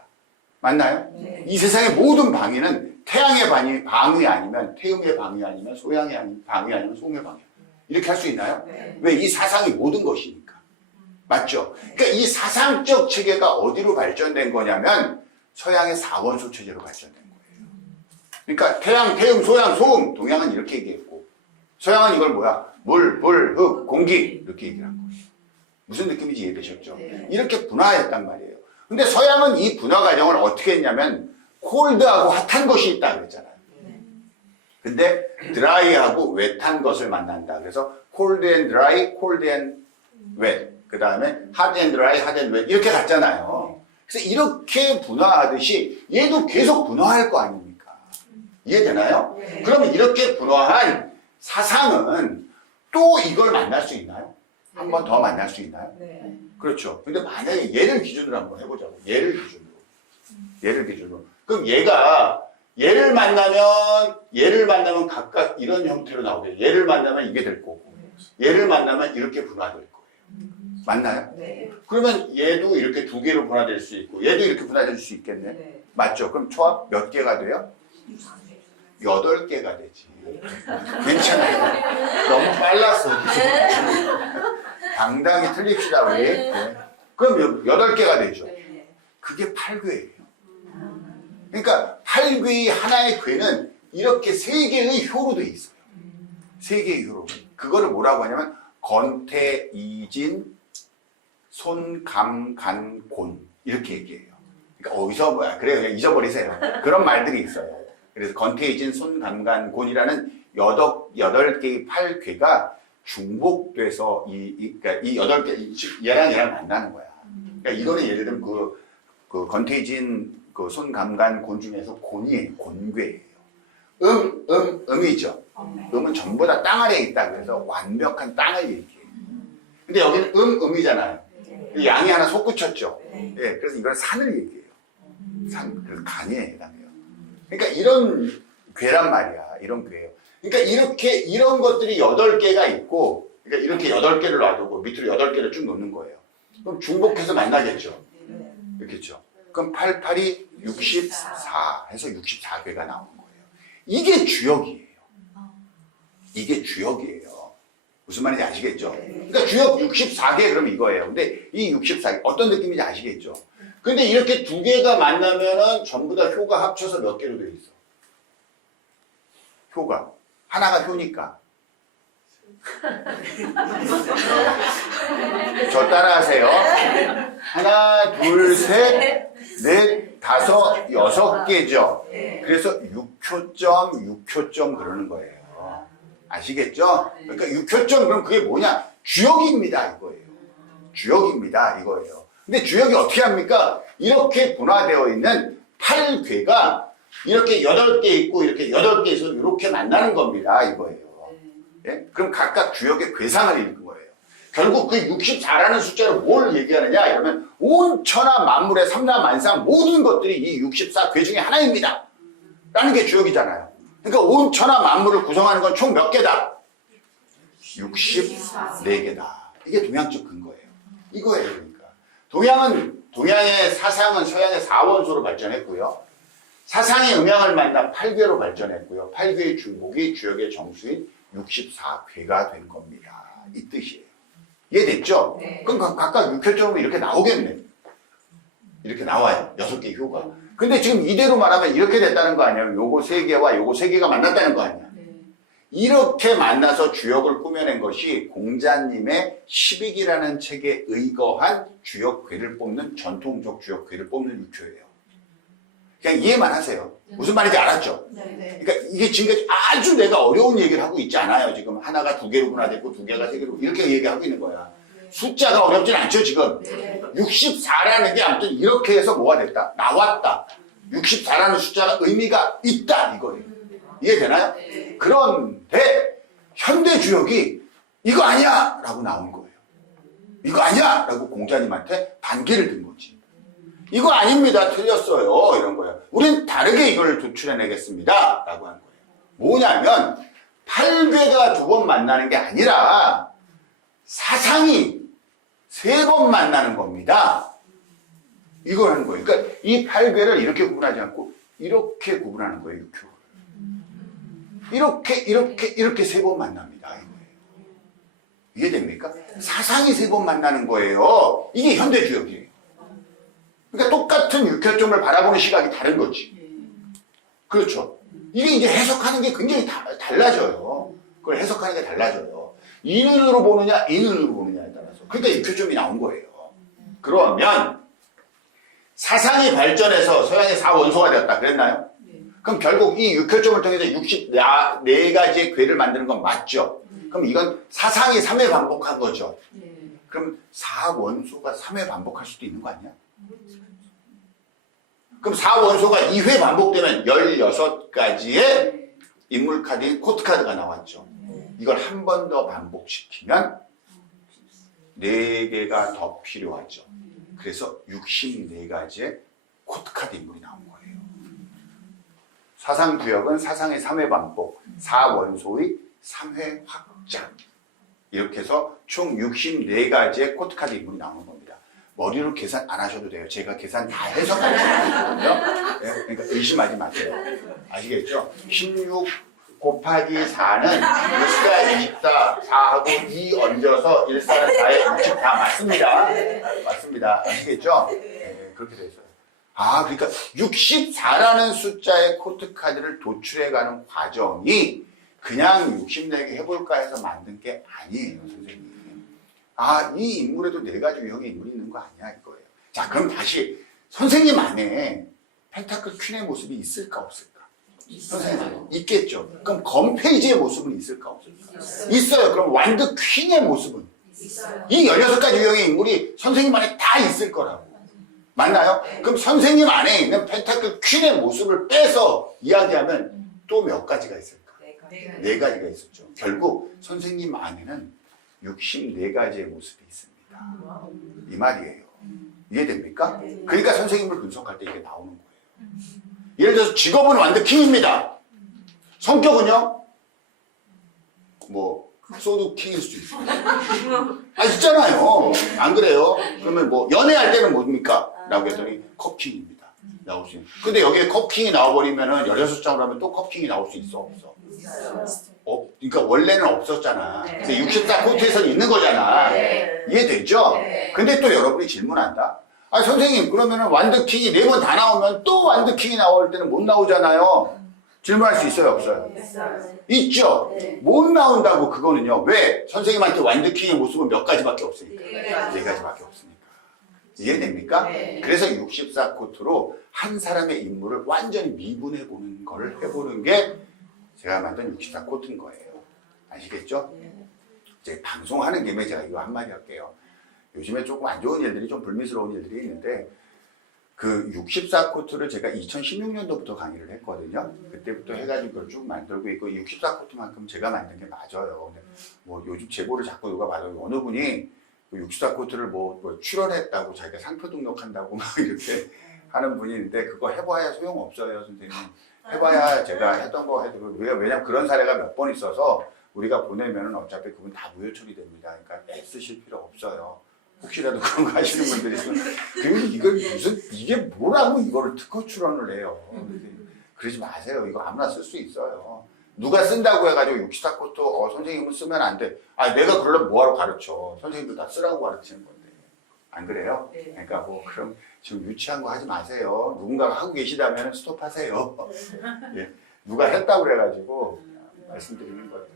맞나요? 이 세상의 모든 방위는 태양의 방위 아니면 태음의 방위 아니면 소양의 방위 아니면 소음의 방위. 이렇게 할 수 있나요? 왜? 이 사상이 모든 것이니까. 맞죠? 그러니까 이 사상적 체계가 어디로 발전된 거냐면 서양의 4원소 체제로 발전된 거예요. 그러니까 태양, 태음, 소양, 소음, 동양은 이렇게 얘기했고 서양은 이걸 뭐야? 물, 불, 흙, 공기 이렇게 얘기를 한 거예요. 무슨 느낌인지 이해되셨죠? 이렇게 분화했단 말이에요. 근데 서양은 이 분화 과정을 어떻게 했냐면 콜드하고 핫한 것이 있다 그랬잖아요. 근데 드라이하고 웻한 것을 만난다. 그래서 콜드 앤 드라이, 콜드 앤 웻. 그 다음에 핫 앤 드라이, 핫 앤 웻. 이렇게 갔잖아요. 그래서 이렇게 분화하듯이 얘도 계속 분화할 거 아닙니까? 이해되나요? 네. 그러면 이렇게 분화한 사상은 또 이걸 만날 수 있나요? 한 번 더 만날 수 있나요? 네. 그렇죠. 근데 만약에 얘를 기준으로 한번 해보자고. 얘를 기준으로. 얘를 기준으로. 그럼 얘를 만나면 각각 이런 형태로 나오게. 얘를 만나면 이게 될 거고. 얘를 만나면 이렇게 분화될 거예요. 맞나요? 네. 그러면 얘도 이렇게 두 개로 분화될 수 있고, 얘도 이렇게 분화될 수 있겠네. 네. 맞죠? 그럼 초합 몇 개가 돼요? 8개가 되지. 괜찮아요. 너무 빨랐어. 당당히 틀립시다, 우리. 네. 그럼 8개가 되죠. 네. 그게 8괴예요. 그러니까 8괴의 하나의 괴는 이렇게 3개의 효로 돼 있어요. 3개의 효로. 그거를 뭐라고 하냐면 건태, 이진, 손, 감, 간, 곤 이렇게 얘기해요. 그러니까 어디서 그래요. 그냥 잊어버리세요. 그런 말들이 있어요. 그래서 건태, 이진, 손, 감, 간, 곤이라는 8개의 8괴가 중복돼서 그러니까 이 8개 얘랑 만나는 거야. 그러니까 이거는 예를 들면 그 건태, 이진 그 손, 감, 간, 곤 중에서 곤이에요. 곤괴예요. 음이죠. 음은 전부 다 땅 아래에 있다. 그래서 완벽한 땅을 얘기해요. 근데 여기는 음이잖아요. 양이 하나 솟구쳤죠. 예, 그래서 이걸 산을 얘기해요. 산, 그래서 간에 해당해요. 그러니까 이런 괴란 말이야. 이런 괴예요. 그러니까 이런 것들이 8개가 있고, 그러니까 이렇게 8개를 놔두고 밑으로 8개를 쭉 놓는 거예요. 그럼 중복해서 만나겠죠. 그렇겠죠. 그럼 8, 8이 64 해서 64괴가 나오는 거예요. 이게 주역이에요. 이게 주역이에요. 무슨 말인지 아시겠죠? 그러니까 주역 64개 그러면 이거예요. 근데 이 64개 어떤 느낌인지 아시겠죠? 근데 이렇게 두 개가 만나면은 전부 다 효가 합쳐서 몇 개로 되어 있어? 효가. 하나가 효니까. 저 따라하세요. 하나, 둘, 셋, 넷, 다섯, 6개죠. 그래서 6효점 그러는 거예요. 아시겠죠? 그러니까 6효점 그럼 그게 뭐냐? 주역입니다 이거예요. 주역입니다 이거예요. 근데 주역이 어떻게 합니까? 이렇게 분화되어 있는 8괴가 이렇게 8개 있고 이렇게 8개에서 이렇게 만나는 겁니다 이거예요. 예? 그럼 각각 주역의 괴상을 읽은 거예요. 결국 그 64라는 숫자를 뭘 얘기하느냐 이러면 온 천하 만물의 삼라만상 모든 것들이 이 64괴 중에 하나입니다 라는 게 주역이잖아요. 그러니까 온 천하 만물을 구성하는 건 총 몇 개다? 64개다. 이게 동양적 근거예요. 이거예요. 그러니까 동양의 사상은 서양의 4원소로 발전했고요. 사상의 음양을 만나 8괴로 발전했고요. 8괴의 중복이 주역의 정수인 64괴가 된 겁니다. 이 뜻이에요. 이해됐죠? 네. 그럼 각각 6효점으로 이렇게 나오겠네. 이렇게 나와요. 6개 효가. 근데 지금 이대로 말하면 이렇게 됐다는 거 아니에요? 요거 3개와 요거 3개가 만났다는 거 아니야? 이렇게 만나서 주역을 꾸며낸 것이 공자님의 십익이라는 책에 의거한 주역괴를 뽑는 전통적 주역괴를 뽑는 유초예요. 그냥 이해만 하세요. 무슨 말인지 알았죠? 그러니까 이게 지금까지 아주 내가 어려운 얘기를 하고 있지 않아요. 지금 하나가 2개로 분화됐고 2개가 3개로 이렇게 얘기하고 있는 거야. 숫자가 어렵진 않죠 지금. 64라는 게 아무튼 이렇게 해서 뭐가 됐다? 나왔다. 64라는 숫자가 의미가 있다 이거예요. 이해되나요? 그런데 현대 주역이 이거 아니야! 라고 나온 거예요. 이거 아니야! 라고 공자님한테 반기를 든 거지. 이거 아닙니다. 틀렸어요. 이런 거예요. 우린 다르게 이걸 도출해내겠습니다. 라고 한 거예요. 뭐냐면 8괴가 2번 만나는 게 아니라 사상이 3번 만나는 겁니다. 이걸 하는 거예요. 그러니까 이 8괴를 이렇게 구분하지 않고 이렇게 구분하는 거예요. 6효를. 이렇게 3번 만납니다. 이거예요. 이해됩니까? 사상이 3번 만나는 거예요. 이게 현대주역이에요. 그러니까 똑같은 6효점을 바라보는 시각이 다른 거지. 그렇죠. 이게 이제 해석하는 게 굉장히 달라져요. 그걸 해석하는 게 달라져요. 이 눈으로 보느냐, 이 눈으로 보느냐에 따라서. 그러니까 6효점이 나온 거예요. 그러면 사상이 발전해서 서양의 4원소가 되었다. 그랬나요? 네. 그럼 결국 이 육혈점을 통해서 64가지의 괴를 만드는 건 맞죠? 그럼 이건 사상이 3회 반복한 거죠. 네. 그럼 4원소가 3회 반복할 수도 있는 거 아니야? 그럼 4원소가 2회 반복되면 16가지의 인물 카드인 코트 카드가 나왔죠. 이걸 한 번 더 반복시키면 4개가 더 필요하죠. 그래서 64가지의 코트 카드 인물이 나온 거예요. 사상 구역은 사상의 3회 반복, 4원소의 3회 확장. 이렇게 해서 총 64가지의 코트 카드 인물이 나오는 겁니다. 머리로 계산 안 하셔도 돼요. 제가 계산 다 해서 가르쳐드리거든요. 네? 그러니까 의심하지 마세요. 아시겠죠? 16 곱하기 4는 1사 24, 4하고 2 얹어서 1사는 4에 60 다 맞습니다. 맞습니다. 아시겠죠? 네, 그렇게 돼 있어요. 아, 그러니까 64라는 숫자의 코트 카드를 도출해가는 과정이 그냥 64개 해볼까 해서 만든 게 아니에요, 선생님. 아, 이 인물에도 4가지 유형의 인물이 있는 거 아니야, 이거예요. 자, 그럼 다시 선생님 안에 펜타클 퀸의 모습이 있을까, 없을까? 선생님, 있겠죠. 그럼 검 페이지의 모습은 있을까, 없을까? 있어요. 그럼 완드 퀸의 모습은? 있어요. 이 16가지 유형의 인물이 선생님 안에 다 있을 거라고. 맞나요? 그럼 선생님 안에 있는 펜타클 퀸의 모습을 빼서 이야기하면 또 몇 가지가 있을까? 4가지가 있었죠. 결국 선생님 안에는 64가지의 모습이 있습니다. 이 말이에요. 이해됩니까? 그러니까 선생님을 분석할 때 이게 나오는 거예요. 예를 들어서 직업은 완드킹입니다. 성격은요? 뭐 소드킹일 수도 있어요. 아, 있잖아요. 안 그래요? 그러면 뭐 연애할 때는 뭡니까? 라고 했더니 컵킹입니다. 나올 수 있는. 근데 여기에 컵킹이 나와버리면은 16장으로 하면 또 컵킹이 나올 수 있어, 없어? 그러니까 원래는 없었잖아. 근데 64 코트에서는 있는 거잖아. 네. 이해되죠? 네. 근데 또 여러분이 질문한다. 아, 선생님, 그러면은 완드킹이 4번 다 나오면 또 완드킹이 나올 때는 못 나오잖아요. 질문할 수 있어요, 없어요? 있죠? 네. 못 나온다고 그거는요. 왜? 선생님한테 완드킹의 모습은 몇 가지밖에 없으니까. 4가지밖에 없으니까. 이해됩니까? 네. 그래서 64 코트로 한 사람의 인물을 완전히 미분해보는 거를 해보는 게 제가 만든 64 코트인 거예요. 아시겠죠? 이제 방송하는 김에 제가 이거 한마디 할게요. 요즘에 조금 안 좋은 일들이, 좀 불미스러운 일들이 있는데, 그 64 코트를 제가 2016년도부터 강의를 했거든요. 그때부터 해가지고 그걸 쭉 만들고 있고, 64 코트만큼 제가 만든 게 맞아요. 근데 뭐 요즘 제보를 자꾸 누가 받아요. 어느 분이 64 코트를 뭐 출연했다고 자기가 상표 등록한다고 막 이렇게 하는 분이 있는데, 그거 해봐야 소용없어요, 선생님. 해봐야 제가 했던 거 해도, 왜냐면 그런 사례가 몇 번 있어서 우리가 보내면은 어차피 그분 다 무효 처리됩니다. 그러니까 애쓰실 필요 없어요. 혹시라도 그런 거 하시는 분들이 있으면. 그리고 이걸 이게 뭐라고 이거를 특허 출원을 해요. 그러지 마세요. 이거 아무나 쓸 수 있어요. 누가 쓴다고 해가지고 64 코트, 선생님은 쓰면 안 돼. 아, 내가 그러려면 뭐하러 가르쳐. 선생님도 다 쓰라고 가르치는 건데. 안 그래요? 네. 그러니까 뭐, 그럼 지금 유치한 거 하지 마세요. 누군가가 하고 계시다면 스톱하세요. 예. 누가 했다고 그래가지고 말씀드리는 거예요.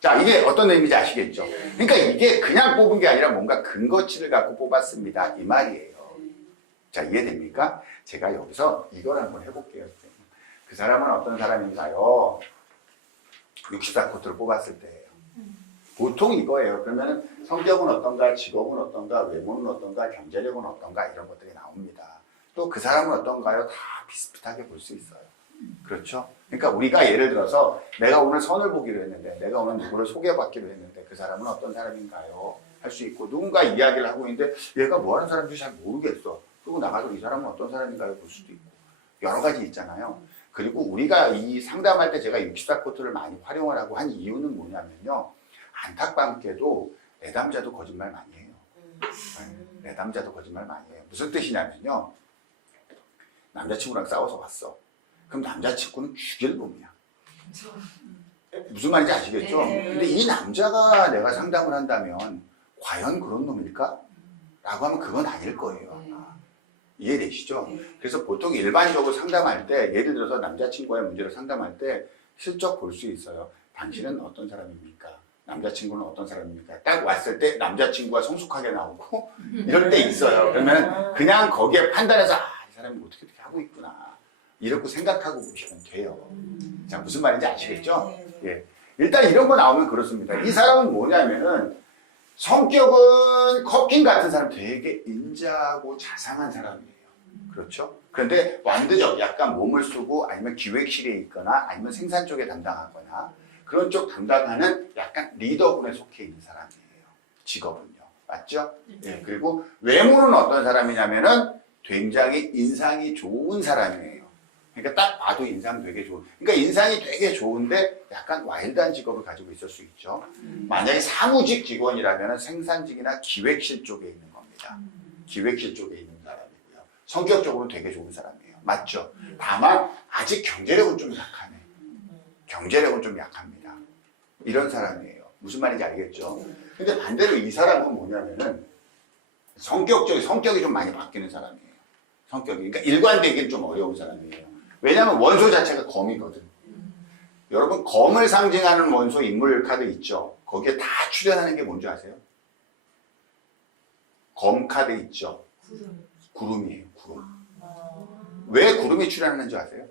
자, 이게 어떤 의미인지 아시겠죠? 그러니까 이게 그냥 뽑은 게 아니라 뭔가 근거치를 갖고 뽑았습니다. 이 말이에요. 자, 이해됩니까? 제가 여기서 이걸 한번 해볼게요. 그 사람은 어떤 사람인가요? 64 코트를 뽑았을 때예요. 보통 이거예요. 그러면 성격은 어떤가, 직업은 어떤가, 외모는 어떤가, 경제력은 어떤가 이런 것들이 나옵니다. 또 그 사람은 어떤가요? 다 비슷비슷하게 볼 수 있어요. 그렇죠? 그러니까 우리가 예를 들어서 내가 오늘 선을 보기로 했는데, 내가 오늘 누구를 소개받기로 했는데 그 사람은 어떤 사람인가요? 할 수 있고, 누군가 이야기를 하고 있는데 얘가 뭐 하는 사람인지 잘 모르겠어. 그리고 나가서 이 사람은 어떤 사람인가요? 볼 수도 있고. 여러 가지 있잖아요. 그리고 우리가 이 상담할 때 제가 64 코트를 많이 활용을 하고 한 이유는 뭐냐면요. 안타깝게도 내담자도 거짓말 많이 해요. 내담자도 거짓말 많이 해요. 무슨 뜻이냐면요. 남자친구랑 싸워서 왔어. 그럼 남자친구는 죽일 놈이야. 무슨 말인지 아시겠죠? 근데 이 남자가 내가 상담을 한다면 과연 그런 놈일까? 라고 하면 그건 아닐 거예요. 이해되시죠? 그래서 보통 일반적으로 상담할 때, 예를 들어서 남자친구와의 문제를 상담할 때 슬쩍 볼 수 있어요. 당신은 어떤 사람입니까? 남자친구는 어떤 사람입니까? 딱 왔을 때 남자친구가 성숙하게 나오고 이럴 때 있어요. 그러면 그냥 거기에 판단해서 이 사람이 어떻게 하고 있구나 이렇게 생각하고 보시면 돼요. 자, 무슨 말인지 아시겠죠? 예. 일단 이런 거 나오면 그렇습니다. 이 사람은 뭐냐면은 성격은 커핀 같은 사람, 되게 인자하고 자상한 사람이에요. 그렇죠? 그런데 완두적, 약간 몸을 쓰고 아니면 기획실에 있거나 아니면 생산 쪽에 담당하거나 그런 쪽 담당하는 약간 리더군에 속해 있는 사람이에요. 직업은요. 맞죠? 예. 그리고 외모는 어떤 사람이냐면은 굉장히 인상이 좋은 사람이에요. 그러니까 딱 봐도 인상 되게 좋은. 그러니까 인상이 되게 좋은데 약간 와일드한 직업을 가지고 있을 수 있죠. 만약에 사무직 직원이라면 생산직이나 기획실 쪽에 있는 겁니다. 기획실 쪽에 있는 사람이고요. 성격적으로 되게 좋은 사람이에요. 맞죠? 다만 아직 경제력은 좀 약하네. 경제력은 좀 약합니다. 이런 사람이에요. 무슨 말인지 알겠죠? 근데 반대로 이 사람은 뭐냐면은 성격이 좀 많이 바뀌는 사람이에요. 성격이. 그러니까 일관되기는 좀 어려운 사람이에요. 왜냐하면 원소 자체가 검이거든. 여러분 검을 상징하는 원소 인물 카드 있죠? 거기에 다 출연하는 게 뭔지 아세요? 검 카드 있죠? 구름이에요. 구름. 왜 구름이 출연하는지 아세요?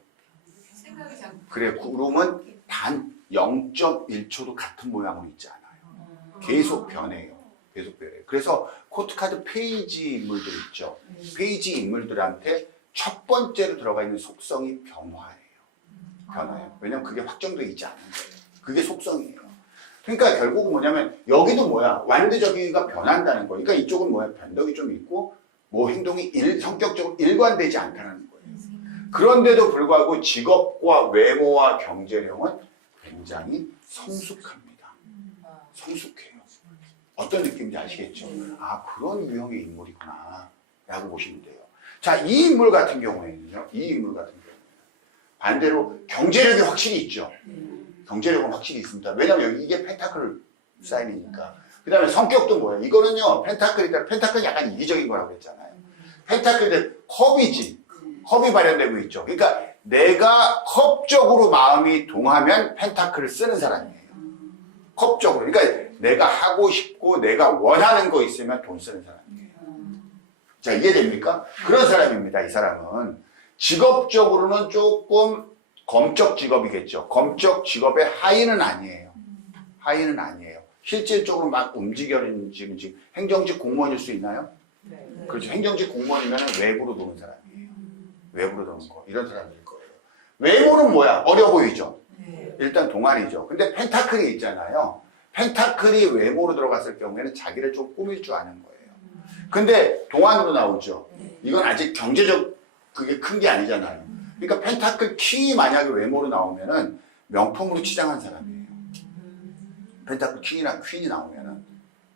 생각이 잘 그래, 구름은 단 0.1초도 같은 모양으로 있지 않아요. 계속 변해요. 계속 변해요. 그래서 코트카드 페이지 인물들 있죠? 페이지 인물들한테 첫 번째로 들어가 있는 속성이 변화예요. 변화예요. 왜냐면 그게 확정되어 있지 않은 거예요. 그게 속성이에요. 그러니까 결국은 뭐냐면 여기도 뭐야? 완두적이가 변한다는 거예요. 그러니까 이쪽은 뭐야? 변덕이 좀 있고 뭐 행동이 성격적으로 일관되지 않다는 거예요. 그런데도 불구하고 직업과 외모와 경제력은 굉장히 성숙합니다. 성숙해요. 어떤 느낌인지 아시겠죠? 아, 그런 유형의 인물이구나 라고 보시면 돼요. 자, 이 인물 같은 경우에는요. 이 인물 같은 경우에는 반대로 경제력이 확실히 있죠. 경제력은 확실히 있습니다. 왜냐면 여기 이게 펜타클 사인이니까. 그 다음에 성격도 뭐예요? 이거는요. 펜타클이 약간 이기적인 거라고 했잖아요. 펜타클인데 컵이지. 컵이 발현되고 있죠. 그러니까 내가 컵적으로 마음이 동하면 펜타클을 쓰는 사람이에요. 컵적으로. 그러니까 내가 하고 싶고 내가 원하는 거 있으면 돈 쓰는 사람이에요. 자, 이해됩니까? 그런 사람입니다. 이 사람은. 직업적으로는 조금 검적 직업이겠죠. 검적 직업의 하위는 아니에요. 하위는 아니에요. 실질적으로 막 움직이는 지금 행정직 공무원일 수 있나요? 네. 그렇죠. 행정직 공무원이면 외부로 도는 사람이에요. 외부로 도는 거. 이런 사람들일 거예요. 외모는 뭐야? 어려 보이죠? 일단 동안이죠. 근데 펜타클이 있잖아요. 펜타클이 외모로 들어갔을 경우에는 자기를 좀 꾸밀 줄 아는 거예요. 근데 동안으로 나오죠. 이건 아직 경제적 그게 큰 게 아니잖아요. 그러니까 펜타클 킹이 만약에 외모로 나오면은 명품으로 치장한 사람이에요. 펜타클 킹이나 퀸이 나오면은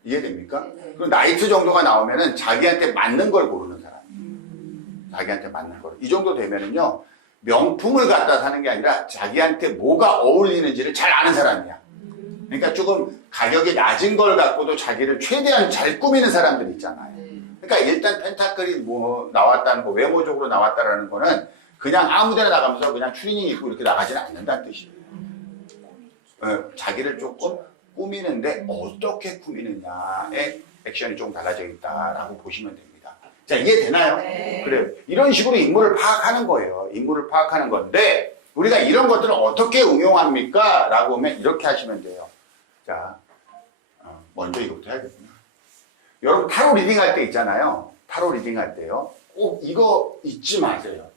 이해됩니까? 그리고 나이트 정도가 나오면은 자기한테 맞는 걸 고르는 사람이에요. 자기한테 맞는 걸. 이 정도 되면은요 명품을 갖다 사는 게 아니라 자기한테 뭐가 어울리는지를 잘 아는 사람이야. 그러니까 조금 가격이 낮은 걸 갖고도 자기를 최대한 잘 꾸미는 사람들 있잖아요. 그러니까 일단 펜타클이 뭐 나왔다는 거, 외모적으로 나왔다라는 거는 그냥 아무데나 나가면서 그냥 추리닝 입고 이렇게 나가지는 않는다는 뜻이에요. 자기를 조금 꾸미는데 어떻게 꾸미느냐에 액션이 조금 달라져 있다라고 보시면 됩니다. 자, 이해되나요? 네. 그래요. 이런 식으로 인물을 파악하는 거예요. 인물을 파악하는 건데 우리가 이런 것들을 어떻게 응용합니까? 라고 하면 이렇게 하시면 돼요. 자, 먼저 이것부터 해야겠구나. 여러분 타로 리딩 할 때 있잖아요. 타로 리딩 할 때요. 꼭 이거 잊지 마세요.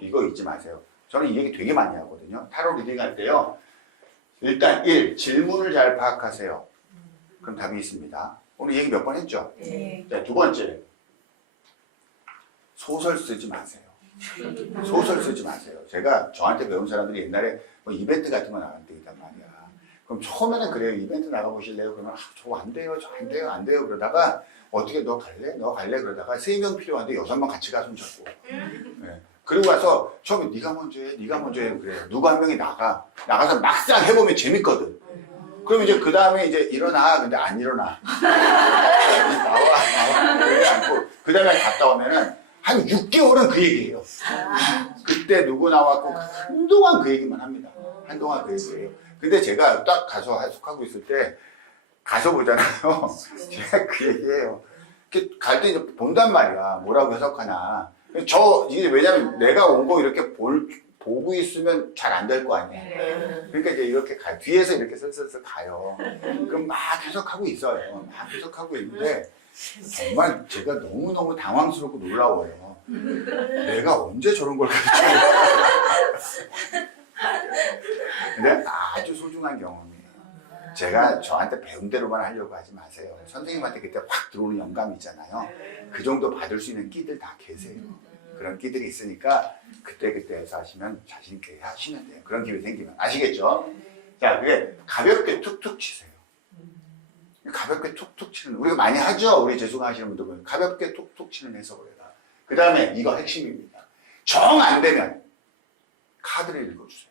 이거 잊지 마세요. 저는 이 얘기 되게 많이 하거든요. 타로 리딩 할 때요. 일단 1. 질문을 잘 파악하세요. 그럼 답이 있습니다. 오늘 얘기 몇 번 했죠? 네. 자, 두 번째. 소설 쓰지 마세요. 소설 쓰지 마세요. 제가 저한테 배운 사람들이 옛날에 뭐 이벤트 같은 거 나갈 때 있단 말이야. 그럼 처음에는 그래요. 이벤트 나가보실래요? 그러면 저 안 돼요. 저 안 돼요. 안 돼요. 그러다가 어떻게 너 갈래? 너 갈래? 그러다가 3명 필요한데 6명 같이 가 손잡고. 네. 그리고 와서 처음에 네가 먼저 해. 네가 먼저 해. 그래요. 누구 한 명이 나가서 막상 해보면 재밌거든. 그럼 이제 그 다음에 이제 일어나. 근데 안 일어나. 나와. 그러지 않고 그 다음에 갔다 오면은 한 6개월은 그 얘기예요. 그때 누구 나왔고 한동안 그 얘기만 합니다. 한동안 그 얘기예요. 근데 제가 딱 가서 해석하고 있을 때 가서 보잖아요. 제가 그 얘기예요. 갈 때 이제 본단 말이야. 뭐라고 해석하나. 이게 왜냐면 내가 온 거 이렇게 보고 있으면 잘 안 될 거 아니에요. 그러니까 이제 이렇게 가요. 뒤에서 이렇게 슬슬 가요. 그럼 막 해석하고 있어요. 막 해석하고 있는데 정말 제가 너무너무 당황스럽고 놀라워요. 내가 언제 저런 걸 가르쳐요? 근데 아주 소중한 경험이에요. 제가 저한테 배운 대로만 하려고 하지 마세요. 선생님한테 그때 확 들어오는 영감 있잖아요. 그 정도 받을 수 있는 끼들 다 계세요. 그런 끼들이 있으니까 그때그때에서 하시면 자신 있게 하시면 돼요. 그런 기회 생기면. 아시겠죠? 자, 그게 가볍게 툭툭 치세요. 가볍게 툭툭 치는, 우리가 많이 하죠? 우리 재수강하시는 분들 보면. 가볍게 툭툭 치는 해석을 해라. 그 다음에 이거 핵심입니다. 정 안 되면 카드를 읽어주세요.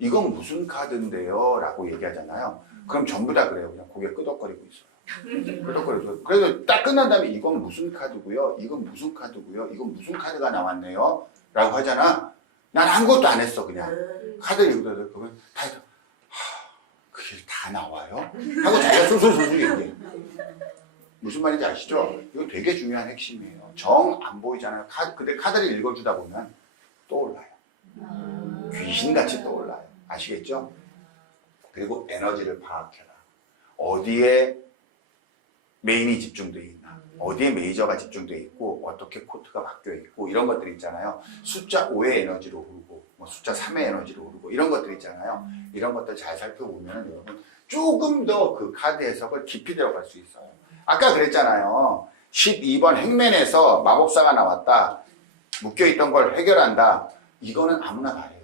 이건 무슨 카드인데요? 라고 얘기하잖아요. 그럼 전부 다 그래요. 그냥 고개 끄덕거리고 있어요. 끄덕거리고. 그래서 딱 끝난 다음에 이건 무슨 카드고요? 이건 무슨 카드고요? 이건 무슨 카드가 나왔네요? 라고 하잖아. 난 아무것도 안 했어. 그냥 카드를 읽어도 그러면 다 그게 다 나와요? 하고 자기가 소소소소 얘기해. 무슨 말인지 아시죠? 이거 되게 중요한 핵심이에요. 정 안 보이잖아요. 근데 카드를 읽어주다 보면 떠올라요. 귀신같이 떠올라요. 아시겠죠? 그리고 에너지를 파악해라. 어디에 메인이 집중되어 있나? 어디에 메이저가 집중되어 있고 어떻게 코트가 바뀌어 있고 이런 것들이 있잖아요. 숫자 5의 에너지로 흐르고 뭐 숫자 3의 에너지로 흐르고 이런 것들이 있잖아요. 이런 것들 잘 살펴보면 여러분 조금 더 그 카드 해석을 깊이 들어갈 수 있어요. 아까 그랬잖아요. 12번 행맨에서 마법사가 나왔다. 묶여있던 걸 해결한다. 이거는 아무나 다 해요.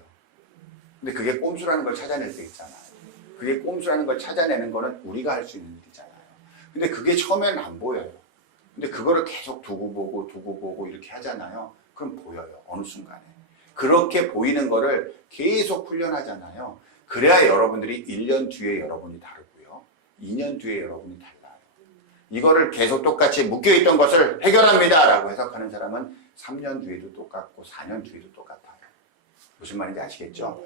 근데 그게 꼼수라는 걸 찾아낼 수 있잖아요. 그게 꼼수라는 걸 찾아내는 거는 우리가 할 수 있는 일이잖아요. 근데 그게 처음에는 안 보여요. 근데 그거를 계속 두고 보고 이렇게 하잖아요. 그럼 보여요. 어느 순간에. 그렇게 보이는 거를 계속 훈련하잖아요. 그래야 여러분들이 1년 뒤에 여러분이 다르고요. 2년 뒤에 여러분이 달라요. 이거를 계속 똑같이 묶여있던 것을 해결합니다. 라고 해석하는 사람은 3년 뒤에도 똑같고 4년 뒤에도 똑같아요. 무슨 말인지 아시겠죠?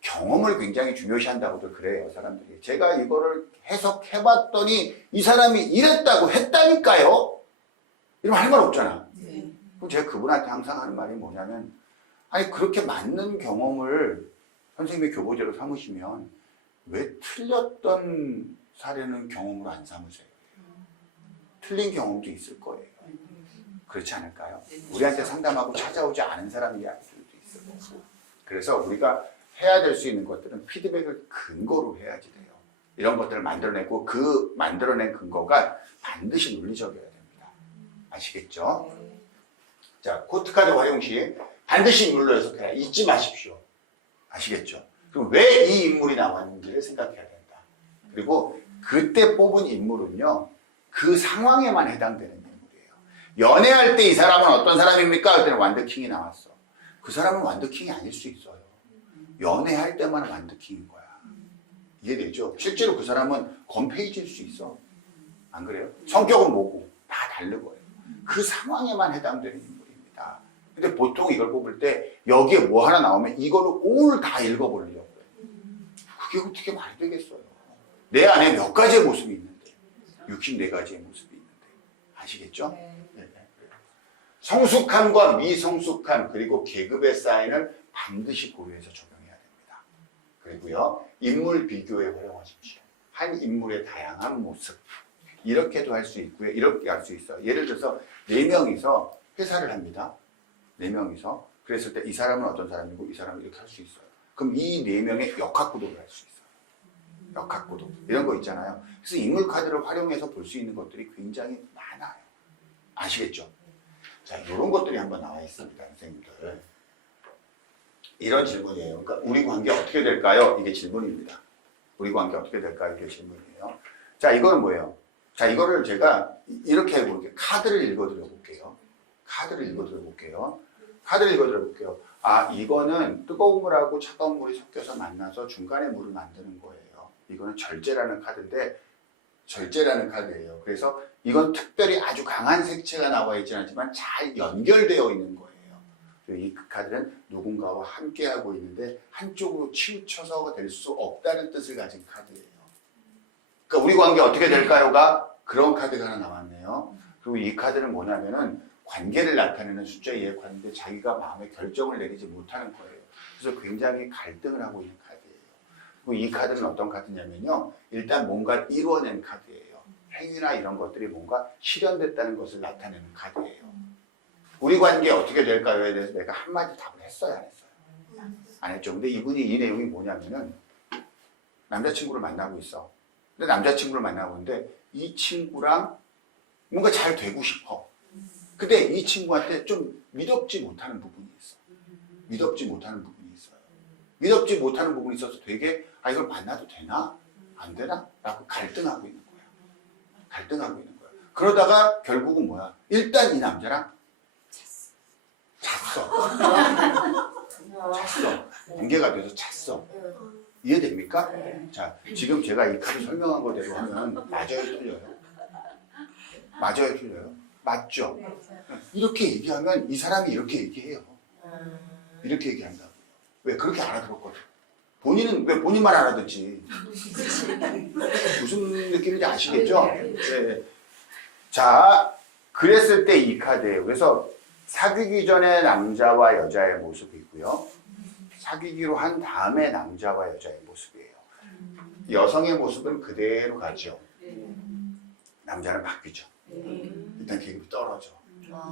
경험을 굉장히 중요시한다고들 그래요, 사람들이. 제가 이거를 해석해봤더니 이 사람이 이랬다고 했다니까요? 이러면 할 말 없잖아. 그럼 제가 그분한테 항상 하는 말이 뭐냐면, 아니, 그렇게 맞는 경험을 선생님의 교보제로 삼으시면 왜 틀렸던 사례는 경험으로 안 삼으세요? 틀린 경험도 있을 거예요. 그렇지 않을까요? 우리한테 상담하고 찾아오지 않은 사람 이야기들도 있을 거고. 그래서 우리가 해야 될 수 있는 것들은 피드백을 근거로 해야지 돼요. 이런 것들을 만들어내고 그 만들어낸 근거가 반드시 논리적이어야 됩니다. 아시겠죠? 자, 코트카드 활용 시 반드시 인물로 해석해라. 잊지 마십시오. 아시겠죠? 그럼 왜 이 인물이 나왔는지를 생각해야 된다. 그리고 그때 뽑은 인물은요, 그 상황에만 해당되는 인물이에요. 연애할 때 이 사람은 어떤 사람입니까? 그때는 완더킹이 나왔어. 그 사람은 완더킹이 아닐 수 있어요. 연애할 때만 완더킹인 거야. 이해되죠? 실제로 그 사람은 건페이지일 수 있어. 안 그래요? 성격은 뭐고 다 다른 거예요. 그 상황에만 해당되는 인물입니다. 근데 보통 이걸 뽑을 때 여기에 뭐 하나 나오면 이거를 올 다 읽어보려고 해요. 그게 어떻게 말이 되겠어요? 내 안에 몇 가지의 모습이 있는데 64가지의 모습이 있는데 아시겠죠? 네. 성숙함과 미성숙함 그리고 계급의 사인을 반드시 고려해서 적용해야 됩니다. 그리고요, 인물 비교에 활용하십시오. 한 인물의 다양한 모습 이렇게도 할 수 있고요, 이렇게 할 수 있어요. 예를 들어서 4명이서 회사를 합니다. 4명이서 그랬을 때 이 사람은 어떤 사람이고 이 사람은 이렇게 할 수 있어요. 그럼 이 4명의 역학구도를 할 수 있어요. 역학구도 이런 거 있잖아요. 그래서 인물 카드를 활용해서 볼 수 있는 것들이 굉장히 많아요. 아시겠죠? 자, 이런 것들이 한번 나와 있습니다, 선생님들. 이런 질문이에요. 그러니까 우리 관계 어떻게 될까요? 이게 질문입니다. 우리 관계 어떻게 될까요? 이게 질문이에요. 자, 이거는 뭐예요? 자, 이거를 제가 이렇게 해볼게요. 카드를 읽어드려 볼게요. 카드를 읽어드려 볼게요. 카드를 읽어드려 볼게요. 아, 이거는 뜨거운 물하고 차가운 물이 섞여서 만나서 중간에 물을 만드는 거예요. 이거는 절제라는 카드인데, 절제라는 카드예요. 그래서 이건 특별히 아주 강한 색채가 나와 있지 않지만 잘 연결되어 있는 거예요. 이 카드는 누군가와 함께하고 있는데 한쪽으로 치우쳐서 될 수 없다는 뜻을 가진 카드예요. 그러니까 우리 관계 어떻게 될까요가 그런 카드가 하나 나왔네요. 그리고 이 카드는 뭐냐면은 관계를 나타내는 숫자 2의 카드인데 자기가 마음의 결정을 내리지 못하는 거예요. 그래서 굉장히 갈등을 하고 있는 카드예요. 그리고 이 카드는 어떤 카드냐면요. 일단 뭔가 이루어낸 카드예요. 행위나 이런 것들이 뭔가 실현됐다는 것을 나타내는 카드예요. 우리 관계 어떻게 될까요에 대해서 내가 한마디 답을 했어요, 안 했어요? 안 했죠. 근데 이분이 이 내용이 뭐냐면은 남자친구를 만나고 있어. 근데 남자친구를 만나고 있는데 이 친구랑 뭔가 잘 되고 싶어. 근데 이 친구한테 좀 미덥지 못하는 부분이 있어. 미덥지 못하는 부분이 있어요. 미덥지 못하는 부분이 있어서 되게 이걸 만나도 되나? 안 되나? 라고 갈등하고 있는 거야. 갈등하고 있는 거야. 그러다가 결국은 뭐야? 일단 이 남자랑 잤어. 관계가 돼서 잤어. 이해됩니까? 자, 지금 제가 이 카드 설명한 거대로 하면 맞아요, 틀려요? 맞아요, 틀려요? 맞죠? 이렇게 얘기하면 이 사람이 이렇게 얘기해요. 이렇게 얘기한다고. 왜? 그렇게 알아들었거든. 본인은 왜 본인만 알아듣지? 무슨 느낌인지 아시겠죠? 네. 자, 그랬을 때 이 카드예요. 그래서 사귀기 전에 남자와 여자의 모습이고요. 사귀기로 한 다음에 남자와 여자의 모습이에요. 여성의 모습은 그대로 가죠. 남자는 바뀌죠. 일단 계급이 떨어져.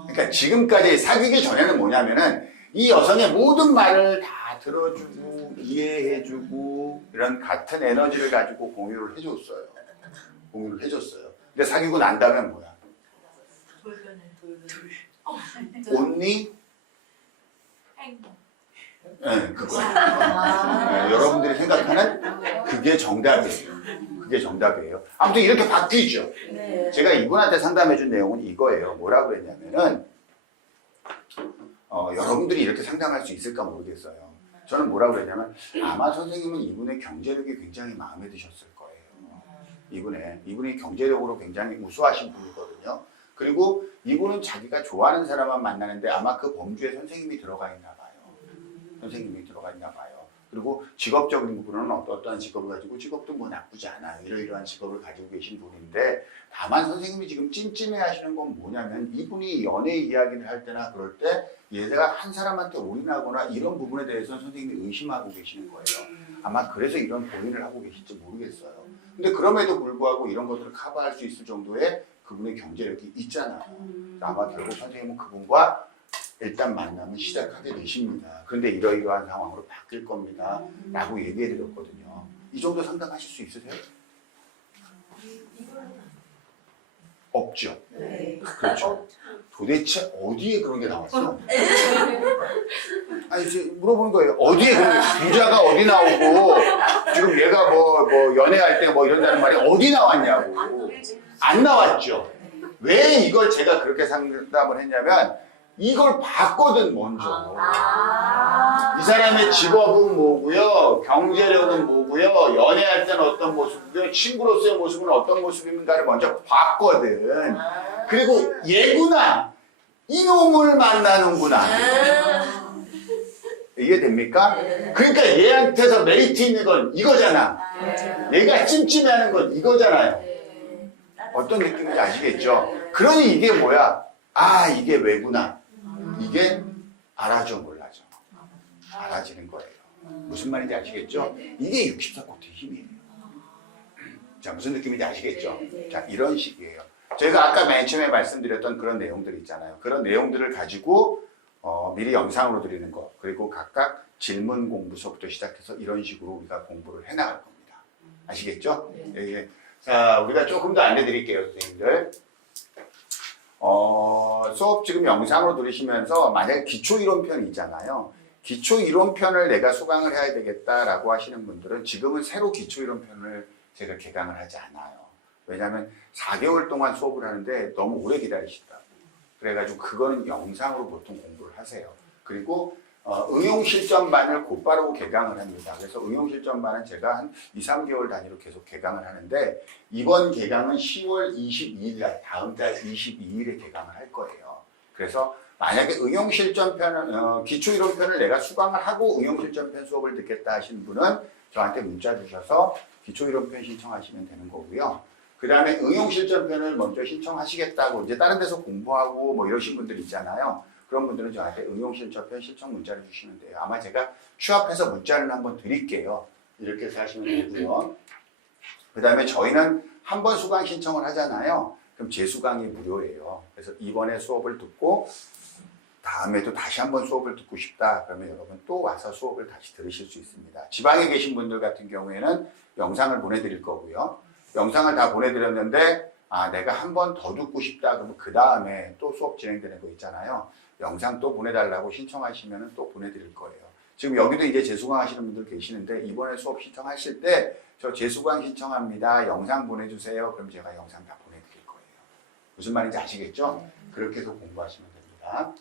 그러니까 지금까지 사귀기 전에는 뭐냐면은 이 여성의 모든 말을 다 들어주고 이해해주고 이런 같은 에너지를 가지고 공유를 해줬어요. 공유를 해줬어요. 근데 사귀고 난 다음에 뭐야? 온리? 네, 그거. 네, 여러분들이 생각하는 그게 정답이에요. 그게 정답이에요. 아무튼 이렇게 바뀌죠. 제가 이분한테 상담해준 내용은 이거예요. 뭐라고 그랬냐면은 여러분들이 이렇게 상담할 수 있을까 모르겠어요. 저는 뭐라고 그랬냐면 아마 선생님은 이분의 경제력이 굉장히 마음에 드셨을 거예요. 이분이 경제력으로 굉장히 우수하신 분이거든요. 그리고 이분은 자기가 좋아하는 사람만 만나는데 아마 그 범주에 선생님이 들어가 있나 봐요. 선생님이 들어가 있나 봐요. 그리고 직업적인 부분은 어떠한 직업을 가지고 직업도 뭐 나쁘지 않아요. 이러이러한 직업을 가지고 계신 분인데 다만 선생님이 지금 찜찜해 하시는 건 뭐냐면 이분이 연애 이야기를 할 때나 그럴 때 얘가 한 사람한테 올인하거나 이런 부분에 대해서는 선생님이 의심하고 계시는 거예요. 아마 그래서 이런 고민을 하고 계실지 모르겠어요. 근데 그럼에도 불구하고 이런 것들을 커버할 수 있을 정도의 그분의 경제력이 있잖아요. 아마 결국 선생님은 그분과 일단 만남을 시작하게 되십니다. 그런데 이러이러한 상황으로 바뀔 겁니다. 라고 얘기해 드렸거든요. 이 정도 상담하실 수 있으세요? 없죠. 그렇죠. 도대체 어디에 그런 게 나왔어? 아니, 이제 물어보는 거예요. 어디에 그런 게, 부자가 어디 나오고, 지금 얘가 뭐 연애할 때 뭐 이런다는 말이 어디 나왔냐고. 안 나왔죠. 왜 이걸 제가 그렇게 상담을 했냐면, 이걸 봤거든, 먼저. 이 사람의 직업은 뭐고요, 경제력은 뭐고요, 연애할 때는 어떤 모습이고요, 친구로서의 모습은 어떤 모습인가를 먼저 봤거든. 그리고 얘구나, 이놈을 만나는구나. 이해됩니까? 그러니까 얘한테서 메리트 있는 건 이거잖아. 얘가 찜찜해하는 건 이거잖아요. 어떤 느낌인지 아시겠죠? 그러니 이게 뭐야? 아, 이게 왜구나. 이게 알아줘 몰라줘. 알아지는 거예요. 무슨 말인지 아시겠죠? 이게 64코트의 힘이에요. 자, 무슨 느낌인지 아시겠죠? 자, 이런 식이에요. 제가 아까 맨 처음에 말씀드렸던 그런 내용들 있잖아요. 그런 내용들을 가지고 미리 영상으로 드리는 거, 그리고 각각 질문 공부서부터 시작해서 이런 식으로 우리가 공부를 해나갈 겁니다. 아시겠죠? 예. 자, 우리가 조금 더 알려드릴게요, 선생님들. 수업 지금 영상으로 들으시면서 만약에 기초이론편 있잖아요. 기초이론편을 내가 수강을 해야 되겠다라고 하시는 분들은 지금은 새로 기초이론편을 제가 개강을 하지 않아요. 왜냐하면 4개월 동안 수업을 하는데 너무 오래 기다리시더라고요. 그래가지고 그거는 영상으로 보통 공부를 하세요. 그리고 응용실전반을 곧바로 개강을 합니다. 그래서 응용실전반은 제가 한 2, 3개월 단위로 계속 개강을 하는데 이번 개강은 10월 22일 날, 다음 달 22일에 개강을 할 거예요. 그래서 만약에 응용실전편을, 기초이론편을 내가 수강을 하고 응용실전편 수업을 듣겠다 하시는 분은 저한테 문자 주셔서 기초이론편 신청하시면 되는 거고요. 그 다음에 응용실전편을 먼저 신청하시겠다고 이제 다른 데서 공부하고 뭐 이러신 분들 있잖아요. 그런 분들은 저한테 응용실전편 신청 문자를 주시면 돼요. 아마 제가 취합해서 문자를 한번 드릴게요. 이렇게 해서 하시면 되고요. 그 다음에 저희는 한 번 수강 신청을 하잖아요. 그럼 재수강이 무료예요. 그래서 이번에 수업을 듣고 다음에도 다시 한번 수업을 듣고 싶다. 그러면 여러분 또 와서 수업을 다시 들으실 수 있습니다. 지방에 계신 분들 같은 경우에는 영상을 보내드릴 거고요. 영상을 다 보내드렸는데 내가 한 번 더 듣고 싶다. 그러면 그 다음에 또 수업 진행되는 거 있잖아요. 영상 또 보내달라고 신청하시면 또 보내드릴 거예요. 지금 여기도 이제 재수강 하시는 분들 계시는데 이번에 수업 신청하실 때 저 재수강 신청합니다. 영상 보내주세요. 그럼 제가 영상 다 보내드릴 거예요. 무슨 말인지 아시겠죠? 그렇게 해서 공부하시면 됩니다.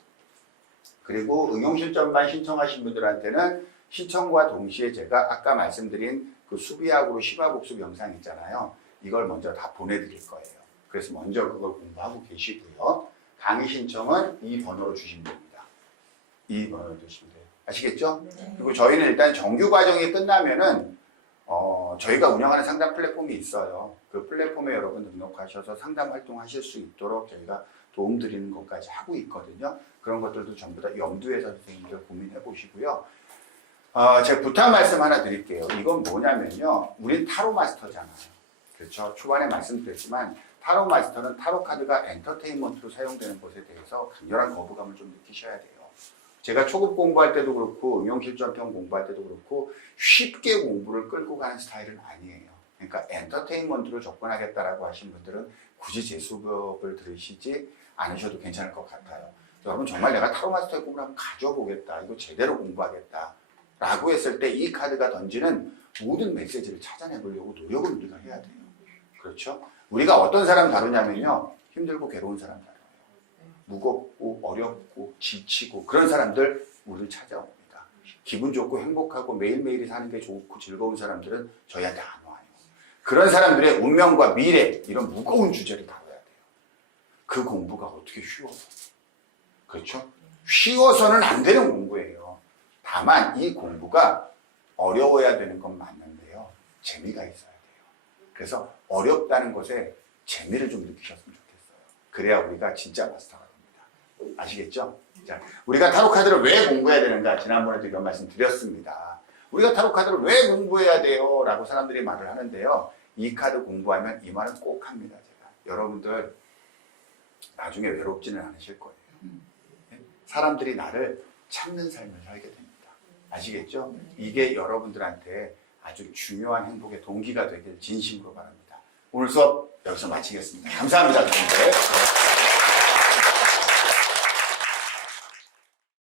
그리고 응용실전만 신청하신 분들한테는 신청과 동시에 제가 아까 말씀드린 그 수비학으로 심화복습 영상 있잖아요. 이걸 먼저 다 보내드릴 거예요. 그래서 먼저 그걸 공부하고 계시고요. 강의 신청은 이 번호로 주시면 됩니다. 이 번호로 주시면 돼요. 아시겠죠? 네. 그리고 저희는 일단 정규 과정이 끝나면은 저희가 운영하는 상담 플랫폼이 있어요. 그 플랫폼에 여러분 등록하셔서 상담 활동하실 수 있도록 저희가 도움 드리는 것까지 하고 있거든요. 그런 것들도 전부 다 염두에서 선생님들 고민해 보시고요. 제가 부탁 말씀 하나 드릴게요. 이건 뭐냐면요. 우린 타로 마스터잖아요. 그렇죠. 초반에 말씀드렸지만 타로 마스터는 타로 카드가 엔터테인먼트로 사용되는 것에 대해서 강렬한 거부감을 좀 느끼셔야 돼요. 제가 초급 공부할 때도 그렇고 응용실전편 공부할 때도 그렇고 쉽게 공부를 끌고 가는 스타일은 아니에요. 그러니까 엔터테인먼트로 접근하겠다라고 하신 분들은 굳이 제 수업을 들으시지 않으셔도 괜찮을 것 같아요. 여러분 정말 내가 타로 마스터의 꿈을 한번 가져보겠다. 이거 제대로 공부하겠다. 라고 했을 때 이 카드가 던지는 모든 메시지를 찾아내보려고 노력을 우리가 해야 돼요. 그렇죠? 우리가 어떤 사람 다루냐면요. 힘들고 괴로운 사람 다뤄요. 무겁고 어렵고 지치고 그런 사람들 우리를 찾아옵니다. 기분 좋고 행복하고 매일매일이 사는 게 좋고 즐거운 사람들은 저희한테 안 와요. 그런 사람들의 운명과 미래 이런 무거운 주제를 다뤄야 돼요. 그 공부가 어떻게 쉬워요? 그렇죠? 쉬워서는 안 되는 공부예요. 다만 이 공부가 어려워야 되는 건 맞는데요. 재미가 있어야 돼요. 그래서 어렵다는 것에 재미를 좀 느끼셨으면 좋겠어요. 그래야 우리가 진짜 마스터가 됩니다. 아시겠죠? 자, 우리가 타로 카드를 왜 공부해야 되는가? 지난번에도 이런 말씀 드렸습니다. 우리가 타로 카드를 왜 공부해야 돼요? 라고 사람들이 말을 하는데요. 이 카드 공부하면 이 말은 꼭 합니다. 제가. 여러분들 나중에 외롭지는 않으실 거예요. 사람들이 나를 참는 삶을 살게 됩니다. 아시겠죠? 이게 여러분들한테 아주 중요한 행복의 동기가 되길 진심으로 바랍니다. 오늘 수업 여기서 마치겠습니다. 감사합니다. 여러분들.